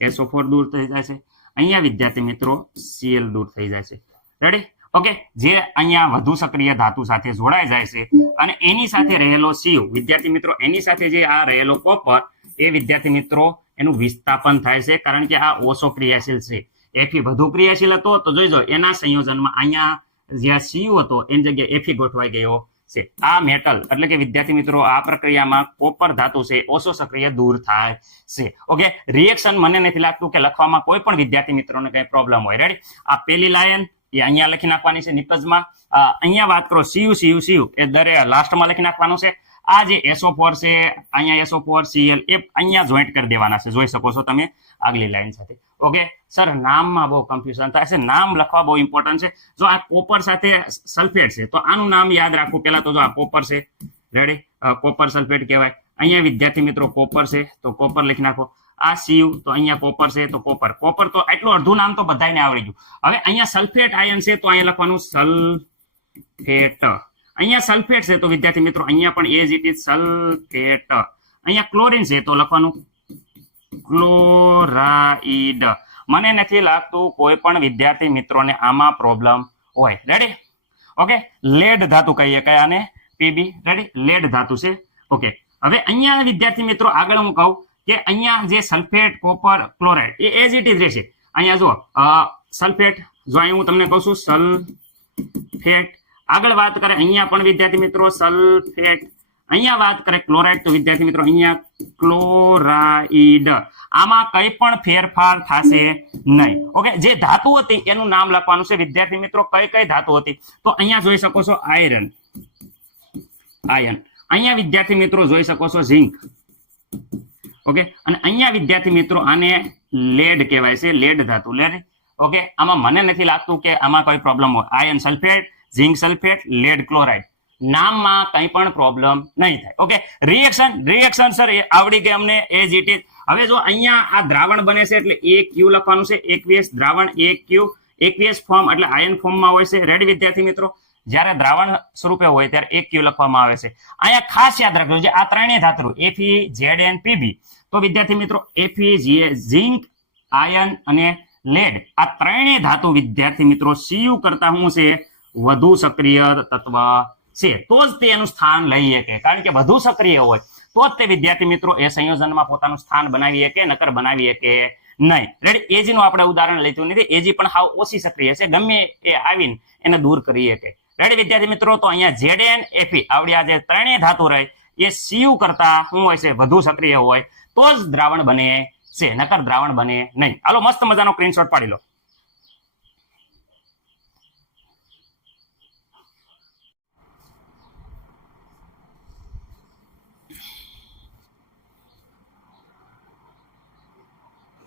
SO4 દૂર થઈ જશે અહીંયા વિદ્યાર્થી મિત્રો Cl દૂર થઈ જશે રેડી ઓકે જે અહીંયા વધુ સક્રિય ધાતુ સાથે જોડાઈ જાય છે અને એની સાથે રહેલો Cu વિદ્યાર્થી મિત્રો એની સાથે જે આ રહેલો કોપર એ વિદ્યાર્થી મિત્રો એનું વિસ્થાપન થાય છે કારણ કે આ ઓછો ક્રિયાશીલ છે એફી વધુ ક્રિયાશીલ હતો તો જોઈજો એના સંયોજનમાં અહીંયા જ્યાં Cu હતો એની જગ્યાએ એફી ગોઠવાઈ ગયો છે. આ મેટલ એટલે કે વિદ્યાર્થી મિત્રો આ પ્રક્રિયામાં કોપર ધાતુ છે ઓછો સક્રિય દૂર થાય છે. ઓકે, રિએક્શન મને નથી લાગતું કે લખવામાં કોઈ પણ વિદ્યાર્થી મિત્રોને કઈ પ્રોબ્લેમ હોય. રેડી, આ પેલી લાઈન એ અહીંયા લખી નાખવાની છે નિપજમાં. અહીંયા વાત કરો CU એ દરે લાસ્ટમાં લખી નાખવાનું છે. આ જે SO4 છે અહીંયા SO4 Cl એ અહીંયા જોઈન્ટ કરી દેવાના છે, જોઈ શકો છો તમે આગલી લાઈન સાથે. ઓકે સર, નામમાં બહુ કન્ફ્યુઝન થાય છે, નામ લખવા બહુ ઇમ્પોર્ટન્ટ છે. જો આ કોપર સાથે સલ્ફેટ છે તો આનું નામ યાદ રાખવું. પહેલા તો જો આ કોપર છે, રેડી, કોપર સલ્ફેટ કહેવાય. અહીંયા વિદ્યાર્થી મિત્રો કોપર છે તો કોપર લખી નાખો. આ Cu તો અહીંયા કોપર છે તો કોપર તો એટલું અડધું નામ તો બધાને આવડી ગયું. હવે અહીંયા સલ્ફેટ આયન છે તો અહીંયા લખવાનું સલ્ફેટ. અહીંયા સલ્ફેટ છે તો વિદ્યાર્થી મિત્રો અહીંયા પણ એઝ ઇટ ઇઝ સલ્ફેટ. અહીંયા ક્લોરીન છે તો લખવાનું ક્લોરાઇડ. મને નથી લાગતું કોઈ પણ વિદ્યાર્થી મિત્રોને આમાં પ્રોબ્લેમ હોય. Ready, okay. લેડ ધાતુ કહીએ કયાને? Pb. રેડી, લેડ ધાતુ છે. ઓકે, હવે અહીંયા વિદ્યાર્થી મિત્રો આગળ હું કહું કે અહીંયા જે sulphate copper chloride A as it is રહેશે. અહીંયા જુઓ સલ્ફેટ, જો અહીં હું તમને કહું છું સલ્ફેટ. આગળ વાત કરે અહીંયા પણ વિદ્યાર્થી મિત્રો સલ્ફેટ. અહીંયા વાત કરે ક્લોરાઇડ તો વિદ્યાર્થી મિત્રો અહીંયા ક્લોરાઇડ. આમાં કઈ પણ ફેરફાર થશે નહીં. ઓકે, જે ધાતુ હતી એનું નામ લખવાનું છે વિદ્યાર્થી મિત્રો. કઈ કઈ ધાતુ હતી તો અહીંયા જોઈ શકો છો આયરન, અહીંયા વિદ્યાર્થી મિત્રો જોઈ શકો છો ઝિંક. ઓકે, અને અહીંયા વિદ્યાર્થી મિત્રો આને લેડ કહેવાય છે, લેડ ધાતુ, લેડ. ઓકે, આમાં મને નથી લાગતું કે આમાં કોઈ પ્રોબ્લેમ હોય. Iron sulphate, zinc sulphate, lead chloride, નામમાં કંઈ પણ પ્રોબ્લેમ નહીં થાય. ઓકે, રિએક્શન સર એ આવડી ગઈ અમને એઝ ઇટ ઇઝ. હવે જો અહીંયા આ દ્રાવણ બને છે એટલે AQ લખવાનું છે, aqueous દ્રાવણ AQ. aqueous ફોર્મ એટલે આયન ફોર્મમાં હોય છે. રેડી વિદ્યાર્થી મિત્રો, જ્યારે દ્રાવણ સ્વરૂપે હોય ત્યારે AQ લખવામાં આવે છે. અહીંયા ખાસ યાદ રાખજો જે આ ત્રણેય ધાતુ Fe, Zn, Pb તો વિદ્યાર્થી મિત્રો Fe, ઝિંક, આયન અને લેડ આ ત્રણેય ધાતુ વિદ્યાર્થી મિત્રો Cu કરતા શું છે વધુ સક્રિય તત્વ છે, તો જ તે એનું સ્થાન લઈ શકે. કારણ કે વધુ સક્રિય હોય તો જ તે વિદ્યાર્થી મિત્રો એ સંયોજનમાં પોતાનું સ્થાન બનાવી શકે, નકર બનાવી શકે નહીં. રેડી, એજી નું આપણે ઉદાહરણ લેતું નથી. એજી પણ હાવ ઓછી સક્રિય છે, ગમે એ આવીને એને દૂર કરી શકે. રેડી વિદ્યાર્થી મિત્રો, તો અહીંયા Zn, Fe આવડી આ જે ત્રણેય ધાતુ રહે એ Cu કરતા શું હોય છે વધુ સક્રિય હોય તો જ દ્રાવણ બને છે, નકર દ્રાવણ બને નહીં. હાલો મસ્ત મજાનો સ્ક્રીનશોટ પાડી લો.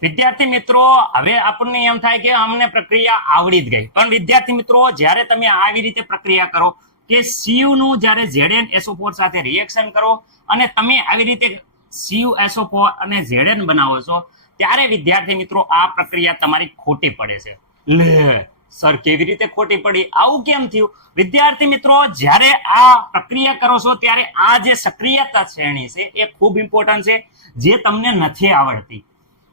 વિદ્યાર્થી મિત્રો, હવે આપણને એમ થાય કે અમને પ્રક્રિયા આવડી જ ગઈ, પણ વિદ્યાર્થી મિત્રો જ્યારે તમે આવી રીતે પ્રક્રિયા કરો કે Cu નું જ્યારે ZnSO4 સાથે રિએક્શન કરો અને તમે આવી રીતે CuSO4 અને Zn બનાવો છો ત્યારે વિદ્યાર્થી મિત્રો આ પ્રક્રિયા તમારી ખોટી પડે છે. લે સર, કેવી રીતે ખોટી પડી? આવું કેમ થયું? વિદ્યાર્થી મિત્રો, જ્યારે આ પ્રક્રિયા કરો છો ત્યારે આ જે સક્રિયતા શ્રેણી છે એ ખૂબ ઇમ્પોર્ટન્ટ છે, જે તમને નથી આવડતી.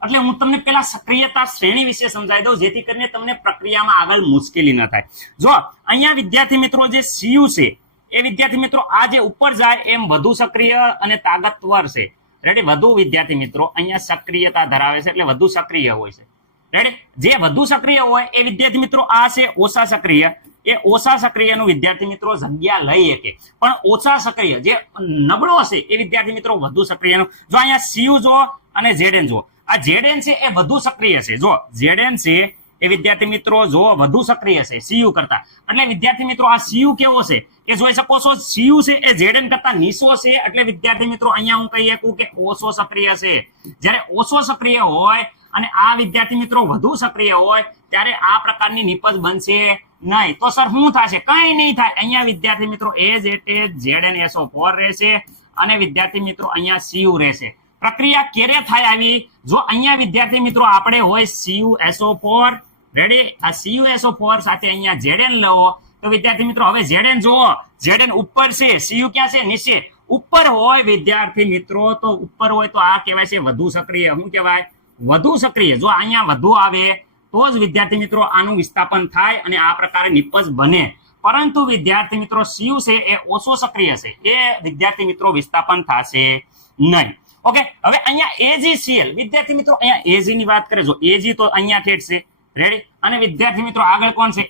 એટલે હું તમને પેલા સક્રિયતા શ્રેણી વિશે સમજાવી દઉં જેથી કરીને તમને પ્રક્રિયામાં આગળ મુશ્કેલી ન થાય. જો અહીંયા વિદ્યાર્થી મિત્રો જે Cu છે એ વિદ્યાર્થી મિત્રો આ જે ઉપર જાય એમ વધુ સક્રિય અને તાકાતવર છે. રેડી, વધુ વિદ્યાર્થી મિત્રો અહીંયા સક્રિયતા ધરાવે છે એટલે વધુ સક્રિય હોય છે. રેડી, જે વધુ સક્રિય હોય એ વિદ્યાર્થી મિત્રો આ છે ઓછા સક્રિય. એ ઓછા સક્રિયનું વિદ્યાર્થી મિત્રો જગ્યા લઈ શકે, પણ ઓછા સક્રિય જે નબળો હશે એ વિદ્યાર્થી મિત્રો વધુ સક્રિયનું. જો અહીંયા Cu જો અને Zn જો, આ Zn છે એ વધુ સક્રિય છે. જો Zn છે એ વિદ્યાર્થી મિત્રો જો વધુ સક્રિય છે Cu કરતા, એટલે વિદ્યાર્થી મિત્રો આ Cu કેવો છે એ જોઈ શકો છો. Cu છે એ Zn કરતા નીચો છે, એટલે વિદ્યાર્થી મિત્રો અહીંયા હું કહી શકું કે ઓછો સક્રિય છે. જ્યારે ઓછો સક્રિય હોય અને આ વિદ્યાર્થી મિત્રો વધુ સક્રિય હોય ત્યારે આ પ્રકારની નિપજ બનશે નહીં. તો સર શું થશે? કઈ નહીં થાય. અહીંયા વિદ્યાર્થી મિત્રો એઝ ઇટ ઇઝ ZnSO4 રહેશે અને વિદ્યાર્થી મિત્રો અહીંયા Cu રહેશે. પ્રક્રિયા ક્યારે થાય આવી? જો અહીંયા વિદ્યાર્થી મિત્રો આપણે હોય CuSO4, રેડી, આ CuSO4 સાથે અહીંયા Zn લો તો વિદ્યાર્થી મિત્રો હવે Zn જુઓ, Zn ઉપર છે, Cu ક્યાં છે? નીચે. ઉપર હોય વિદ્યાર્થી મિત્રો, તો ઉપર હોય તો આ કહેવાય છે વધુ સક્રિય. શું કહેવાય? વધુ સક્રિય. જો અહીંયા વધુ આવે તો જ વિદ્યાર્થી મિત્રો આનું વિસ્થાપન થાય અને આ પ્રકારે નિપજ બને. પરંતુ વિદ્યાર્થી મિત્રો Cu છે એ ઓછો સક્રિય છે, એ વિદ્યાર્થી મિત્રો વિસ્થાપન થશે નહીં. ઓકે, હવે અહીંયા AgCl વિદ્યાર્થી મિત્રો અહીંયા Ag ની વાત કરે, જો Ag તો અહીંયા ઠેઠ છે. રેડી, અને વિદ્યાર્થી મિત્રો આગળ કોણ છે?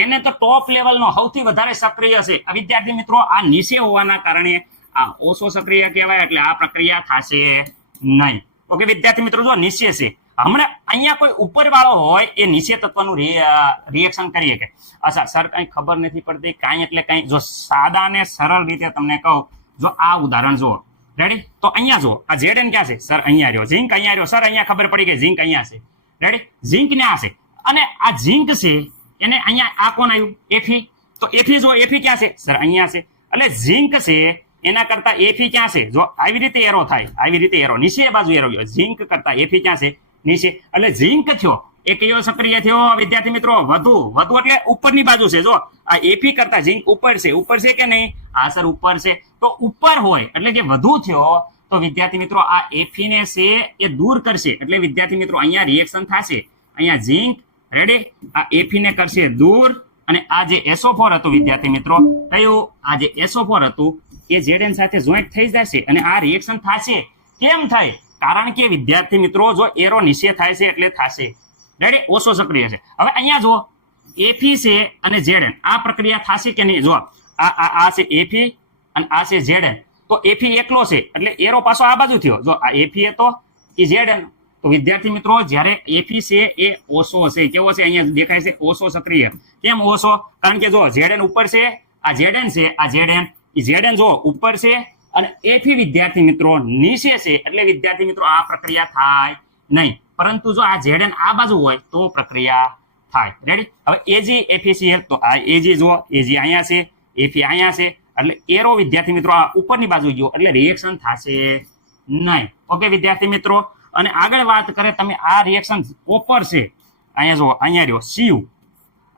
એને તો ટોપ લેવલનો સૌથી વધારે સક્રિય છે. આ વિદ્યાર્થી મિત્રો આ નીચે હોવાના કારણે આ ઓછો સક્રિય કહેવાય, એટલે આ પ્રક્રિયા થશે નહીં. ઓકે વિદ્યાર્થી મિત્રો, જો નીચે છે, હમણાં અહીંયા કોઈ ઉપર વાળો હોય એ નીચે તત્વનું રિએક્શન કરીએ કે અચ્છા સર કઈ ખબર નથી પડતી કાંઈ એટલે કઈ. જો સાદા ને સરળ રીતે તમને કહું, જો આ ઉદાહરણ જુઓ, રેડી? તો અહીંયા જુઓ, આ Zn ક્યાં છે સર? અહીંયા રહ્યો. ઝીંક અહીંયા રહ્યો સર, અહીંયા ખબર પડી કે ઝીંક અહીંયા છે, રેડી? ઝીંક ને આ છે, અને આ ઝીંક છે એને અહીંયા આ કોણ આવ્યું? Fe. તો Fe જો Fe ક્યાં છે સર? અહીંયા છે. એટલે ઝીંક છે એના કરતા Fe ક્યાં છે? જો આવી રીતે એરો થાય, આવી રીતે એરો નીચે બાજુ એરો ગયો, ઝીંક કરતા Fe ક્યાં છે? નીચે. એટલે ઝીંક થયો એ કયો સક્રિય થયો વિદ્યાર્થી મિત્રો? વધુ. વધુ એટલે ઉપરની બાજુ છે. જો આ Fe કરતા ઝીંક ઉપર છે. ઉપર છે કે નહીં? આ સર ઉપર છે. તો ઉપર હોય એટલે કે વધુ થયો, તો વિદ્યાર્થી મિત્રો આ Fe ને છે એ દૂર કરશે. એટલે વિદ્યાર્થી મિત્રો અહીંયા રિએક્શન થશે. અહીંયા ઝીંક, રેડી, આ Fe ને કરશે દૂર, અને આ જે SO4 હતું વિદ્યાર્થી મિત્રો, કયું? આ જે SO4 હતું એ Zn સાથે જોઈન્ટ થઈ જશે અને આ રિએક્શન થશે. કેમ થાય? કારણ કે વિદ્યાર્થી મિત્રો જો એરો નીચે થાય છે એટલે થશે, રેડી? ઓછો સક્રિય છે. હવે અહીંયા જો Fe છે અને Zn આ પ્રક્રિયા થશે કે નહીં? જો આ છે Fe અને આ છે Zn. તો Fe એકલો છે એટલે એરો પાછો આ બાજુ થયો. જો આ Fe હતો એ Zn. તો વિદ્યાર્થી મિત્રો જ્યારે Fe છે એ ઓછો છે. કેવો છે? અહીંયા દેખાય છે ઓછો સક્રિય. કેમ ઓછો? કારણ કે જો Zn ઉપર છે, આ Zn છે, આ Zn, એ Zn જો ઉપર છે અને Fe વિદ્યાર્થી મિત્રો નીચે છે, એટલે વિદ્યાર્થી મિત્રો આ પ્રક્રિયા થાય નહીં. પરંતુ જો આ Zn આ બાજુ હોય તો પ્રક્રિયા થાય, રેડી? હવે AgFeCl, તો આ Ag જુઓ, Ag અહીંયા છે, Fe અહીંયા છે, એટલે એરો વિદ્યાર્થી મિત્રો આ ઉપરની બાજુ ગયો એટલે રિએક્શન થશે નહીં. ઓકે વિદ્યાર્થી મિત્રો, અને આગળ વાત કરે તમે આ રિએક્શન કોપર છે, અહીંયા જુઓ, અહીંયા રહ્યો Cu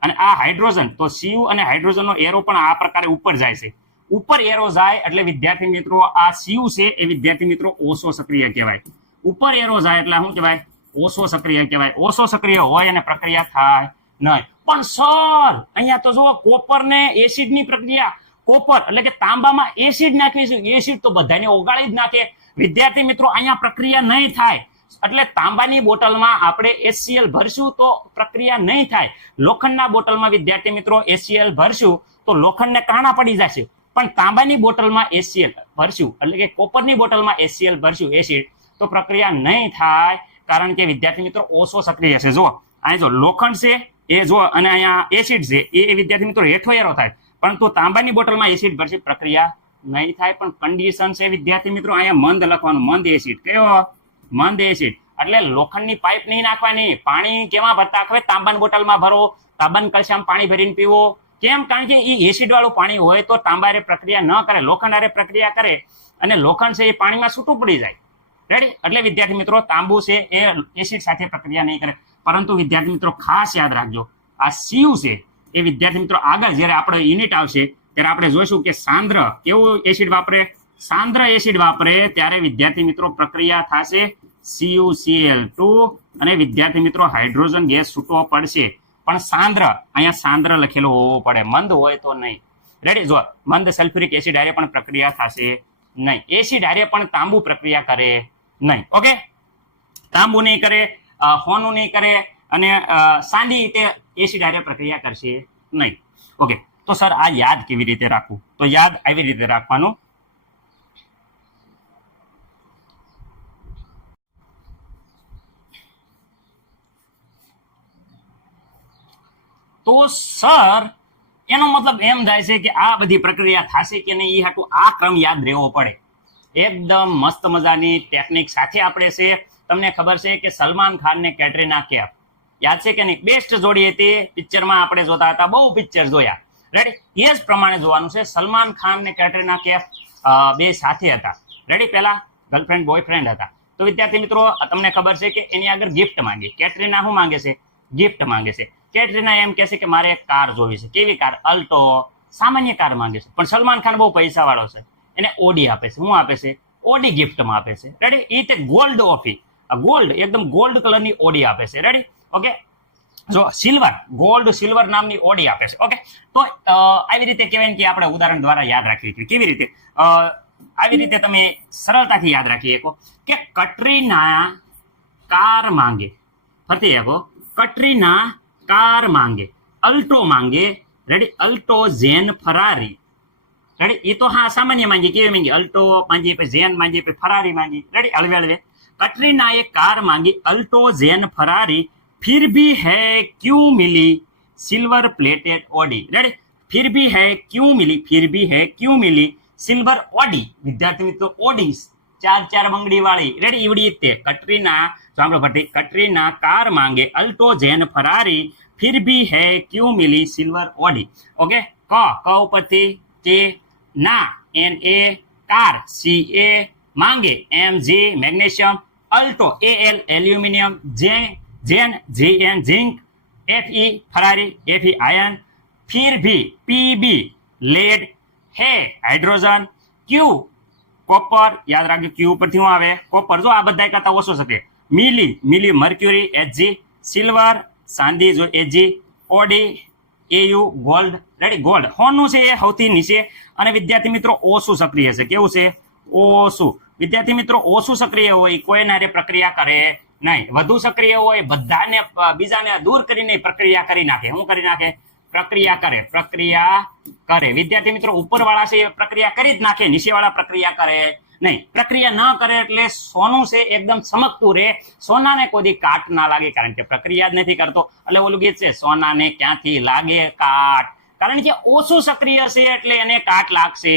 અને આ હાઇડ્રોજન. તો Cu અને હાઇડ્રોજનનો એરો પણ આ પ્રકારે ઉપર જાય છે. ઉપર એરો જાય એટલે વિદ્યાર્થી મિત્રો આ Cu છે એ વિદ્યાર્થી મિત્રો ઓછો સક્રિય કહેવાય. ઉપર એરો જાય એટલે શું કહેવાય? ઓછો સક્રિય કહેવાય. ઓછો સક્રિય હોય અને પ્રક્રિયા થાય નહીં. પણ સર અહીંયા તો જુઓ, કોપર ને એસિડની પ્રક્રિયા. કોપર એટલે કે તાંબામાં એસિડ નાખીશું, એસિડ તો બધાને ઓગાળી જ નાખે. વિદ્યાર્થી મિત્રો અહીંયા પ્રક્રિયા નહીં થાય. એટલે તાંબાની બોટલમાં આપણે HCl ભરશું તો પ્રક્રિયા નહીં થાય. લોખંડના બોટલમાં વિદ્યાર્થી મિત્રો HCl ભરશું તો લોખંડને કાણા પડી જશે. પણ તાંબાની બોટલમાં HCl ભરશું એટલે કે કોપરની બોટલમાં HCl ભરશું એસિડ, તો પ્રક્રિયા નહીં થાય. કારણ કે વિદ્યાર્થી મિત્રો ઓછો સક્રિય છે. જો અહીંયા જો લોખંડ છે એ જો, અને અહીંયા એસિડ છે એ વિદ્યાર્થી મિત્રો હેઠો એરો થાય. પરંતુ તાંબાની બોટલમાં એસિડ ભરશે, પ્રક્રિયા નહીં થાય. પણ કન્ડિશન છે વિદ્યાર્થી મિત્રો અહીંયા મંદ લખવાનું. મંદ એસિડ. કયો? મંદ એસિડ. એટલે લોખંડની પાઇપ નહીં નાખવાની. પાણી કેવા ભરતા? હવે તાંબાની બોટલમાં ભરો, તાંબાની કલશામાં પાણી ભરીને પીવો. કેમ? કારણ કે એ એસિડ વાળું પાણી હોય તો તાંબારે પ્રક્રિયા ન કરે, લોખંડ હારે પ્રક્રિયા કરે, અને લોખંડ છે એ પાણીમાં છૂટું પડી જાય, રેડી? એટલે વિદ્યાર્થી મિત્રો તાંબુ છે એ એસિડ સાથે પ્રક્રિયા નહીં કરે. પરંતુ વિદ્યાર્થી મિત્રો ખાસ યાદ રાખજો, આ Cu છે એ વિદ્યાર્થી મિત્રો આગળ જ્યારે આપણે યુનિટ આવશે ત્યારે આપણે જોઈશું કે સાંદ્ર કેવું એસિડ વાપરે. સાંદ્ર એસિડ વાપરે ત્યારે વિદ્યાર્થી મિત્રો પ્રક્રિયા થશે CuCl2 અને વિદ્યાર્થી મિત્રો હાઇડ્રોજન ગેસ છૂટવો પડશે. પણ સાંદ્ર, અહીંયા સાંદ્ર લખેલો હોવો પડે, મંદ હોય તો નહીં, રેડી? જો મંદ સલ્ફ્યુરિક એસિડ હારે પણ પ્રક્રિયા થશે નહીં. એસિડ હારે પણ તાંબુ પ્રક્રિયા કરે નહીં. ઓકે, તાંબુ નહીં કરે, હોનું નહીં કરે, અને સાંડી તે એસિડ હારે પ્રક્રિયા કરશે નહીં. ઓકે, તો સર આ યાદ કેવી રીતે રાખવું? તો યાદ આવી રીતે રાખવાનું. તો સર એનો મતલબ એમ થાય છે કે આ બધી પ્રક્રિયા થશે કે નહીં, એ હાટું આ ક્રમ યાદ રહેવો પડે. એકદમ મસ્ત મજાની ટેકનિક સાથે આપણે છે. તમને ખબર છે કે સલમાન ખાન ને કેટરીના કૈફ, યાદ છે કે નહીં? બેસ્ટ જોડી હતી. પિક્ચરમાં આપણે જોતા હતા, બહુ પિક્ચર જોયા, રેડી? એ જ પ્રમાણે જોવાનું છે. સલમાન ખાન ને કેટરીના કૈફ બે સાથે હતા, રેડી? પહેલા ગર્લફ્રેન્ડ બોયફ્રેન્ડ હતા. તો વિદ્યાર્થી મિત્રો તમને ખબર છે કે એની આગળ ગિફ્ટ માંગી. કેટરીના શું માંગે છે? ગિફ્ટ માંગે છે. કેટરીના એમ કહે છે કે મારે એક કાર જોવી છે. કેવી કાર? અલ્ટો, સામાન્ય કાર માંગે છે. પણ સલમાન ખાન બહુ પૈસા વાળો છે, એને ઓડી આપે છે. શું આપે છે? ઓડી ગિફ્ટમાં આપે છે, રેડી? એ તે ગોલ્ડ ઓફી, ગોલ્ડ, એકદમ ગોલ્ડ કલરની ઓડી આપે છે, રેડી? ઓકે, જો સિલ્વર, ગોલ્ડ સિલ્વર નામની ઓડી આપે છે. ઓકે, તો આવી રીતે કહેવાય કે આપણે ઉદાહરણ દ્વારા યાદ રાખીએ. કેવી રીતે? આવી રીતે તમે સરળતાથી યાદ રાખી શકો કે કટરીના કાર માંગે. ફરતી શકો, કટરીના કાર માંગે અલ્ટો માંગે, રેડી, અલ્ટો ઝેન ફરારી, રેડી, એ તો હા સામાન્ય માંગી, કેવી માંગી, અલ્ટો માંગી, પછી ઝેન માંગી, પછી ફરારી માંગી, રેડી, હળવે હળવે. કટરીનાએ કાર માંગી, અલ્ટો ઝેન ફરારી, फिर भी है क्यों मिली सिल्वर प्लेटेड ओडी, रेडी, फिर भी है क्यों मिली, फिर भी है क्यों मिली सिल्वर ओडी. વિદ્યાર્થી મિત્રો ઓડી ચાર બંગડી વાળી, રેડી, ઈવડી તે કટરીના સાંભળો ભટ્ટી, કટરીના કાર માંગે અલ્ટો ઝેન ફરારી, फिर भी है क्यों मिली सिल्वर ओडी. ઓકે, ક ઉપરથી કે ના N A car C A માંગે M G magnesium, Alto A L aluminium, Zen Zen zinc, FE Ferrari, FE iron, फिर भी PB लेड है हाइड्रोजन, क्यू कॉपर, याद रखिए क्यू पर थी आवे कॉपर, जो आ बधाय करता ओछो सके, मिली मिली मर्क्यूरी Hg, सिल्वर चांदी जो Ag, ओडी Au गोल्ड, रेडी, गोल्ड होनु छे सौथी नीचे અને વિદ્યાર્થી મિત્રો ઓછું સક્રિય છે, કેવું છે, ઓછું. વિદ્યાર્થી મિત્રો ઓછું સક્રિય હોય કોઈના હારે પ્રક્રિયા કરે નહીં, વધુ સક્રિય હોય બધાને બીજાને દૂર કરીને પ્રક્રિયા કરી નાખે. શું કરી નાખે, પ્રક્રિયા કરે. વિદ્યાર્થી મિત્રો ઉપરવાળા છે એ પ્રક્રિયા કરી જ નાખે, નીચેવાળા પ્રક્રિયા કરે નહીં. પ્રક્રિયા ન કરે એટલે સોનું છે એકદમ ચમકતું રહે, સોનાને કોઈ કાટ ના લાગે, કારણ કે પ્રક્રિયા જ નથી કરતો. એટલે ઓલું ગીત છે, સોનાને ક્યાંથી લાગે કાટ, કારણ કે ઓછું સક્રિય છે એટલે એને કાટ લાગશે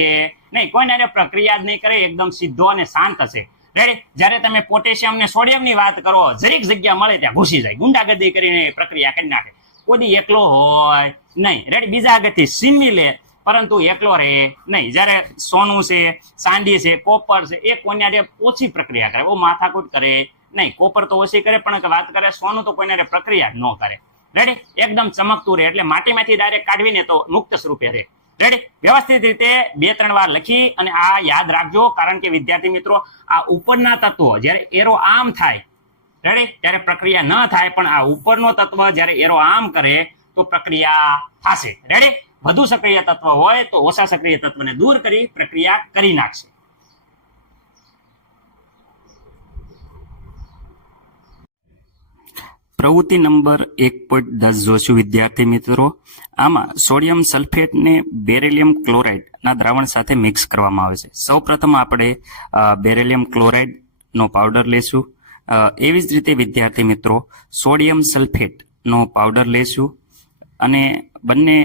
નહીં. કોઈને પ્રક્રિયા જ નહીં કરે, એકદમ સીધો અને શાંત હશે. રેડી, જ્યારે તમે પોટેશિયમ ને સોડિયમ ની વાત કરો, જરીક જગ્યા મળે ત્યાં ઘૂસી જાય, ગુંડાગર્દી કરીને પ્રક્રિયા કરી નાખે, કોઈ એકલો હોય નહીં. રેડી, બીજા આગળથી સીમી લે પરંતુ એકલો રહે નહીં. જ્યારે સોનું છે, ચાંદી છે, કોપર છે, એ કોઈને ઓછી પ્રક્રિયા કરે, બહુ માથાકૂટ કરે નહીં. કોપર તો ઓછી કરે પણ વાત કરે, સોનું તો કોઈને પ્રક્રિયા ન કરે. રેડી, એકદમ ચમકતું રહે, એટલે માટીમાંથી ડાયરેક્ટ કાઢવીને તો મુક્ત સ્વરૂપે રહે. રેડી, વ્યવસ્થિત રીતે 2-3 વાર લખી અને આ યાદ રાખજો, કારણ કે વિદ્યાર્થી મિત્રો આ ઉપરના તત્વો જ્યારે એરો આમ થાય, રેડી, ત્યારે પ્રક્રિયા ન થાય, પણ આ ઉપરનો તત્વ જ્યારે એરો આમ કરે તો પ્રક્રિયા થશે. રેડી, વધુ સક્રિય તત્વ હોય તો ઓછા સક્રિય તત્વને દૂર કરી પ્રક્રિયા કરી નાખશે. પ્રવૃત્તિ નંબર 1.10 જોશું વિદ્યાર્થી મિત્રો. આમાં સોડિયમ સલ્ફેટને બેરિલિયમ ક્લોરાઇડના દ્રાવણ સાથે મિક્સ કરવામાં આવે છે. સૌપ્રથમ આપણે બેરિલિયમ ક્લોરાઇડનો પાવડર લેશું. એવી જ રીતે વિદ્યાર્થી મિત્રો સોડિયમ સલ્ફેટનો પાવડર લેશું અને બંને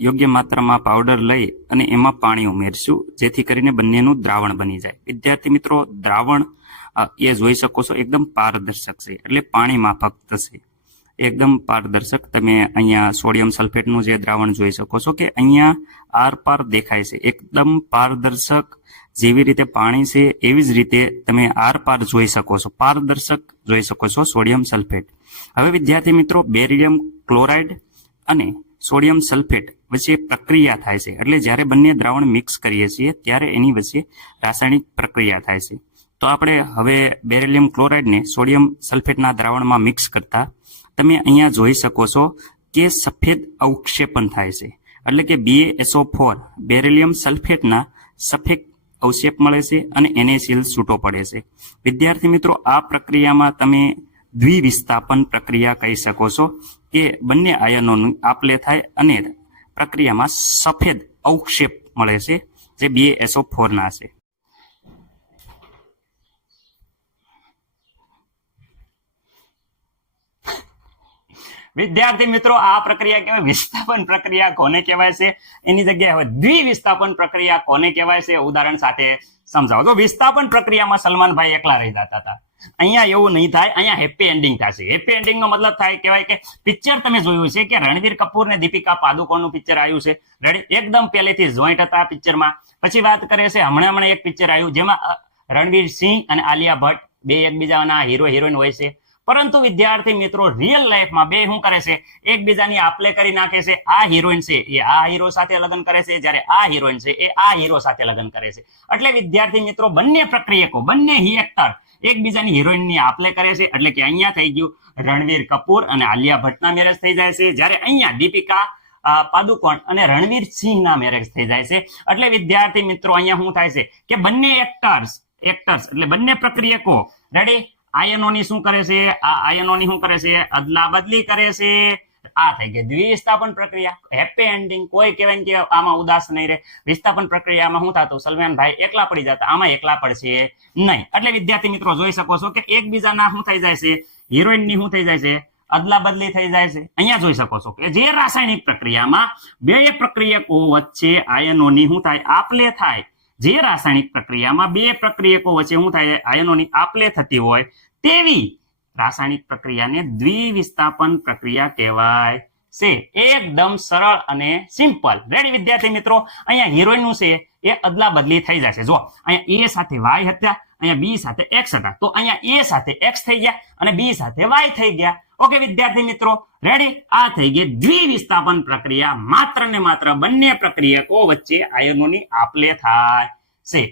યોગ્ય માત્રામાં પાવડર લઈ અને એમાં પાણી ઉમેરશું, જેથી કરીને બંનેનું દ્રાવણ બની જાય. વિદ્યાર્થી મિત્રો દ્રાવણ એ જોઈ શકો છો એકદમ પારદર્શક છે, એટલે પાણી માફક થશે, એકદમ પારદર્શક. તમે અહીંયા સોડિયમ સલ્ફેટનું જે દ્રાવણ જોઈ શકો છો કે અહીંયા આર પાર દેખાય છે, એકદમ પારદર્શક. જેવી રીતે પાણી છે એવી જ રીતે તમે આર પાર જોઈ શકો છો, પારદર્શક જોઈ શકો છો સોડિયમ સલ્ફેટ. હવે વિદ્યાર્થી મિત્રો બેરિલિયમ ક્લોરાઇડ અને સોડિયમ સલ્ફેટ વચ્ચે પ્રક્રિયા થાય છે, એટલે જ્યારે બંને દ્રાવણ મિક્સ કરીએ છીએ ત્યારે એની વચ્ચે રાસાયણિક પ્રક્રિયા થાય છે. તો આપણે હવે બેરિલિયમ ક્લોરાઇડને સોડિયમ સલ્ફેટના દ્રાવણમાં મિક્સ કરતા તમે અહીંયા જોઈ શકો છો કે સફેદ અવક્ષેપણ થાય છે, એટલે કે BaSO4 બેરિલિયમ સલ્ફેટના સફેદ અવક્ષેપ મળે છે અને NaCl છૂટો પડે છે. વિદ્યાર્થી મિત્રો આ પ્રક્રિયામાં તમે દ્વિવિસ્થાપન પ્રક્રિયા કહી શકો છો કે બંને આયનોની આપલે થાય અને પ્રક્રિયામાં સફેદ અવક્ષેપ મળે છે જે BaSO4 ના છે. વિદ્યાર્થી મિત્રો આ પ્રક્રિયા કહેવાય વિસ્થાપન પ્રક્રિયા કોને કહેવાય છે, એની જગ્યાએ હવે દ્વિવિસ્થાપન પ્રક્રિયા કોને કહેવાય છે ઉદાહરણ સાથે સમજાવો. તો વિસ્થાપન પ્રક્રિયામાં સલમાનભાઈ એકલા રહી જતા હતા, અહીંયા એવું નહીં થાય, અહીંયા હેપી એન્ડિંગ થશે. હેપી એન્ડિંગ નો મતલબ થાય કહેવાય કે પિક્ચર તમે જોયું છે કે રણવીર કપૂર ને દીપિકા પાદુકોણનું પિક્ચર આવ્યું છે, રેડી, એકદમ પહેલેથી જોઈન્ટ હતા પિક્ચરમાં. પછી વાત કરે છે હમણાં એક પિક્ચર આવ્યું જેમાં રણવીર સિંહ અને આલિયા ભટ્ટ બે એકબીજાના હીરો હિરોઈન હોય છે, પરંતુ વિદ્યાર્થી મિત્રો રિયલ લાઈફમાં બે શું કરે છે, એકબીજાની આપલે કરી નાખે છે. આ હિરોઈન છે એ આ હીરો સાથે લગ્ન કરે છે, જ્યારે આ હિરોઈન છે એ આ હીરો સાથે લગ્ન કરે છે. એટલે વિદ્યાર્થી મિત્રો બંને પ્રક્રિયકો, બંને એક્ટર એકબીજાની હિરોઈનની આપલે કરે છે. એટલે કે અહીંયા થઈ ગયું રણવીર કપૂર અને આલિયા ભટ્ટના મેરેજ થઈ જાય છે, જ્યારે અહીંયા દીપિકા પાદુકોણ અને રણવીર સિંહના મેરેજ થઈ જાય છે. એટલે વિદ્યાર્થી મિત્રો અહીંયા શું થાય છે કે બંને એક્ટર્સ એટલે બંને પ્રક્રિયકો રેડી આયનોની શું કરે છે, આ આયનોની શું કરે છે, અદલા બદલી કરે છે. આ થઈ ગઈ દ્વિવિસ્થાપન પ્રક્રિયા, હેપી એન્ડિંગ. કોઈ કહેવાય કે આમાં ઉદાસ નહીં રહે. વિસ્થાપન પ્રક્રિયામાં શું થતું, સલમાનભાઈ એકલા પડી જતા, આમાં એકલા પડશે નહીં. એટલે વિદ્યાર્થી મિત્રો જોઈ શકો છો કે એકબીજાના શું થઈ જાય છે, હિરોઈનની શું થઈ જાય છે, અદલા બદલી થઈ જાય છે. અહીંયા જોઈ શકો છો કે જે રાસાયણિક પ્રક્રિયામાં બે પ્રક્રિયકો વચ્ચે આયનોની શું થાય, આપલે થાય. જે રાસાયણિક પ્રક્રિયામાં બે પ્રક્રિયકો વચ્ચે શું થાય, આયનોની આપલે થતી હોય તેવી રાસાયણિક પ્રક્રિયાને દ્વિવિસ્થાપન પ્રક્રિયા કહેવાય છે. એકદમ સરળ અને સિમ્પલ. રેડી વિદ્યાર્થી મિત્રો, અહીંયા હિરોઈનનું છે એ અદલા બદલી થઈ જશે. જો અહીંયા એ સાથે વાય હતા, અહીંયા બી સાથે એક્સ હતા, તો અહીંયા એ સાથે એક્સ થઈ ગયા અને બી સાથે વાય થઈ ગયા. ઓકે વિદ્યાર્થી મિત્રો, રેડી. આ થઈ ગઈ દ્વિવિસ્થાપન પ્રક્રિયા. માત્ર ને માત્ર બંને પ્રક્રિયકો વચ્ચે આયનોની આપલે થાય છે.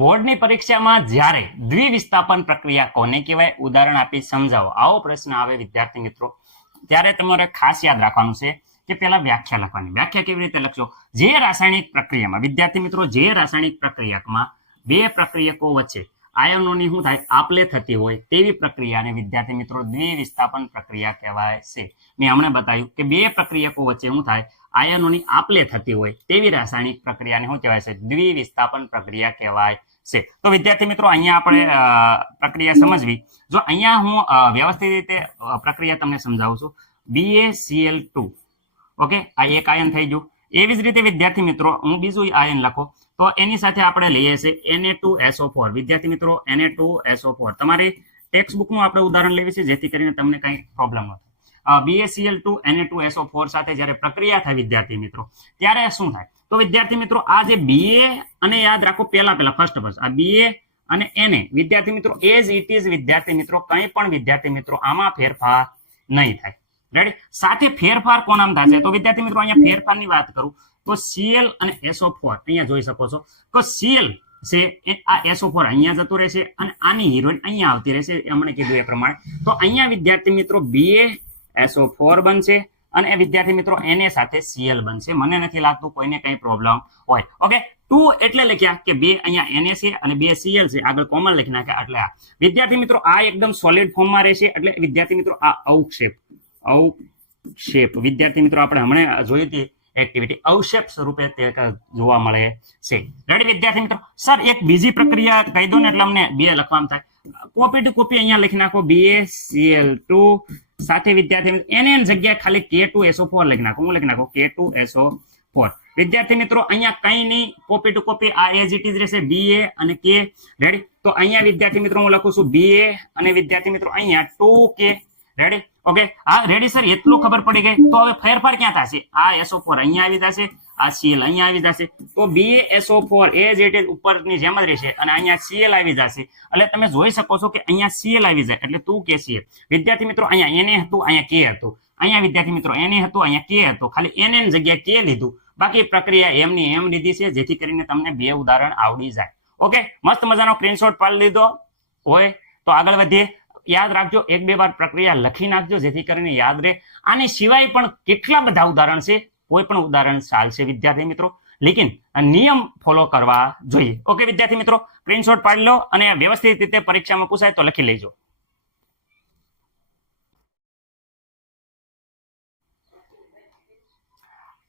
બોર્ડની પરીક્ષામાં જ્યારે દ્વિવિસ્થાપન પ્રક્રિયા કોને કહેવાય, ઉદાહરણ આપી સમજાવો, આવો પ્રશ્ન આવે વિદ્યાર્થી મિત્રો, ત્યારે તમારે ખાસ યાદ રાખવાનું છે કે પહેલા વ્યાખ્યા લખવાની. વ્યાખ્યા કેવી રીતે લખશો, જે રાસાયણિક પ્રક્રિયામાં વિદ્યાર્થી મિત્રો, જે રાસાયણિક પ્રક્રિયામાં બે પ્રક્રિયકો વચ્ચે આયનોની શું થાય, આપલે થતી હોય તેવી પ્રક્રિયાને વિદ્યાર્થી મિત્રો દ્વિવિસ્થાપન પ્રક્રિયા કહેવાય છે. મેં હમણાં બતાવ્યું કે બે પ્રક્રિયકો વચ્ચે શું થાય, આયનોની આપલે થતી હોય તેવી રાસાયણિક પ્રક્રિયાને શું કહેવાય છે, દ્વિવિસ્થાપન પ્રક્રિયા કહેવાય છે. તો વિદ્યાર્થી મિત્રો અહીંયા આપણે પ્રક્રિયા સમજવી. જો અહીંયા હું વ્યવસ્થિત રીતે પ્રક્રિયા તમને સમજાવું છું. BaCl2, ઓકે, આ એક આયન થઈ ગયું. એવી જ રીતે વિદ્યાર્થી મિત્રો હું બીજું આયન લખો તો એની સાથે આપણે લઈએ છીએ Na2SO4. વિદ્યાર્થી મિત્રો Na2SO4 તમારી ટેક્સ્ટ બુકનું આપણે ઉદાહરણ લેવી છે જેથી કરીને તમને કંઈ પ્રોબ્લેમ ન થાય. BaCl2 Na2SO4 સાથે જ્યારે પ્રક્રિયા થાય વિદ્યાર્થી મિત્રો, ત્યારે શું થાય, તો વિદ્યાર્થી મિત્રો આ જે Ba અને યાદ રાખો પહેલા ફર્સ્ટ આ Ba અને Na વિદ્યાર્થી મિત્રો એઝ ઇટ ઇઝ વિદ્યાર્થી મિત્રો, કંઈ પણ વિદ્યાર્થી મિત્રો આમાં ફેરફાર નહીં થાય. રેડી. સાથે ફેરફાર કોનામ થશે, તો વિદ્યાર્થી મિત્રો અહીંયા ફેરફારની વાત કરું તો Cl અને SO4 અહીંયા જોઈ શકો છો તો Cl છે આ SO4 અહીંયા જતું રહેશે અને આની હિરોઈન અહીંયા આવતી રહેશે, એમણે કીધું એ પ્રમાણે. તો અહીંયા વિદ્યાર્થી મિત્રો BaSO4 બનશે અને એ વિદ્યાર્થી મિત્રો Na સાથે Cl બનશે. મને નથી લાગતું કોઈને કઈ પ્રોબ્લેમ હોય. ઓકે, 2 એટલે લખ્યા કે બે અહીંયા Na છે અને બે Cl છે, આગળ કોમન લખી નાખ્યા. એટલે આ વિદ્યાર્થી મિત્રો આ એકદમ સોલિડ ફોર્મમાં રહેશે. એટલે વિદ્યાર્થી મિત્રો આ અવક્ષેપ વિદ્યાર્થી મિત્રો આપણે હમણાં જોઈ હતી એક્ટિવિટી, અવક્ષેપ સ્વરૂપે તે જોવા મળે છે. રેડી વિદ્યાર્થી મિત્રો, સર એક બીજી પ્રક્રિયા કહી દો ને એટલે અમને બે લખવામાં થાય. કોપી ટુ કોપી અહીંયા લખી નાખો BaCl2 સાથે વિદ્યાર્થી મિત્રો Na જગ્યાએ ખાલી K2SO4 લખી નાખો. હું લખી નાખો K2SO4. વિદ્યાર્થી મિત્રો અહીંયા કઈ નહીં, કોપી ટુ કોપી આ એઝ ઇટ ઇઝ રહેશે Ba અને K. રેડી. તો અહીંયા વિદ્યાર્થી મિત્રો હું લખું છું Ba અને વિદ્યાર્થી મિત્રો અહીંયા 2K. રેડી. ઓકે, હા રેડી સર, એટલું ખબર પડી ગઈ. તો હવે ફેરફાર ક્યાં થશે, આ SO4 અહીંયા આવી જશે, આ Cl અહીંયા આવી જશે. તો BaSO4 એઝ ઇટ ઇઝ ઉપરની જેમ જ રહેશે અને અહીંયા Cl આવી જશે. એટલે તમે જોઈ શકો છો કે અહીંયા Cl આવી જાય એટલે 2KCl. વિદ્યાર્થી મિત્રો અહીંયા Na હતું, અહીંયા K હતું, અહીંયા વિદ્યાર્થી મિત્રો Na હતું, અહીંયા K હતું, ખાલી Na ની જગ્યાએ K લીધું. બાકી પ્રક્રિયા એમની એમ લીધી છે જેથી કરીને તમને બે ઉદાહરણ આવડી જાય. ઓકે, મસ્ત મજાનો સ્ક્રીનશોટ પાડી લીધો હોય તો આગળ વધીએ. યાદ રાખજો, એક બે વાર પ્રક્રિયા લખી નાખજો જેથી કરીને યાદ રહે. આની સિવાય પણ કેટલા બધા ઉદાહરણ છે, કોઈ પણ ઉદાહરણ ચાલશે વિદ્યાર્થી મિત્રો, લેકિન નિયમ ફોલો કરવા જોઈએ. ઓકે વિદ્યાર્થી મિત્રો, સ્ક્રીનશોટ પાડી લો અને વ્યવસ્થિત રીતે પરીક્ષામાં પૂછાય તો લખી લેજો.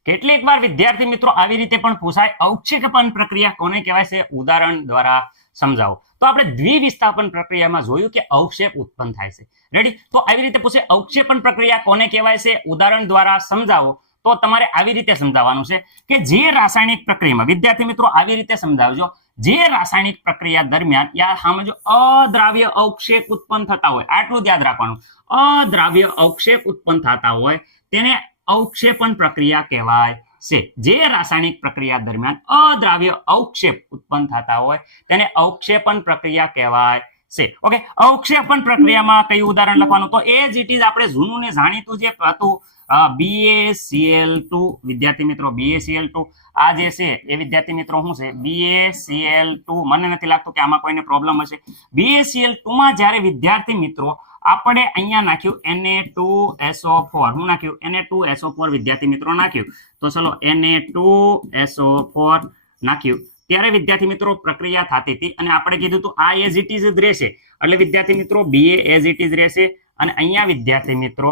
કેટલીક વાર વિદ્યાર્થી મિત્રો આવી રીતે પણ પૂછાય, અવક્ષેપન પ્રક્રિયા કોને કહેવાય છે, ઉદાહરણ દ્વારા સમજાવો. તો આપણે દ્વિવિસ્થાપન પ્રક્રિયામાં જોયું કે અવક્ષેપ ઉત્પન્ન થાય છે. રેડી. તો આવી રીતે પૂછે અવક્ષેપન પ્રક્રિયા કોને કહેવાય છે, ઉદાહરણ દ્વારા સમજાવો. તો તમારે આવી રીતે સમજાવવાનું છે કે જે રાસાયણિક પ્રક્રિયામાં વિદ્યાર્થી મિત્રો આવી રીતે સમજાવજો, જે રાસાયણિક પ્રક્રિયા દરમિયાન યાર સમજો અદ્રાવ્ય અવક્ષેપ ઉત્પન્ન થતા હોય, આટલું યાદ રાખવાનું, અદ્રાવ્ય અવક્ષેપ ઉત્પન્ન થતા હોય તેને અવક્ષેપન પ્રક્રિયા કહેવાય છે. જે રાસાયણિક પ્રક્રિયા દરમિયાન અદ્રાવ્ય અવક્ષેપ ઉત્પન્ન થતા હોય તેને અવક્ષેપન પ્રક્રિયા કહેવાય છે. ઓકે, અવક્ષેપન પ્રક્રિયામાં કયું ઉદાહરણ લખવાનું, તો એ જ ઇટ ઇઝ આપણે જૂનું ને જાણીતું જે હતું BaCl2. વિદ્યાર્થી મિત્રો BaCl2 આ જે છે એ વિદ્યાર્થી મિત્રો શું છે, BaCl2. મને નથી લાગતું કે આમાં કોઈને પ્રોબ્લેમ હશે. BaCl2 માં જ્યારે વિદ્યાર્થી મિત્રો આપણે અહીંયા નાખ્યું Na2SO4. હું નાખ્યું Na2SO4 વિદ્યાર્થી મિત્રો નાખ્યું. તો ચલો Na2SO4 નાખ્યું. ત્યારે વિદ્યાર્થી મિત્રો પ્રક્રિયા થતી હતી અને આપણે કીધું હતું આ એઝ ઇટ ઇઝ જ રહેશે. એટલે વિદ્યાર્થી મિત્રો Ba એઝ ઇટ ઇઝ રહેશે અને અહીંયા વિદ્યાર્થી મિત્રો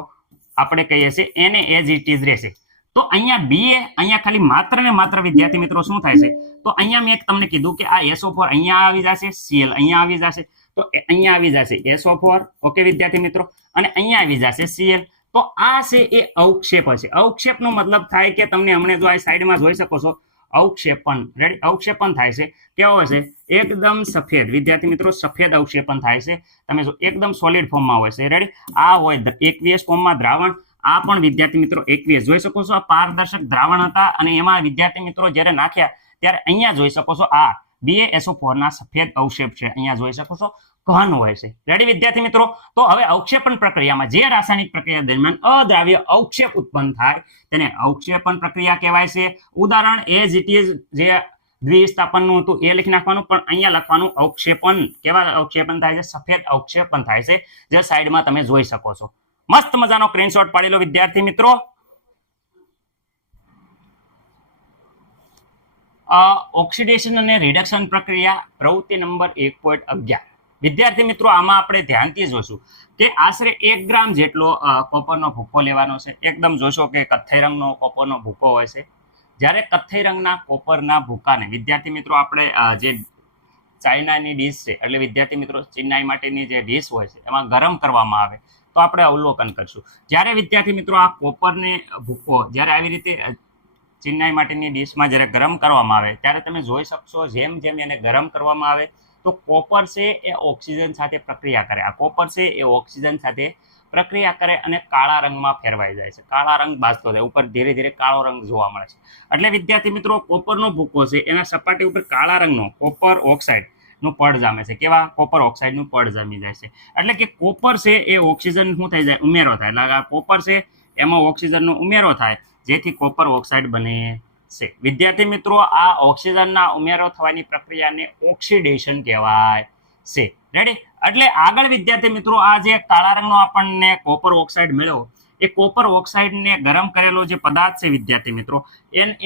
આપણે કહીએ છીએ Na એઝ ઇટ ઇઝ રહેશે. તો અહીંયા Ba અહીંયા ખાલી માત્ર ને માત્ર વિદ્યાર્થી મિત્રો શું થાય છે? તો અહીંયા મેં તમને કીધું કે આ SO4 અહીંયા આવી જશે, Cl અહીંયા આવી જશે, તો અહીંયા આવી જશે SO4. ઓકે વિદ્યાર્થી મિત્રો, અને અહીંયા આવી જશે Cl. તો આ છે એ અવક્ષેપ હશે. અવક્ષેપનો મતલબ થાય કે તમને હમણાં જો આ સાઈડમાં જોઈ શકો છો અવક્ષેપણ. રેડી, અવક્ષેપણ થાય છે. કેવો હશે? એકદમ સફેદ વિદ્યાર્થી મિત્રો, સફેદ અવક્ષેપણ થાય છે. તમે જો એકદમ સોલિડ ફોર્મમાં હોય છે. રેડી, આ હોય aqueous ફોર્મમાં દ્રાવણ. આ પણ વિદ્યાર્થી મિત્રો aqueous જોઈ શકો છો. આ પારદર્શક દ્રાવણ હતા અને એમાં વિદ્યાર્થી મિત્રો જ્યારે નાખ્યા ત્યારે અહીંયા જોઈ શકો છો આ BaSO4 ના સફેદ અવક્ષેપ છે. અહીંયા જોઈ શકો છો ઘન હોય છે. રેડી વિદ્યાર્થી મિત્રો, તો હવે અવક્ષેપણ પ્રક્રિયામાં જે રાસાયણિક પ્રક્રિયા દરમિયાન અદ્રાવ્ય અવક્ષેપ ઉત્પન્ન થાય તેને અવક્ષેપણ પ્રક્રિયા કહેવાય છે. ઉદાહરણ એઝ ઇટ ઇઝ જે દ્વિસ્થાપનનું હતું એ લખી નાખવાનું, પણ અહીંયા લખવાનું અવક્ષેપણ. કેવા અવક્ષેપણ થાય છે? સફેદ અવક્ષેપણ થાય છે, જે સાઈડમાં તમે જોઈ શકો છો. મસ્ત મજાનો સ્ક્રીનશોટ પાડી લો વિદ્યાર્થી મિત્રો. ઓક્સિડેશન અને રિડક્શન પ્રક્રિયા પ્રવૃત્તિ નંબર 1.11. વિદ્યાર્થી મિત્રો આમાં આપણે ધ્યાનથી જોશું કે આશરે 1 ગ્રામ જેટલો કોપરનો ભૂકો લેવાનો છે. એકદમ જોશો કે કથ્થઈ રંગનો કોપરનો ભૂકો હોય છે. જ્યારે કથ્થઈ રંગના કોપરના ભૂકાને વિદ્યાર્થી મિત્રો આપણે જે ચાઇનાની ડીશ છે, એટલે વિદ્યાર્થી મિત્રો ચિનાઈ માટેની જે ડીશ હોય છે એમાં ગરમ કરવામાં આવે તો આપણે અવલોકન કરશું. જ્યારે વિદ્યાર્થી મિત્રો આ કોપરને ભૂકો જ્યારે આવી રીતે ચિનાઈ માટેની ડીશમાં જ્યારે ગરમ કરવામાં આવે ત્યારે તમે જોઈ શકશો જેમ જેમ એને ગરમ કરવામાં આવે તો કોપર છે એ ઓક્સિજન સાથે પ્રક્રિયા કરે. આ કોપર છે એ ઓક્સિજન સાથે પ્રક્રિયા કરે અને કાળા રંગમાં ફેરવાઈ જાય છે. કાળા રંગ બાજતો જાય, ઉપર ધીરે ધીરે કાળો રંગ જોવા મળે છે. એટલે વિદ્યાર્થી મિત્રો કોપરનો ભૂકો છે એના સપાટી ઉપર કાળા રંગનો કોપર ઓક્સાઇડ નું પડ જામે છે. કેવા? કોપર ઓક્સાઇડ નું પડ જામી જાય છે. એટલે કે કોપર છે એ ઓક્સિજન શું થઈ જાય? ઉમેરો થાય. એટલે આ કોપર છે એમાં ઓક્સિજનનો ઉમેરો થાય જેથી કોપર ઓક્સાઇડ બને છે. વિદ્યાર્થી મિત્રો આ ઓક્સિજનના ઉમેરો થવાની પ્રક્રિયાને ઓક્સિડેશન કહેવાય છે. રેડી, એટલે આગળ વિદ્યાર્થી મિત્રો આ જે કાળા રંગનો આપણને કોપર ઓક્સાઇડ મળ્યો એ કોપર ઓક્સાઇડને ગરમ કરેલો જે પદાર્થ છે વિદ્યાર્થી મિત્રો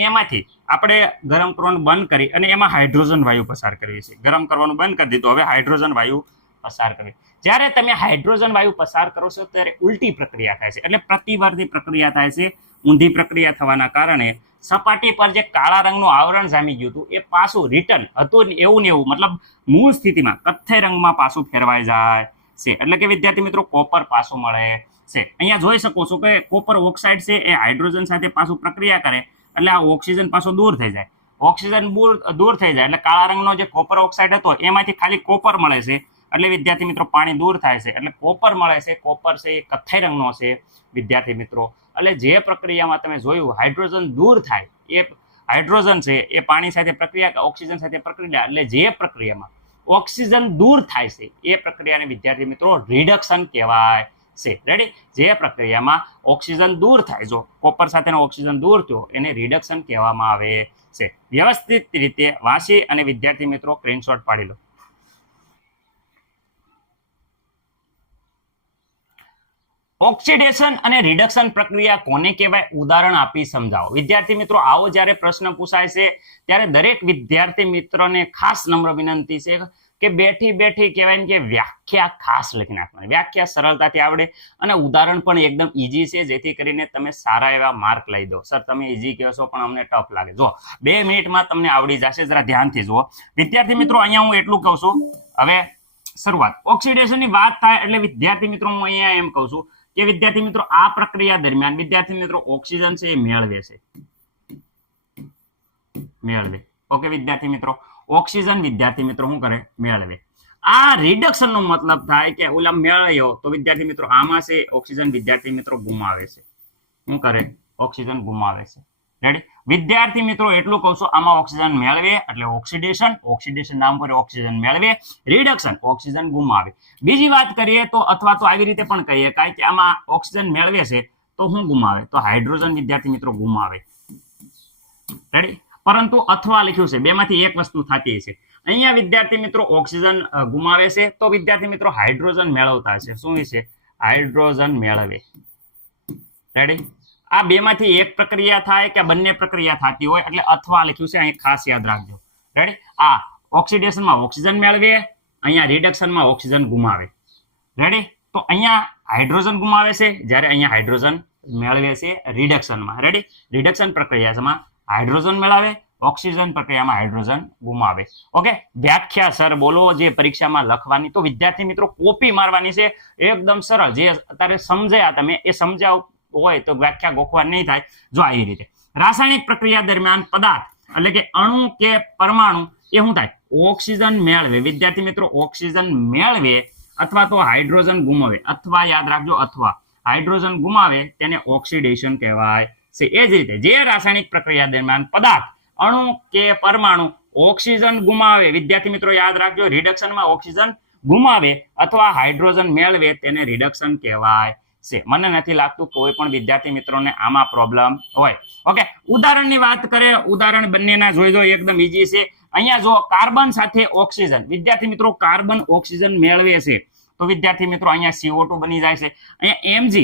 એમાંથી આપણે ગરમ કરવાનું બંધ કરી અને એમાં હાઇડ્રોજન વાયુ પસાર કરવી છે. ગરમ કરવાનું બંધ કરી દીધું, હવે હાઇડ્રોજન વાયુ પસાર કરવી. જ્યારે તમે હાઇડ્રોજન વાયુ પસાર કરો છો ત્યારે ઉલટી પ્રક્રિયા થાય છે, એટલે પ્રતિવર્તી પ્રક્રિયા થાય છે. ઊંધી પ્રક્રિયા થવાના કારણે સપાટી પર જે કાળા રંગનું આવરણ જામી ગયું હતું એ પાછું રિટર્ન હતું એવું ને એવું, મતલબ મૂળ સ્થિતિમાં કથ્થઈ રંગમાં પાછું ફેરવાઈ જાય છે. એટલે કે વિદ્યાર્થી મિત્રો કોપર પાછું મળે છે. અહીંયા જોઈ શકો છો કે કોપર ઓક્સાઇડ છે એ હાઇડ્રોજન સાથે પાછું પ્રક્રિયા કરે એટલે આ ઓક્સિજન પાછું દૂર થઈ જાય. ઓક્સિજન દૂર થઈ જાય એટલે કાળા રંગનો જે કોપર ઓક્સાઇડ હતો એમાંથી ખાલી કોપર મળે છે. એટલે વિદ્યાર્થી મિત્રો પાણી દૂર થાય છે એટલે કોપર મળે છે. કોપર છે એ કથ્થઈ રંગનો છે વિદ્યાર્થી મિત્રો. એટલે જે પ્રક્રિયામાં તમે જોયું હાઇડ્રોજન દૂર થાય એ હાઇડ્રોજન છે એ પાણી સાથે પ્રક્રિયા ઓક્સિજન સાથે પ્રક્રિયા, એટલે જે પ્રક્રિયામાં ઓક્સિજન દૂર થાય છે એ પ્રક્રિયાને વિદ્યાર્થી મિત્રો રિડક્શન કહેવાય છે. રેડી, જે પ્રક્રિયામાં ઓક્સિજન દૂર થાય, જો કોપર સાથેનો ઓક્સિજન દૂર થયો એને રિડક્શન કહેવામાં આવે છે. વ્યવસ્થિત રીતે વાંચી અને વિદ્યાર્થી મિત્રો સ્ક્રીનશોટ પાડી લો. ઓક્સિડેશન અને રિડક્શન પ્રક્રિયા કોને કહેવાય? ઉદાહરણ આપી સમજાવો. વિદ્યાર્થી મિત્રો આવો જ્યારે પ્રશ્ન પૂછાય છે ત્યારે દરેક વિદ્યાર્થી મિત્રોને ખાસ નમ્ર વિનંતી છે કે બેઠી કહેવાય ને કે વ્યાખ્યા ખાસ લખી નાખવાની. વ્યાખ્યા સરળતાથી આવડે અને ઉદાહરણ પણ એકદમ ઈઝી છે જેથી કરીને તમે સારા એવા માર્ક લઈ દો. સર તમે ઈઝી કહો છો પણ અમને ટફ લાગે. જો 2 મિનિટમાં તમને આવડી જશે, જરા ધ્યાનથી જુઓ. વિદ્યાર્થી મિત્રો અહીંયા હું એટલું કહું છું. હવે શરૂઆત ઓક્સિડેશનની વાત થાય એટલે વિદ્યાર્થી મિત્રો હું અહીંયા એમ કહું છું કે વિદ્યાર્થી મિત્રો આ પ્રક્રિયા દરમિયાન વિદ્યાર્થી મિત્રો ઓક્સિજન છે એ મેળવે છે. ઓકે વિદ્યાર્થી મિત્રો ઓક્સિજન વિદ્યાર્થી મિત્રો શું કરે? મેળવે. આ રિડક્શન નો મતલબ થાય કે ઓલા મેળવ્યો તો વિદ્યાર્થી મિત્રો આમાં છે ઓક્સિજન વિદ્યાર્થી મિત્રો ગુમાવે છે. શું કરે? ઓક્સિજન ગુમાવે છે. રેડી, વિદ્યાર્થી મિત્રો એટલું કહું છું આમાં ઓક્સિજન મેળવે એટલે ઓક્સિડેશન નામ પર ઓક્સિજન મેળવે. રિડક્શન ઓક્સિજન ગુમાવે. બીજી વાત કરીએ તો અથવા તો આવી રીતે પણ કહીએ કારણ કે આમાં ઓક્સિજન મેળવે છે તો શું ગુમાવે? તો હાઇડ્રોજન વિદ્યાર્થી મિત્રો ગુમાવે. રેડી, પરંતુ અથવા લખ્યું છે, બેમાંથી એક વસ્તુ થતી છે. અહીંયા વિદ્યાર્થી મિત્રો ઓક્સિજન ગુમાવે છે તો વિદ્યાર્થી મિત્રો હાઇડ્રોજન મેળવતા છે. શું છે? હાઇડ્રોજન મેળવે. રેડી? આ બેમાંથી એક પ્રક્રિયા થાય કે બંને પ્રક્રિયા થતી હોય એટલે અથવા લખ્યું છે, અહીં ખાસ યાદ રાખજો. રેડી? આ ઓક્સિડેશનમાં ઓક્સિજન મેળવે, અહીંયા રિડક્શનમાં ઓક્સિજન ગુમાવે. રેડી? તો અહીંયા હાઇડ્રોજન ગુમાવે છે, જ્યારે અહીંયા હાઇડ્રોજન મેળવે છે રિડક્શનમાં. રેડી? રિડક્શન પ્રક્રિયામાં હાઇડ્રોજન મેળવે, ઓક્સિજન પ્રક્રિયામાં હાઇડ્રોજન ગુમાવે. ઓકે, વ્યાખ્યા સર બોલો જે પરીક્ષામાં લખવાની, તો વિદ્યાર્થી મિત્રો કોપી મારવાની છે, એકદમ સરળ. જે અત્યારે સમજ્યા તમે એ સમજાવ હોય તો વ્યાખ્યા ગોખવા નહીં થાય. જો આવી રીતે રાસાયણિક પ્રક્રિયા દરમિયાન પદાર્થ એટલે કે અણુ કે પરમાણુ એ શું થાય? ઓક્સિજન મેળવે. વિદ્યાર્થી મિત્રો ઓક્સિજન મેળવે અથવા તો હાઇડ્રોજન ગુમાવે. અથવા યાદ રાખજો, અથવા હાઇડ્રોજન ગુમાવે તેને ઓક્સિડેશન કહેવાય છે. એ જ રીતે જે રાસાયણિક પ્રક્રિયા દરમિયાન પદાર્થ અણુ કે પરમાણુ ઓક્સિજન ગુમાવે, વિદ્યાર્થી મિત્રો યાદ રાખજો, રિડક્શનમાં ઓક્સિજન ગુમાવે અથવા હાઇડ્રોજન મેળવે તેને રિડક્શન કહેવાય છે. મને નથી લાગતું કોઈ પણ વિદ્યાર્થી મિત્રોને આમાં પ્રોબ્લેમ હોય. ઓકે, ઉદાહરણની વાત કરીએ, ઉદાહરણ બંનેના જોઈ દો, એકદમ ઈઝી છે. અહીંયા જો કાર્બન સાથે ઓક્સિજન, વિદ્યાર્થી મિત્રો કાર્બન ઓક્સિજન મેળવે છે તો વિદ્યાર્થી મિત્રો અહીંયા CO2 બની જાય છે. અહીંયા Mg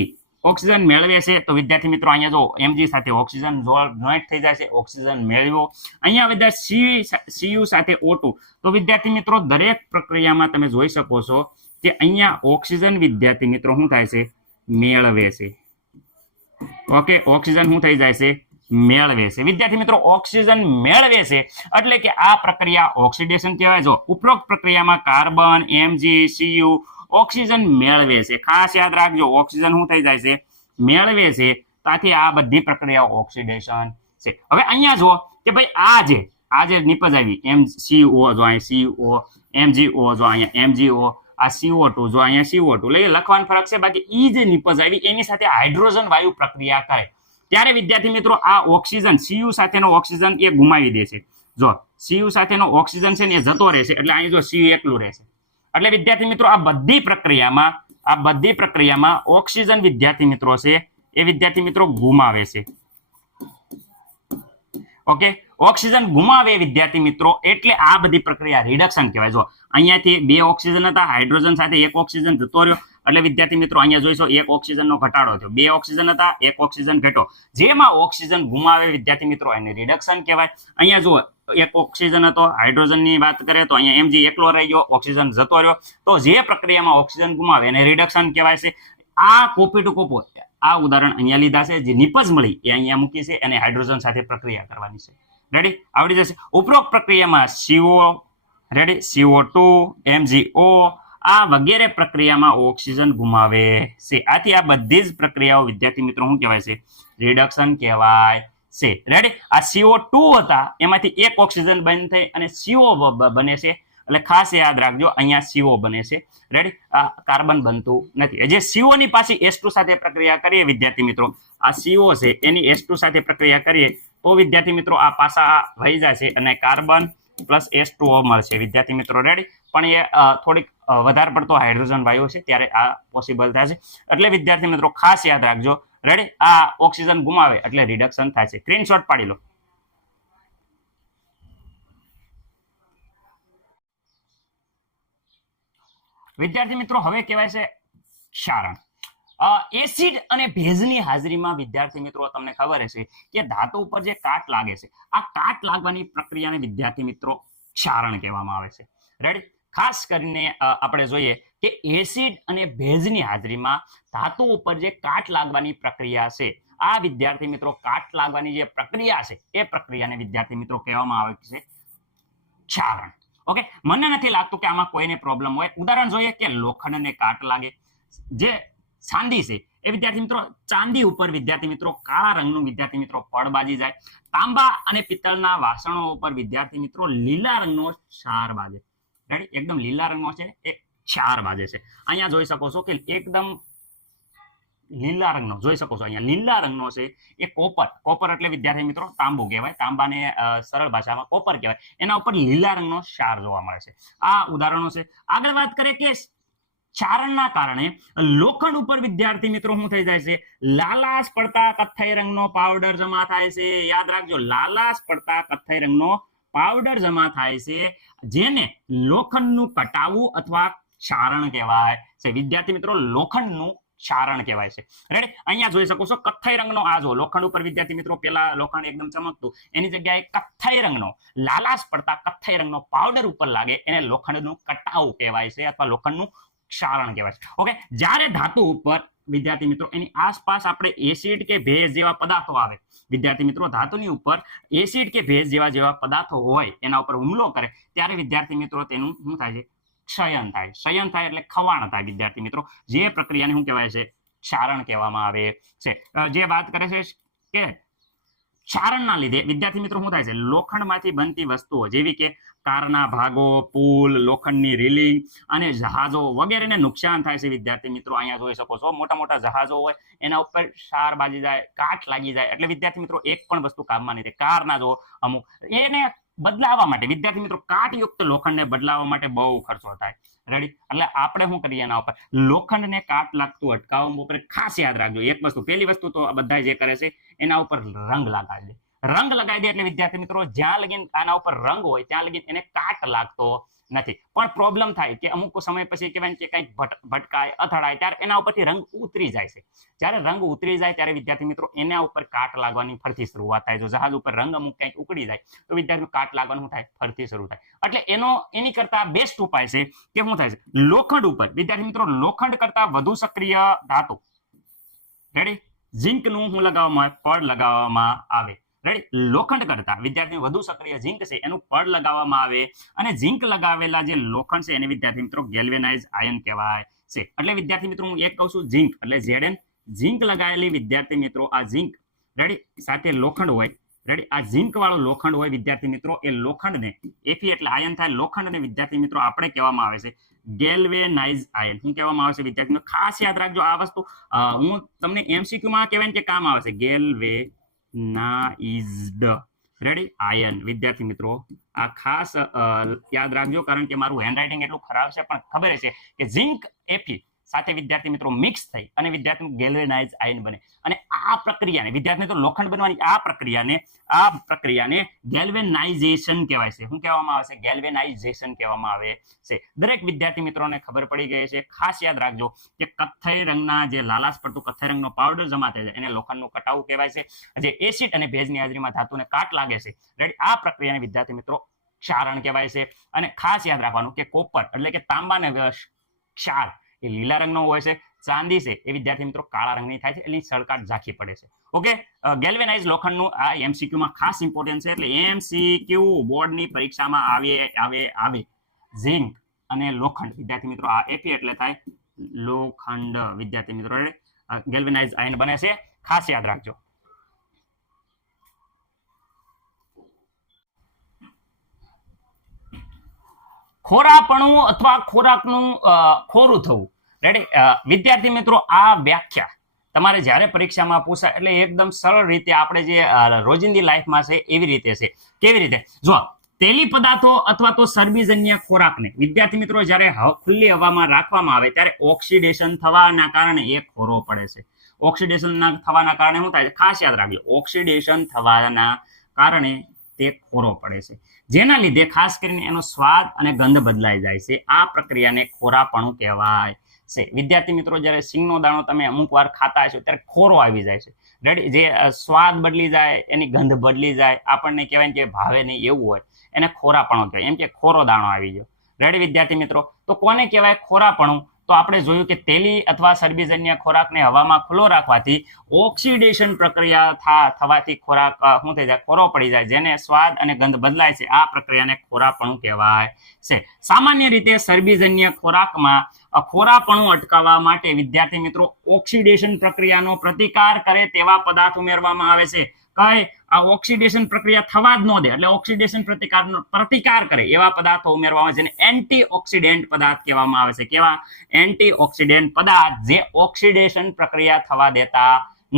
ઓક્સિજન મેળવે છે તો વિદ્યાર્થી મિત્રો અહીંયા જો Mg સાથે ઓક્સિજન જોઈન્ટ થઈ જાય છે, ઓક્સિજન મેળવ્યો. અહીંયા વિદ્યાર્થી Cu સાથે O2, તો વિદ્યાર્થી મિત્રો દરેક પ્રક્રિયામાં તમે જોઈ શકો છો કે અહીંયા ઓક્સિજન વિદ્યાર્થી મિત્રો શું થાય છે? મેળવે છે. ઓકે, ઓક્સિજન શું થઈ જાય છે? મેળવે છે. વિદ્યાર્થી મિત્રો ઓક્સિજન મેળવે છે એટલે કે આ પ્રક્રિયા ઓક્સિડેશન કહેવાય. જો ઉપરોક્ત પ્રક્રિયામાં કાર્બન, Mg, Cu ઓક્સિજન મેળવે છે. ખાસ યાદ રાખજો, ઓક્સિજન શું થઈ જાય છે? મેળવે છે. ત્યાંથી આ બધી પ્રક્રિયાઓ ઓક્સિડેશન છે. હવે અહીંયા જો કે ભાઈ આ જે નિપજ આવી MCO, જો અહીંયા CO, MgO, જો અહીંયા MgO, આ CO2, જો અહીંયા CO2, લખવાનો ફરક છે. બાકી ઈ જે નિપજ આવી એની સાથે હાઇડ્રોજન વાયુ પ્રક્રિયા કરે ત્યારે વિદ્યાર્થી મિત્રો આ ઓક્સિજન Cu સાથેનો ઓક્સિજન એ ગુમાવી દે છે. જો Cu સાથેનો ઓક્સિજન છે ને એ જતો રહેશે એટલે અહીં જો Cu એકલું રહેશે. એટલે વિદ્યાર્થી મિત્રો આ બધી પ્રક્રિયામાં ઓક્સિજન વિદ્યાર્થી મિત્રો છે એ વિદ્યાર્થી મિત્રો ગુમાવે છે. ઓકે, ઓક્સિજન ગુમાવે વિદ્યાર્થી મિત્રો એટલે આ બધી પ્રક્રિયા રિડક્શન કહેવાય. જો અહીંયાથી 2 ઓક્સિજન હતા, હાઇડ્રોજન સાથે 1 ઓક્સિજન જતો રહ્યો એટલે વિદ્યાર્થી મિત્રો અહીંયા જોઈશો 1 ઓક્સિજનનો ઘટાડો થયો. 2 ઓક્સિજન હતા, 1 ઓક્સિજન ઘટ્યો. જેમાં ઓક્સિજન ગુમાવે વિદ્યાર્થી મિત્રો એને રિડક્શન કહેવાય. અહીંયા જો 1 ઓક્સિજન હતો, હાઇડ્રોજનની વાત કરીએ તો અહીંયા Mg એકલો રહી ગયો, ઓક્સિજન જતો રહ્યો. તો જે પ્રક્રિયામાં ઓક્સિજન ગુમાવે એને રિડક્શન કહેવાય છે. આ કોપી ટુ કોપી આ ઉદાહરણ અહીંયા લીધા છે. જે નિપજ મળી એ અહીંયા મૂકી છે અને હાઇડ્રોજન સાથે પ્રક્રિયા કરવાની છે. રેડી? આવડી જશે. ઉપરોક્ત પ્રક્રિયામાં CO, રેડી, CO2, MgO આ વગેરે પ્રક્રિયામાં ઓક્સિજન ગુમાવે છે. આથી આ બધી જ પ્રક્રિયાઓ વિદ્યાર્થી મિત્રો શું કહેવાય છે? રિડક્શન કહેવાય છે. રેડી? આ CO2 હતા એમાંથી 1 ઓક્સિજન બંધ થઈ અને CO બને છે. એટલે ખાસ યાદ રાખજો અહીંયા CO બને છે. રેડી? આ કાર્બન બનતું નથી. જે CO ની પાછી S2 સાથે પ્રક્રિયા કરીએ વિદ્યાર્થી મિત્રો, આ CO છે એની S2 સાથે પ્રક્રિયા કરીએ તો વિદ્યાર્થી મિત્રો આ પાછા વહી જાય છે અને કાર્બન પ્લસ H2O મળશે વિદ્યાર્થી મિત્રો. રેડી? પણ એ થોડીક વધારે પડતો હાઇડ્રોજન વાયુ છે ત્યારે આ પોસિબલ થાય છે. એટલે વિદ્યાર્થી મિત્રો ખાસ યાદ રાખજો. રેડી? આ ઓક્સિજન ગુમાવે એટલે રિડક્શન થાય છે. સ્ક્રીનશોટ પાડી લો. વિદ્યાર્થી મિત્રો હવે કહેવાય છે ક્ષારણ. એસિડ અને ભેજની હાજરીમાં વિદ્યાર્થી મિત્રો તમને ખબર હશે કે ધાતુ ઉપર જે કાટ લાગે છે આ કાટ લાગવાની પ્રક્રિયાને વિદ્યાર્થી મિત્રો ક્ષારણ કહેવામાં આવે છે. રેડી? ખાસ કરીને આપણે જોઈએ કે એસિડ અને ભેજની હાજરીમાં ધાતુ ઉપર જે કાટ લાગવાની પ્રક્રિયા છે આ વિદ્યાર્થી મિત્રો કાટ લાગવાની જે પ્રક્રિયા છે એ પ્રક્રિયાને વિદ્યાર્થી મિત્રો કહેવામાં આવે છે ક્ષારણ. ઓકે, મને નથી લાગતું કે આમાં કોઈને પ્રોબ્લેમ હોય. ઉદાહરણ જોઈએ કે લોખંડને કાટ લાગે. જે ચાંદી છે એ વિદ્યાર્થી મિત્રો ચાંદી ઉપર વિદ્યાર્થી મિત્રો કાળા રંગનું વિદ્યાર્થી મિત્રો પડ બાજી જાય. તાંબા અને પિત્તળના વાસણો ઉપર વિદ્યાર્થી મિત્રો લીલા રંગનો ક્ષાર બાજે. રેડી? એકદમ લીલા રંગનો છે એ ક્ષાર બાજે છે. અહીંયા જોઈ શકો છો કે એકદમ લીલા રંગનો જોઈ શકો છો. અહીંયા લીલા રંગનો છે એ કોપર એટલે વિદ્યાર્થી મિત્રો તાંબુ કહેવાય. તાંબાને સરળ ભાષામાં કોપર કહેવાય. એના ઉપર લીલા રંગનો ક્ષાર જોવા મળે છે. આ ઉદાહરણો છે. આગળ વાત કરીએ કે ક્ષારણના કારણે લોખંડ ઉપર વિદ્યાર્થી મિત્રો શું થઈ જાય છે? લાલાશ પડતા કથ્થાઈ રંગનો પાવડર જમા થાય છે. યાદ રાખજો, લાલાશ પડતા કથ્થાઈ રંગનો પાવડર જમા થાય છે જેને લોખંડનું કટાવું અથવા ક્ષારણ કહેવાય છે. વિદ્યાર્થી મિત્રો લોખંડનું ક્ષારણ કહેવાય છે. રેડી, અહીંયા જોઈ શકો છો કથ્થઈ રંગનો આ જો લોખંડ ઉપર વિદ્યાર્થી મિત્રો પેલા લોખંડ એકદમ ચમકતું, એની જગ્યાએ કથ્થઈ રંગનો લાલાશ પડતા કથ્થઈ રંગનો પાવડર ઉપર લાગે એને લોખંડનું કટાવ કહેવાય છે અથવા લોખંડનું ક્ષારણ કહેવાય છે. ઓકે, જ્યારે ધાતુ ઉપર વિદ્યાર્થી મિત્રો એની આસપાસ આપણે એસિડ કે ભેજ જેવા પદાર્થો આવે, વિદ્યાર્થી મિત્રો ધાતુની ઉપર એસિડ કે ભેજ જેવા પદાર્થો હોય એના ઉપર હુમલો કરે ત્યારે વિદ્યાર્થી મિત્રો તેનું શું થાય છે? ક્ષયન થાય. ક્ષયન થાય એટલે ખવાણ થાય વિદ્યાર્થી મિત્રો. જે પ્રક્રિયાને શું કહેવાય છે? ક્ષારણ કહેવામાં આવે છે. જે વાત કરે છે કે ક્ષારણના લીધે વિદ્યાર્થી મિત્રો શું થાય છે? લોખંડમાંથી બનતી વસ્તુઓ જેવી કે કારના ભાગો, પુલ, લોખંડની રીલિંગ અને જહાજો વગેરેને નુકસાન થાય છે વિદ્યાર્થી મિત્રો. અહીંયા જોઈ શકો છો મોટા મોટા જહાજો હોય એના ઉપર ક્ષાર બાજી જાય, કાટ લાગી જાય એટલે વિદ્યાર્થી મિત્રો એક પણ વસ્તુ કામમાં નહીં. કારના જો અમુક એને બદલાવવા માટે વિદ્યાર્થી મિત્રો કાટયુક્ત લોખંડને બદલાવવા માટે બહુ ખર્ચો થાય. રેડી, એટલે આપણે શું કરીએ એના ઉપર લોખંડને કાટ લાગતું અટકાવવા ઉપર ખાસ યાદ રાખજો એક વસ્તુ. પહેલી વસ્તુ તો બધા જે કરે છે એના ઉપર રંગ લગાવી દે. રંગ લગાવી દે એટલે વિદ્યાર્થી મિત્રો જ્યાં લગીન આના ઉપર રંગ હોય ત્યાં લગીન એને કાટ લાગતો નથી. પણ પ્રોબ્લેમ થાય કે અમુક સમય પછી કહેવાય કે કંઈક ભટકાય અથડાય ત્યારે એના ઉપરથી રંગ ઉતરી જાય છે. જ્યારે રંગ ઉતરી જાય ત્યારે વિદ્યાર્થી મિત્રો એના ઉપર કાટ લાગવાની ફરતી શરૂઆત થાય. જો જહાજ ઉપર રંગ અમુક કંઈક ઉકળી જાય તો વિદ્યાર્થી કાટ લાગવાનું થાય, ફરતી શરૂ થાય. એટલે એની કરતા બેસ્ટ ઉપાય છે કે શું થાય છે? લોખંડ ઉપર વિદ્યાર્થી મિત્રો લોખંડ કરતા વધુ સક્રિય ધાતુ, રેડી, ઝીંકનું શું લગાવવામાં આવે? પડ લગાવવામાં આવે. રેડી, લોખંડ કરતા વિદ્યાર્થી વધુ સક્રિય ઝીંક છે એનું પડ લગાવવામાં આવે અને ઝીંક લગાવેલા જે લોખંડ છે એને વિદ્યાર્થી મિત્રો ગેલ્વેનાઇઝ આયન કહેવાય છે. એટલે વિદ્યાર્થી મિત્રો હું એક કહું છું ઝીંક એટલે Zn, ઝીંક લગાવેલી વિદ્યાર્થી મિત્રો આ ઝીંક, રેડી, સાથે લોખંડ હોય, રેડી, આ ઝીંક વાળો લોખંડ હોય વિદ્યાર્થી મિત્રો એ લોખંડને Fe એટલે આયન થાય લોખંડને વિદ્યાર્થી મિત્રો આપણે કહેવામાં આવે છે ગેલ્વેનાઇઝ આયન. શું કહેવામાં આવે છે વિદ્યાર્થી મિત્રો? ખાસ યાદ રાખજો આ વસ્તુ. હું તમને MCQ માં કહેવાય કે કામ આવે છે. ગેલ્વેનાઇઝ્ડ, રેડી, આયન વિદ્યાર્થી મિત્રો આ ખાસ યાદ રાખજો કારણ કે મારું હેન્ડરાઇટિંગ એટલું ખરાબ છે પણ ખબર છે કે ઝીંક Fe સાથે વિદ્યાર્થી મિત્રો મિક્સ થઈ અને વિદ્યાર્થી ગેલ્વેનાઇઝ આયન બને અને આ પ્રક્રિયાને વિદ્યાર્થી મિત્રો લોખંડ બનવાની આ પ્રક્રિયાને ગેલ્વેનાઇઝેશન કહેવાય છે. શું કહેવામાં આવે છે? ગેલ્વેનાઇઝેશન કહેવામાં આવે છે. દરેક વિદ્યાર્થી મિત્રોને ખબર પડી ગઈ છે. ખાસ યાદ રાખજો કે કથ્થઈ રંગના જે લાલાશ પડતું કથ્થઈ રંગનો પાવડર જમા થાય છે એને લોખંડનું કટાવ કહેવાય છે. જે એસિડ અને ભેજની હાજરીમાં ધાતુને કાટ લાગે છે, રેડી, આ પ્રક્રિયાને વિદ્યાર્થી મિત્રો ક્ષારણ કહેવાય છે. અને ખાસ યાદ રાખવાનું કે કોપર એટલે કે તાંબાને ક્ષાર એ લીલા રંગનો હોય છે, ચાંદી છે એ વિદ્યાર્થી મિત્રો કાળા રંગની થાય છે એટલે સળકાટ ઝાંખી પડે છે. ઓકે, ગેલ્વેનાઇઝ લોખંડનું આ MCQ માં ખાસ ઇમ્પોર્ટન્ટ છે એટલે MCQ બોર્ડની પરીક્ષામાં આવે ઝીંક અને લોખંડ વિદ્યાર્થી મિત્રો આ Fe એટલે થાય લોખંડ વિદ્યાર્થી મિત્રો ગેલ્વેનાઇઝ આયન બને છે. ખાસ યાદ રાખજો. ખોરાપણું અથવા ખોરાકનું ખોરું થવું, રેડી, વિદ્યાર્થી મિત્રો આ વ્યાખ્યા તમારે જ્યારે પરીક્ષામાં પૂછાય એટલે એકદમ સરળ રીતે આપણે જે રોજિંદી લાઈફમાં છે એવી રીતે છે. કેવી રીતે? જો તેલી પદાર્થો અથવા તો ચરબીજન્ય ખોરાકને વિદ્યાર્થી મિત્રો જ્યારે ખુલ્લી હવામાં રાખવામાં આવે ત્યારે ઓક્સિડેશન થવાના કારણે એ ખોરો પડે છે. ઓક્સિડેશન થવાના કારણે શું થાય છે? ખાસ યાદ રાખજો, ઓક્સિડેશન થવાના કારણે તે ખોરો પડે છે જેના લીધે ખાસ કરીને એનો સ્વાદ અને ગંધ બદલાઈ જાય છે. આ પ્રક્રિયાને ખોરાપણું કહેવાય છે. વિદ્યાર્થી મિત્રો જ્યારે સિંગનો દાણો તમે અમુક વાર ખાતા હશો ત્યારે ખોરો આવી જાય છે, રેડી, જે સ્વાદ બદલી જાય, એની ગંધ બદલી જાય, આપણને કહેવાય કે ભાવે નહીં એવું હોય એને ખોરાપણું કહેવાય. એમ કે ખોરો દાણો આવી ગયો, રેડી વિદ્યાર્થી મિત્રો. તો કોને કહેવાય ખોરાપણું? તો આપણે જોયું કે તેલી અથવા ચરબીજન્ય ખોરાકને હવામાં ખુલ્લો રાખવાથી ઓક્સિડેશન પ્રક્રિયા થવાથી ખોરાક શું થઈ જાય? ખોરો પડી જાય જેને સ્વાદ અને ગંધ બદલાય છે. આ પ્રક્રિયાને ખોરાપણું કહેવાય છે. સામાન્ય રીતે ચરબીજન્ય ખોરાકમાં ખોરાપણું અટકાવવા માટે વિદ્યાર્થી મિત્રો ઓક્સિડેશન પ્રક્રિયાનો પ્રતિકાર કરે તેવા પદાર્થ ઉમેરવામાં આવે છે. કઈ? આ ઓક્સિડેશન પ્રક્રિયા થવા જ ન દે એટલે ઓક્સિડેશન પ્રતિકાર કરે એવા પદાર્થો ઉમેરવામાં આવે છે જેને એન્ટીઓક્સિડન્ટ પદાર્થ કહેવામાં આવે છે. કેવા? એન્ટીઓક્સિડન્ટ પદાર્થ જે ઓક્સિડેશન પ્રક્રિયા થવા દેતા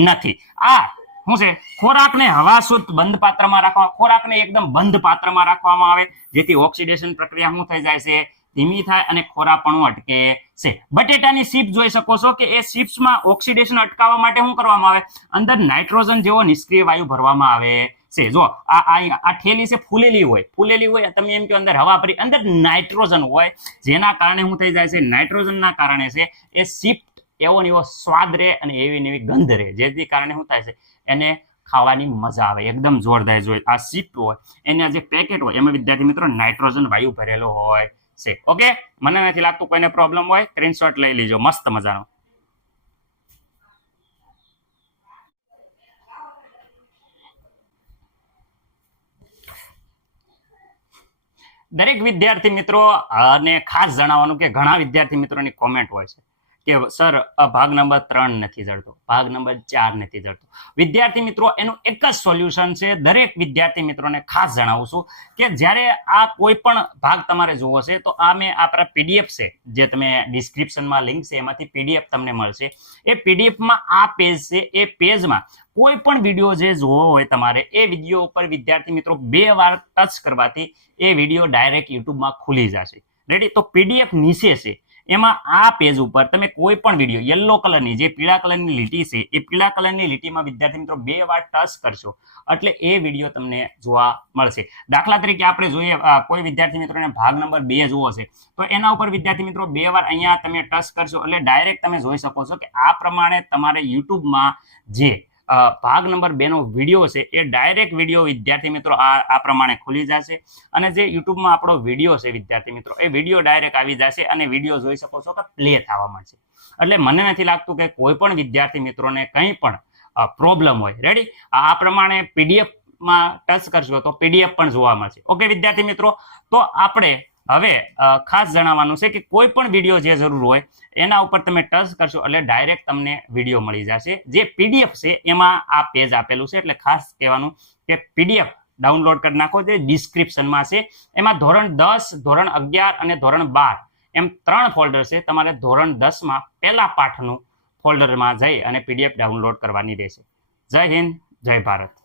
નથી. આ શું છે? ખોરાકને હવાશુદ્ધ બંધ પાત્રમાં રાખવા, ખોરાકને એકદમ બંધ પાત્રમાં રાખવામાં આવે જેથી ઓક્સિડેશન પ્રક્રિયા શું થઈ જાય છે? ધીમી થાય અને ખોરાપણું અટકે છે. બટેટાની ચિપ્સ જોઈ શકો છો કે એ ચિપ્સમાં ઓક્સિડેશન અટકાવવા માટે શું કરવામાં આવે? અંદર નાઇટ્રોજન જેવો નિષ્ક્રિય વાયુ ભરવામાં આવે છે. જો આ ઠેલી છે ફૂલેલી હોય તમે એમ કે અંદર હવા ભરી, અંદર નાઇટ્રોજન હોય જેના કારણે શું થઈ જાય છે? નાઇટ્રોજનના કારણે છે એ ચિપ્સ એવો ને એવો સ્વાદ રહે અને એવી ને એવી ગંધ રહે, જેથી કારણે શું થાય છે, એને ખાવાની મજા આવે, એકદમ જોરદાર જોઈએ. આ સીપ હોય એના જે પેકેટ હોય એમાં વિદ્યાર્થી મિત્રો નાઇટ્રોજન વાયુ ભરેલો હોય છે. ઓકે, મને નથી લાગતું કોઈને પ્રોબ્લેમ હોય. સ્ક્રીનશોટ લઈ લીજો, મસ્ત મજાનો. દરેક વિદ્યાર્થી મિત્રો અને ખાસ જણાવવાનું કે ઘણા વિદ્યાર્થી મિત્રોની કોમેન્ટ હોય છે કે સર ભાગ નંબર 3 નથી જડતો, ભાગ નંબર 4 નથી જડતો. વિદ્યાર્થી મિત્રો એનું એક જ સોલ્યુશન છે. દરેક વિદ્યાર્થી મિત્રોને ખાસ જણાવું છું કે જ્યારે આ કોઈ પણ ભાગ તમારે જોવો છે તો આ મેં આપણા પીડીએફ છે, જે તમે ડિસ્ક્રિપ્શનમાં લિંક છે એમાંથી પીડીએફ તમને મળશે. એ પીડીએફમાં આ પેજ છે, એ પેજમાં કોઈ પણ વિડીયો જે જોવો હોય તમારે, એ વિડીયો ઉપર વિદ્યાર્થી મિત્રો 2 વાર ટચ કરવાથી એ વિડીયો ડાયરેક્ટ યુટ્યુબમાં ખુલી જશે. રેડી? તો પીડીએફ નીચે છે, એમાં આ પેજ ઉપર તમે કોઈ પણ વિડીયો યલો કલરની, જે પીળા કલરની લીટી છે, એ પીળા કલરની લીટીમાં વિદ્યાર્થી મિત્રો 2 વાર ટચ કરશો એટલે એ વિડીયો તમને જોવા મળશે. દાખલા તરીકે આપણે જોઈએ, કોઈ વિદ્યાર્થી મિત્રોને ભાગ નંબર 2 જોવો છે તો એના ઉપર વિદ્યાર્થી મિત્રો 2 વાર અહીંયા તમે ટચ કરશો એટલે ડાયરેક્ટ તમે જોઈ શકો છો કે આ પ્રમાણે તમારે યુટ્યુબમાં જે ભાગ નંબર 2 નો વિડીયો છે એ ડાયરેક્ટ વિડીયો વિદ્યાર્થી મિત્રો આ પ્રમાણે ખુલી જશે અને જે યુટ્યુબમાં આપણો વિડીયો છે વિદ્યાર્થી મિત્રો, એ વિડીયો ડાયરેક્ટ આવી જશે અને વિડીયો જોઈ શકો છો કે પ્લે થવા મળશે. એટલે મને નથી લાગતું કે કોઈ પણ વિદ્યાર્થી મિત્રોને કંઈ પણ પ્રોબ્લેમ હોય. રેડી? આ પ્રમાણે પીડીએફમાં ટચ કરશો તો પીડીએફ પણ જોવા મળશે. ઓકે વિદ્યાર્થી મિત્રો, તો આપણે હવે ખાસ જણાવવાનું છે કે કોઈ પણ વિડીયો જે જરૂર હોય એના ઉપર તમે ટચ કરશો એટલે ડાયરેક્ટ તમને વિડીયો મળી જશે. જે પીડીએફ છે એમાં આ પેજ આપેલું છે, એટલે ખાસ કહેવાનું કે પીડીએફ ડાઉનલોડ કરી નાખો, જે ડિસ્ક્રિપ્શનમાં છે. એમાં ધોરણ 10, ધોરણ 11 અને ધોરણ 12 એમ 3 ફોલ્ડર છે. તમારે ધોરણ 10માં પહેલા પાઠનું ફોલ્ડરમાં જઈ અને પીડીએફ ડાઉનલોડ કરવાની રહેશે. જય હિન્દ, જય ભારત.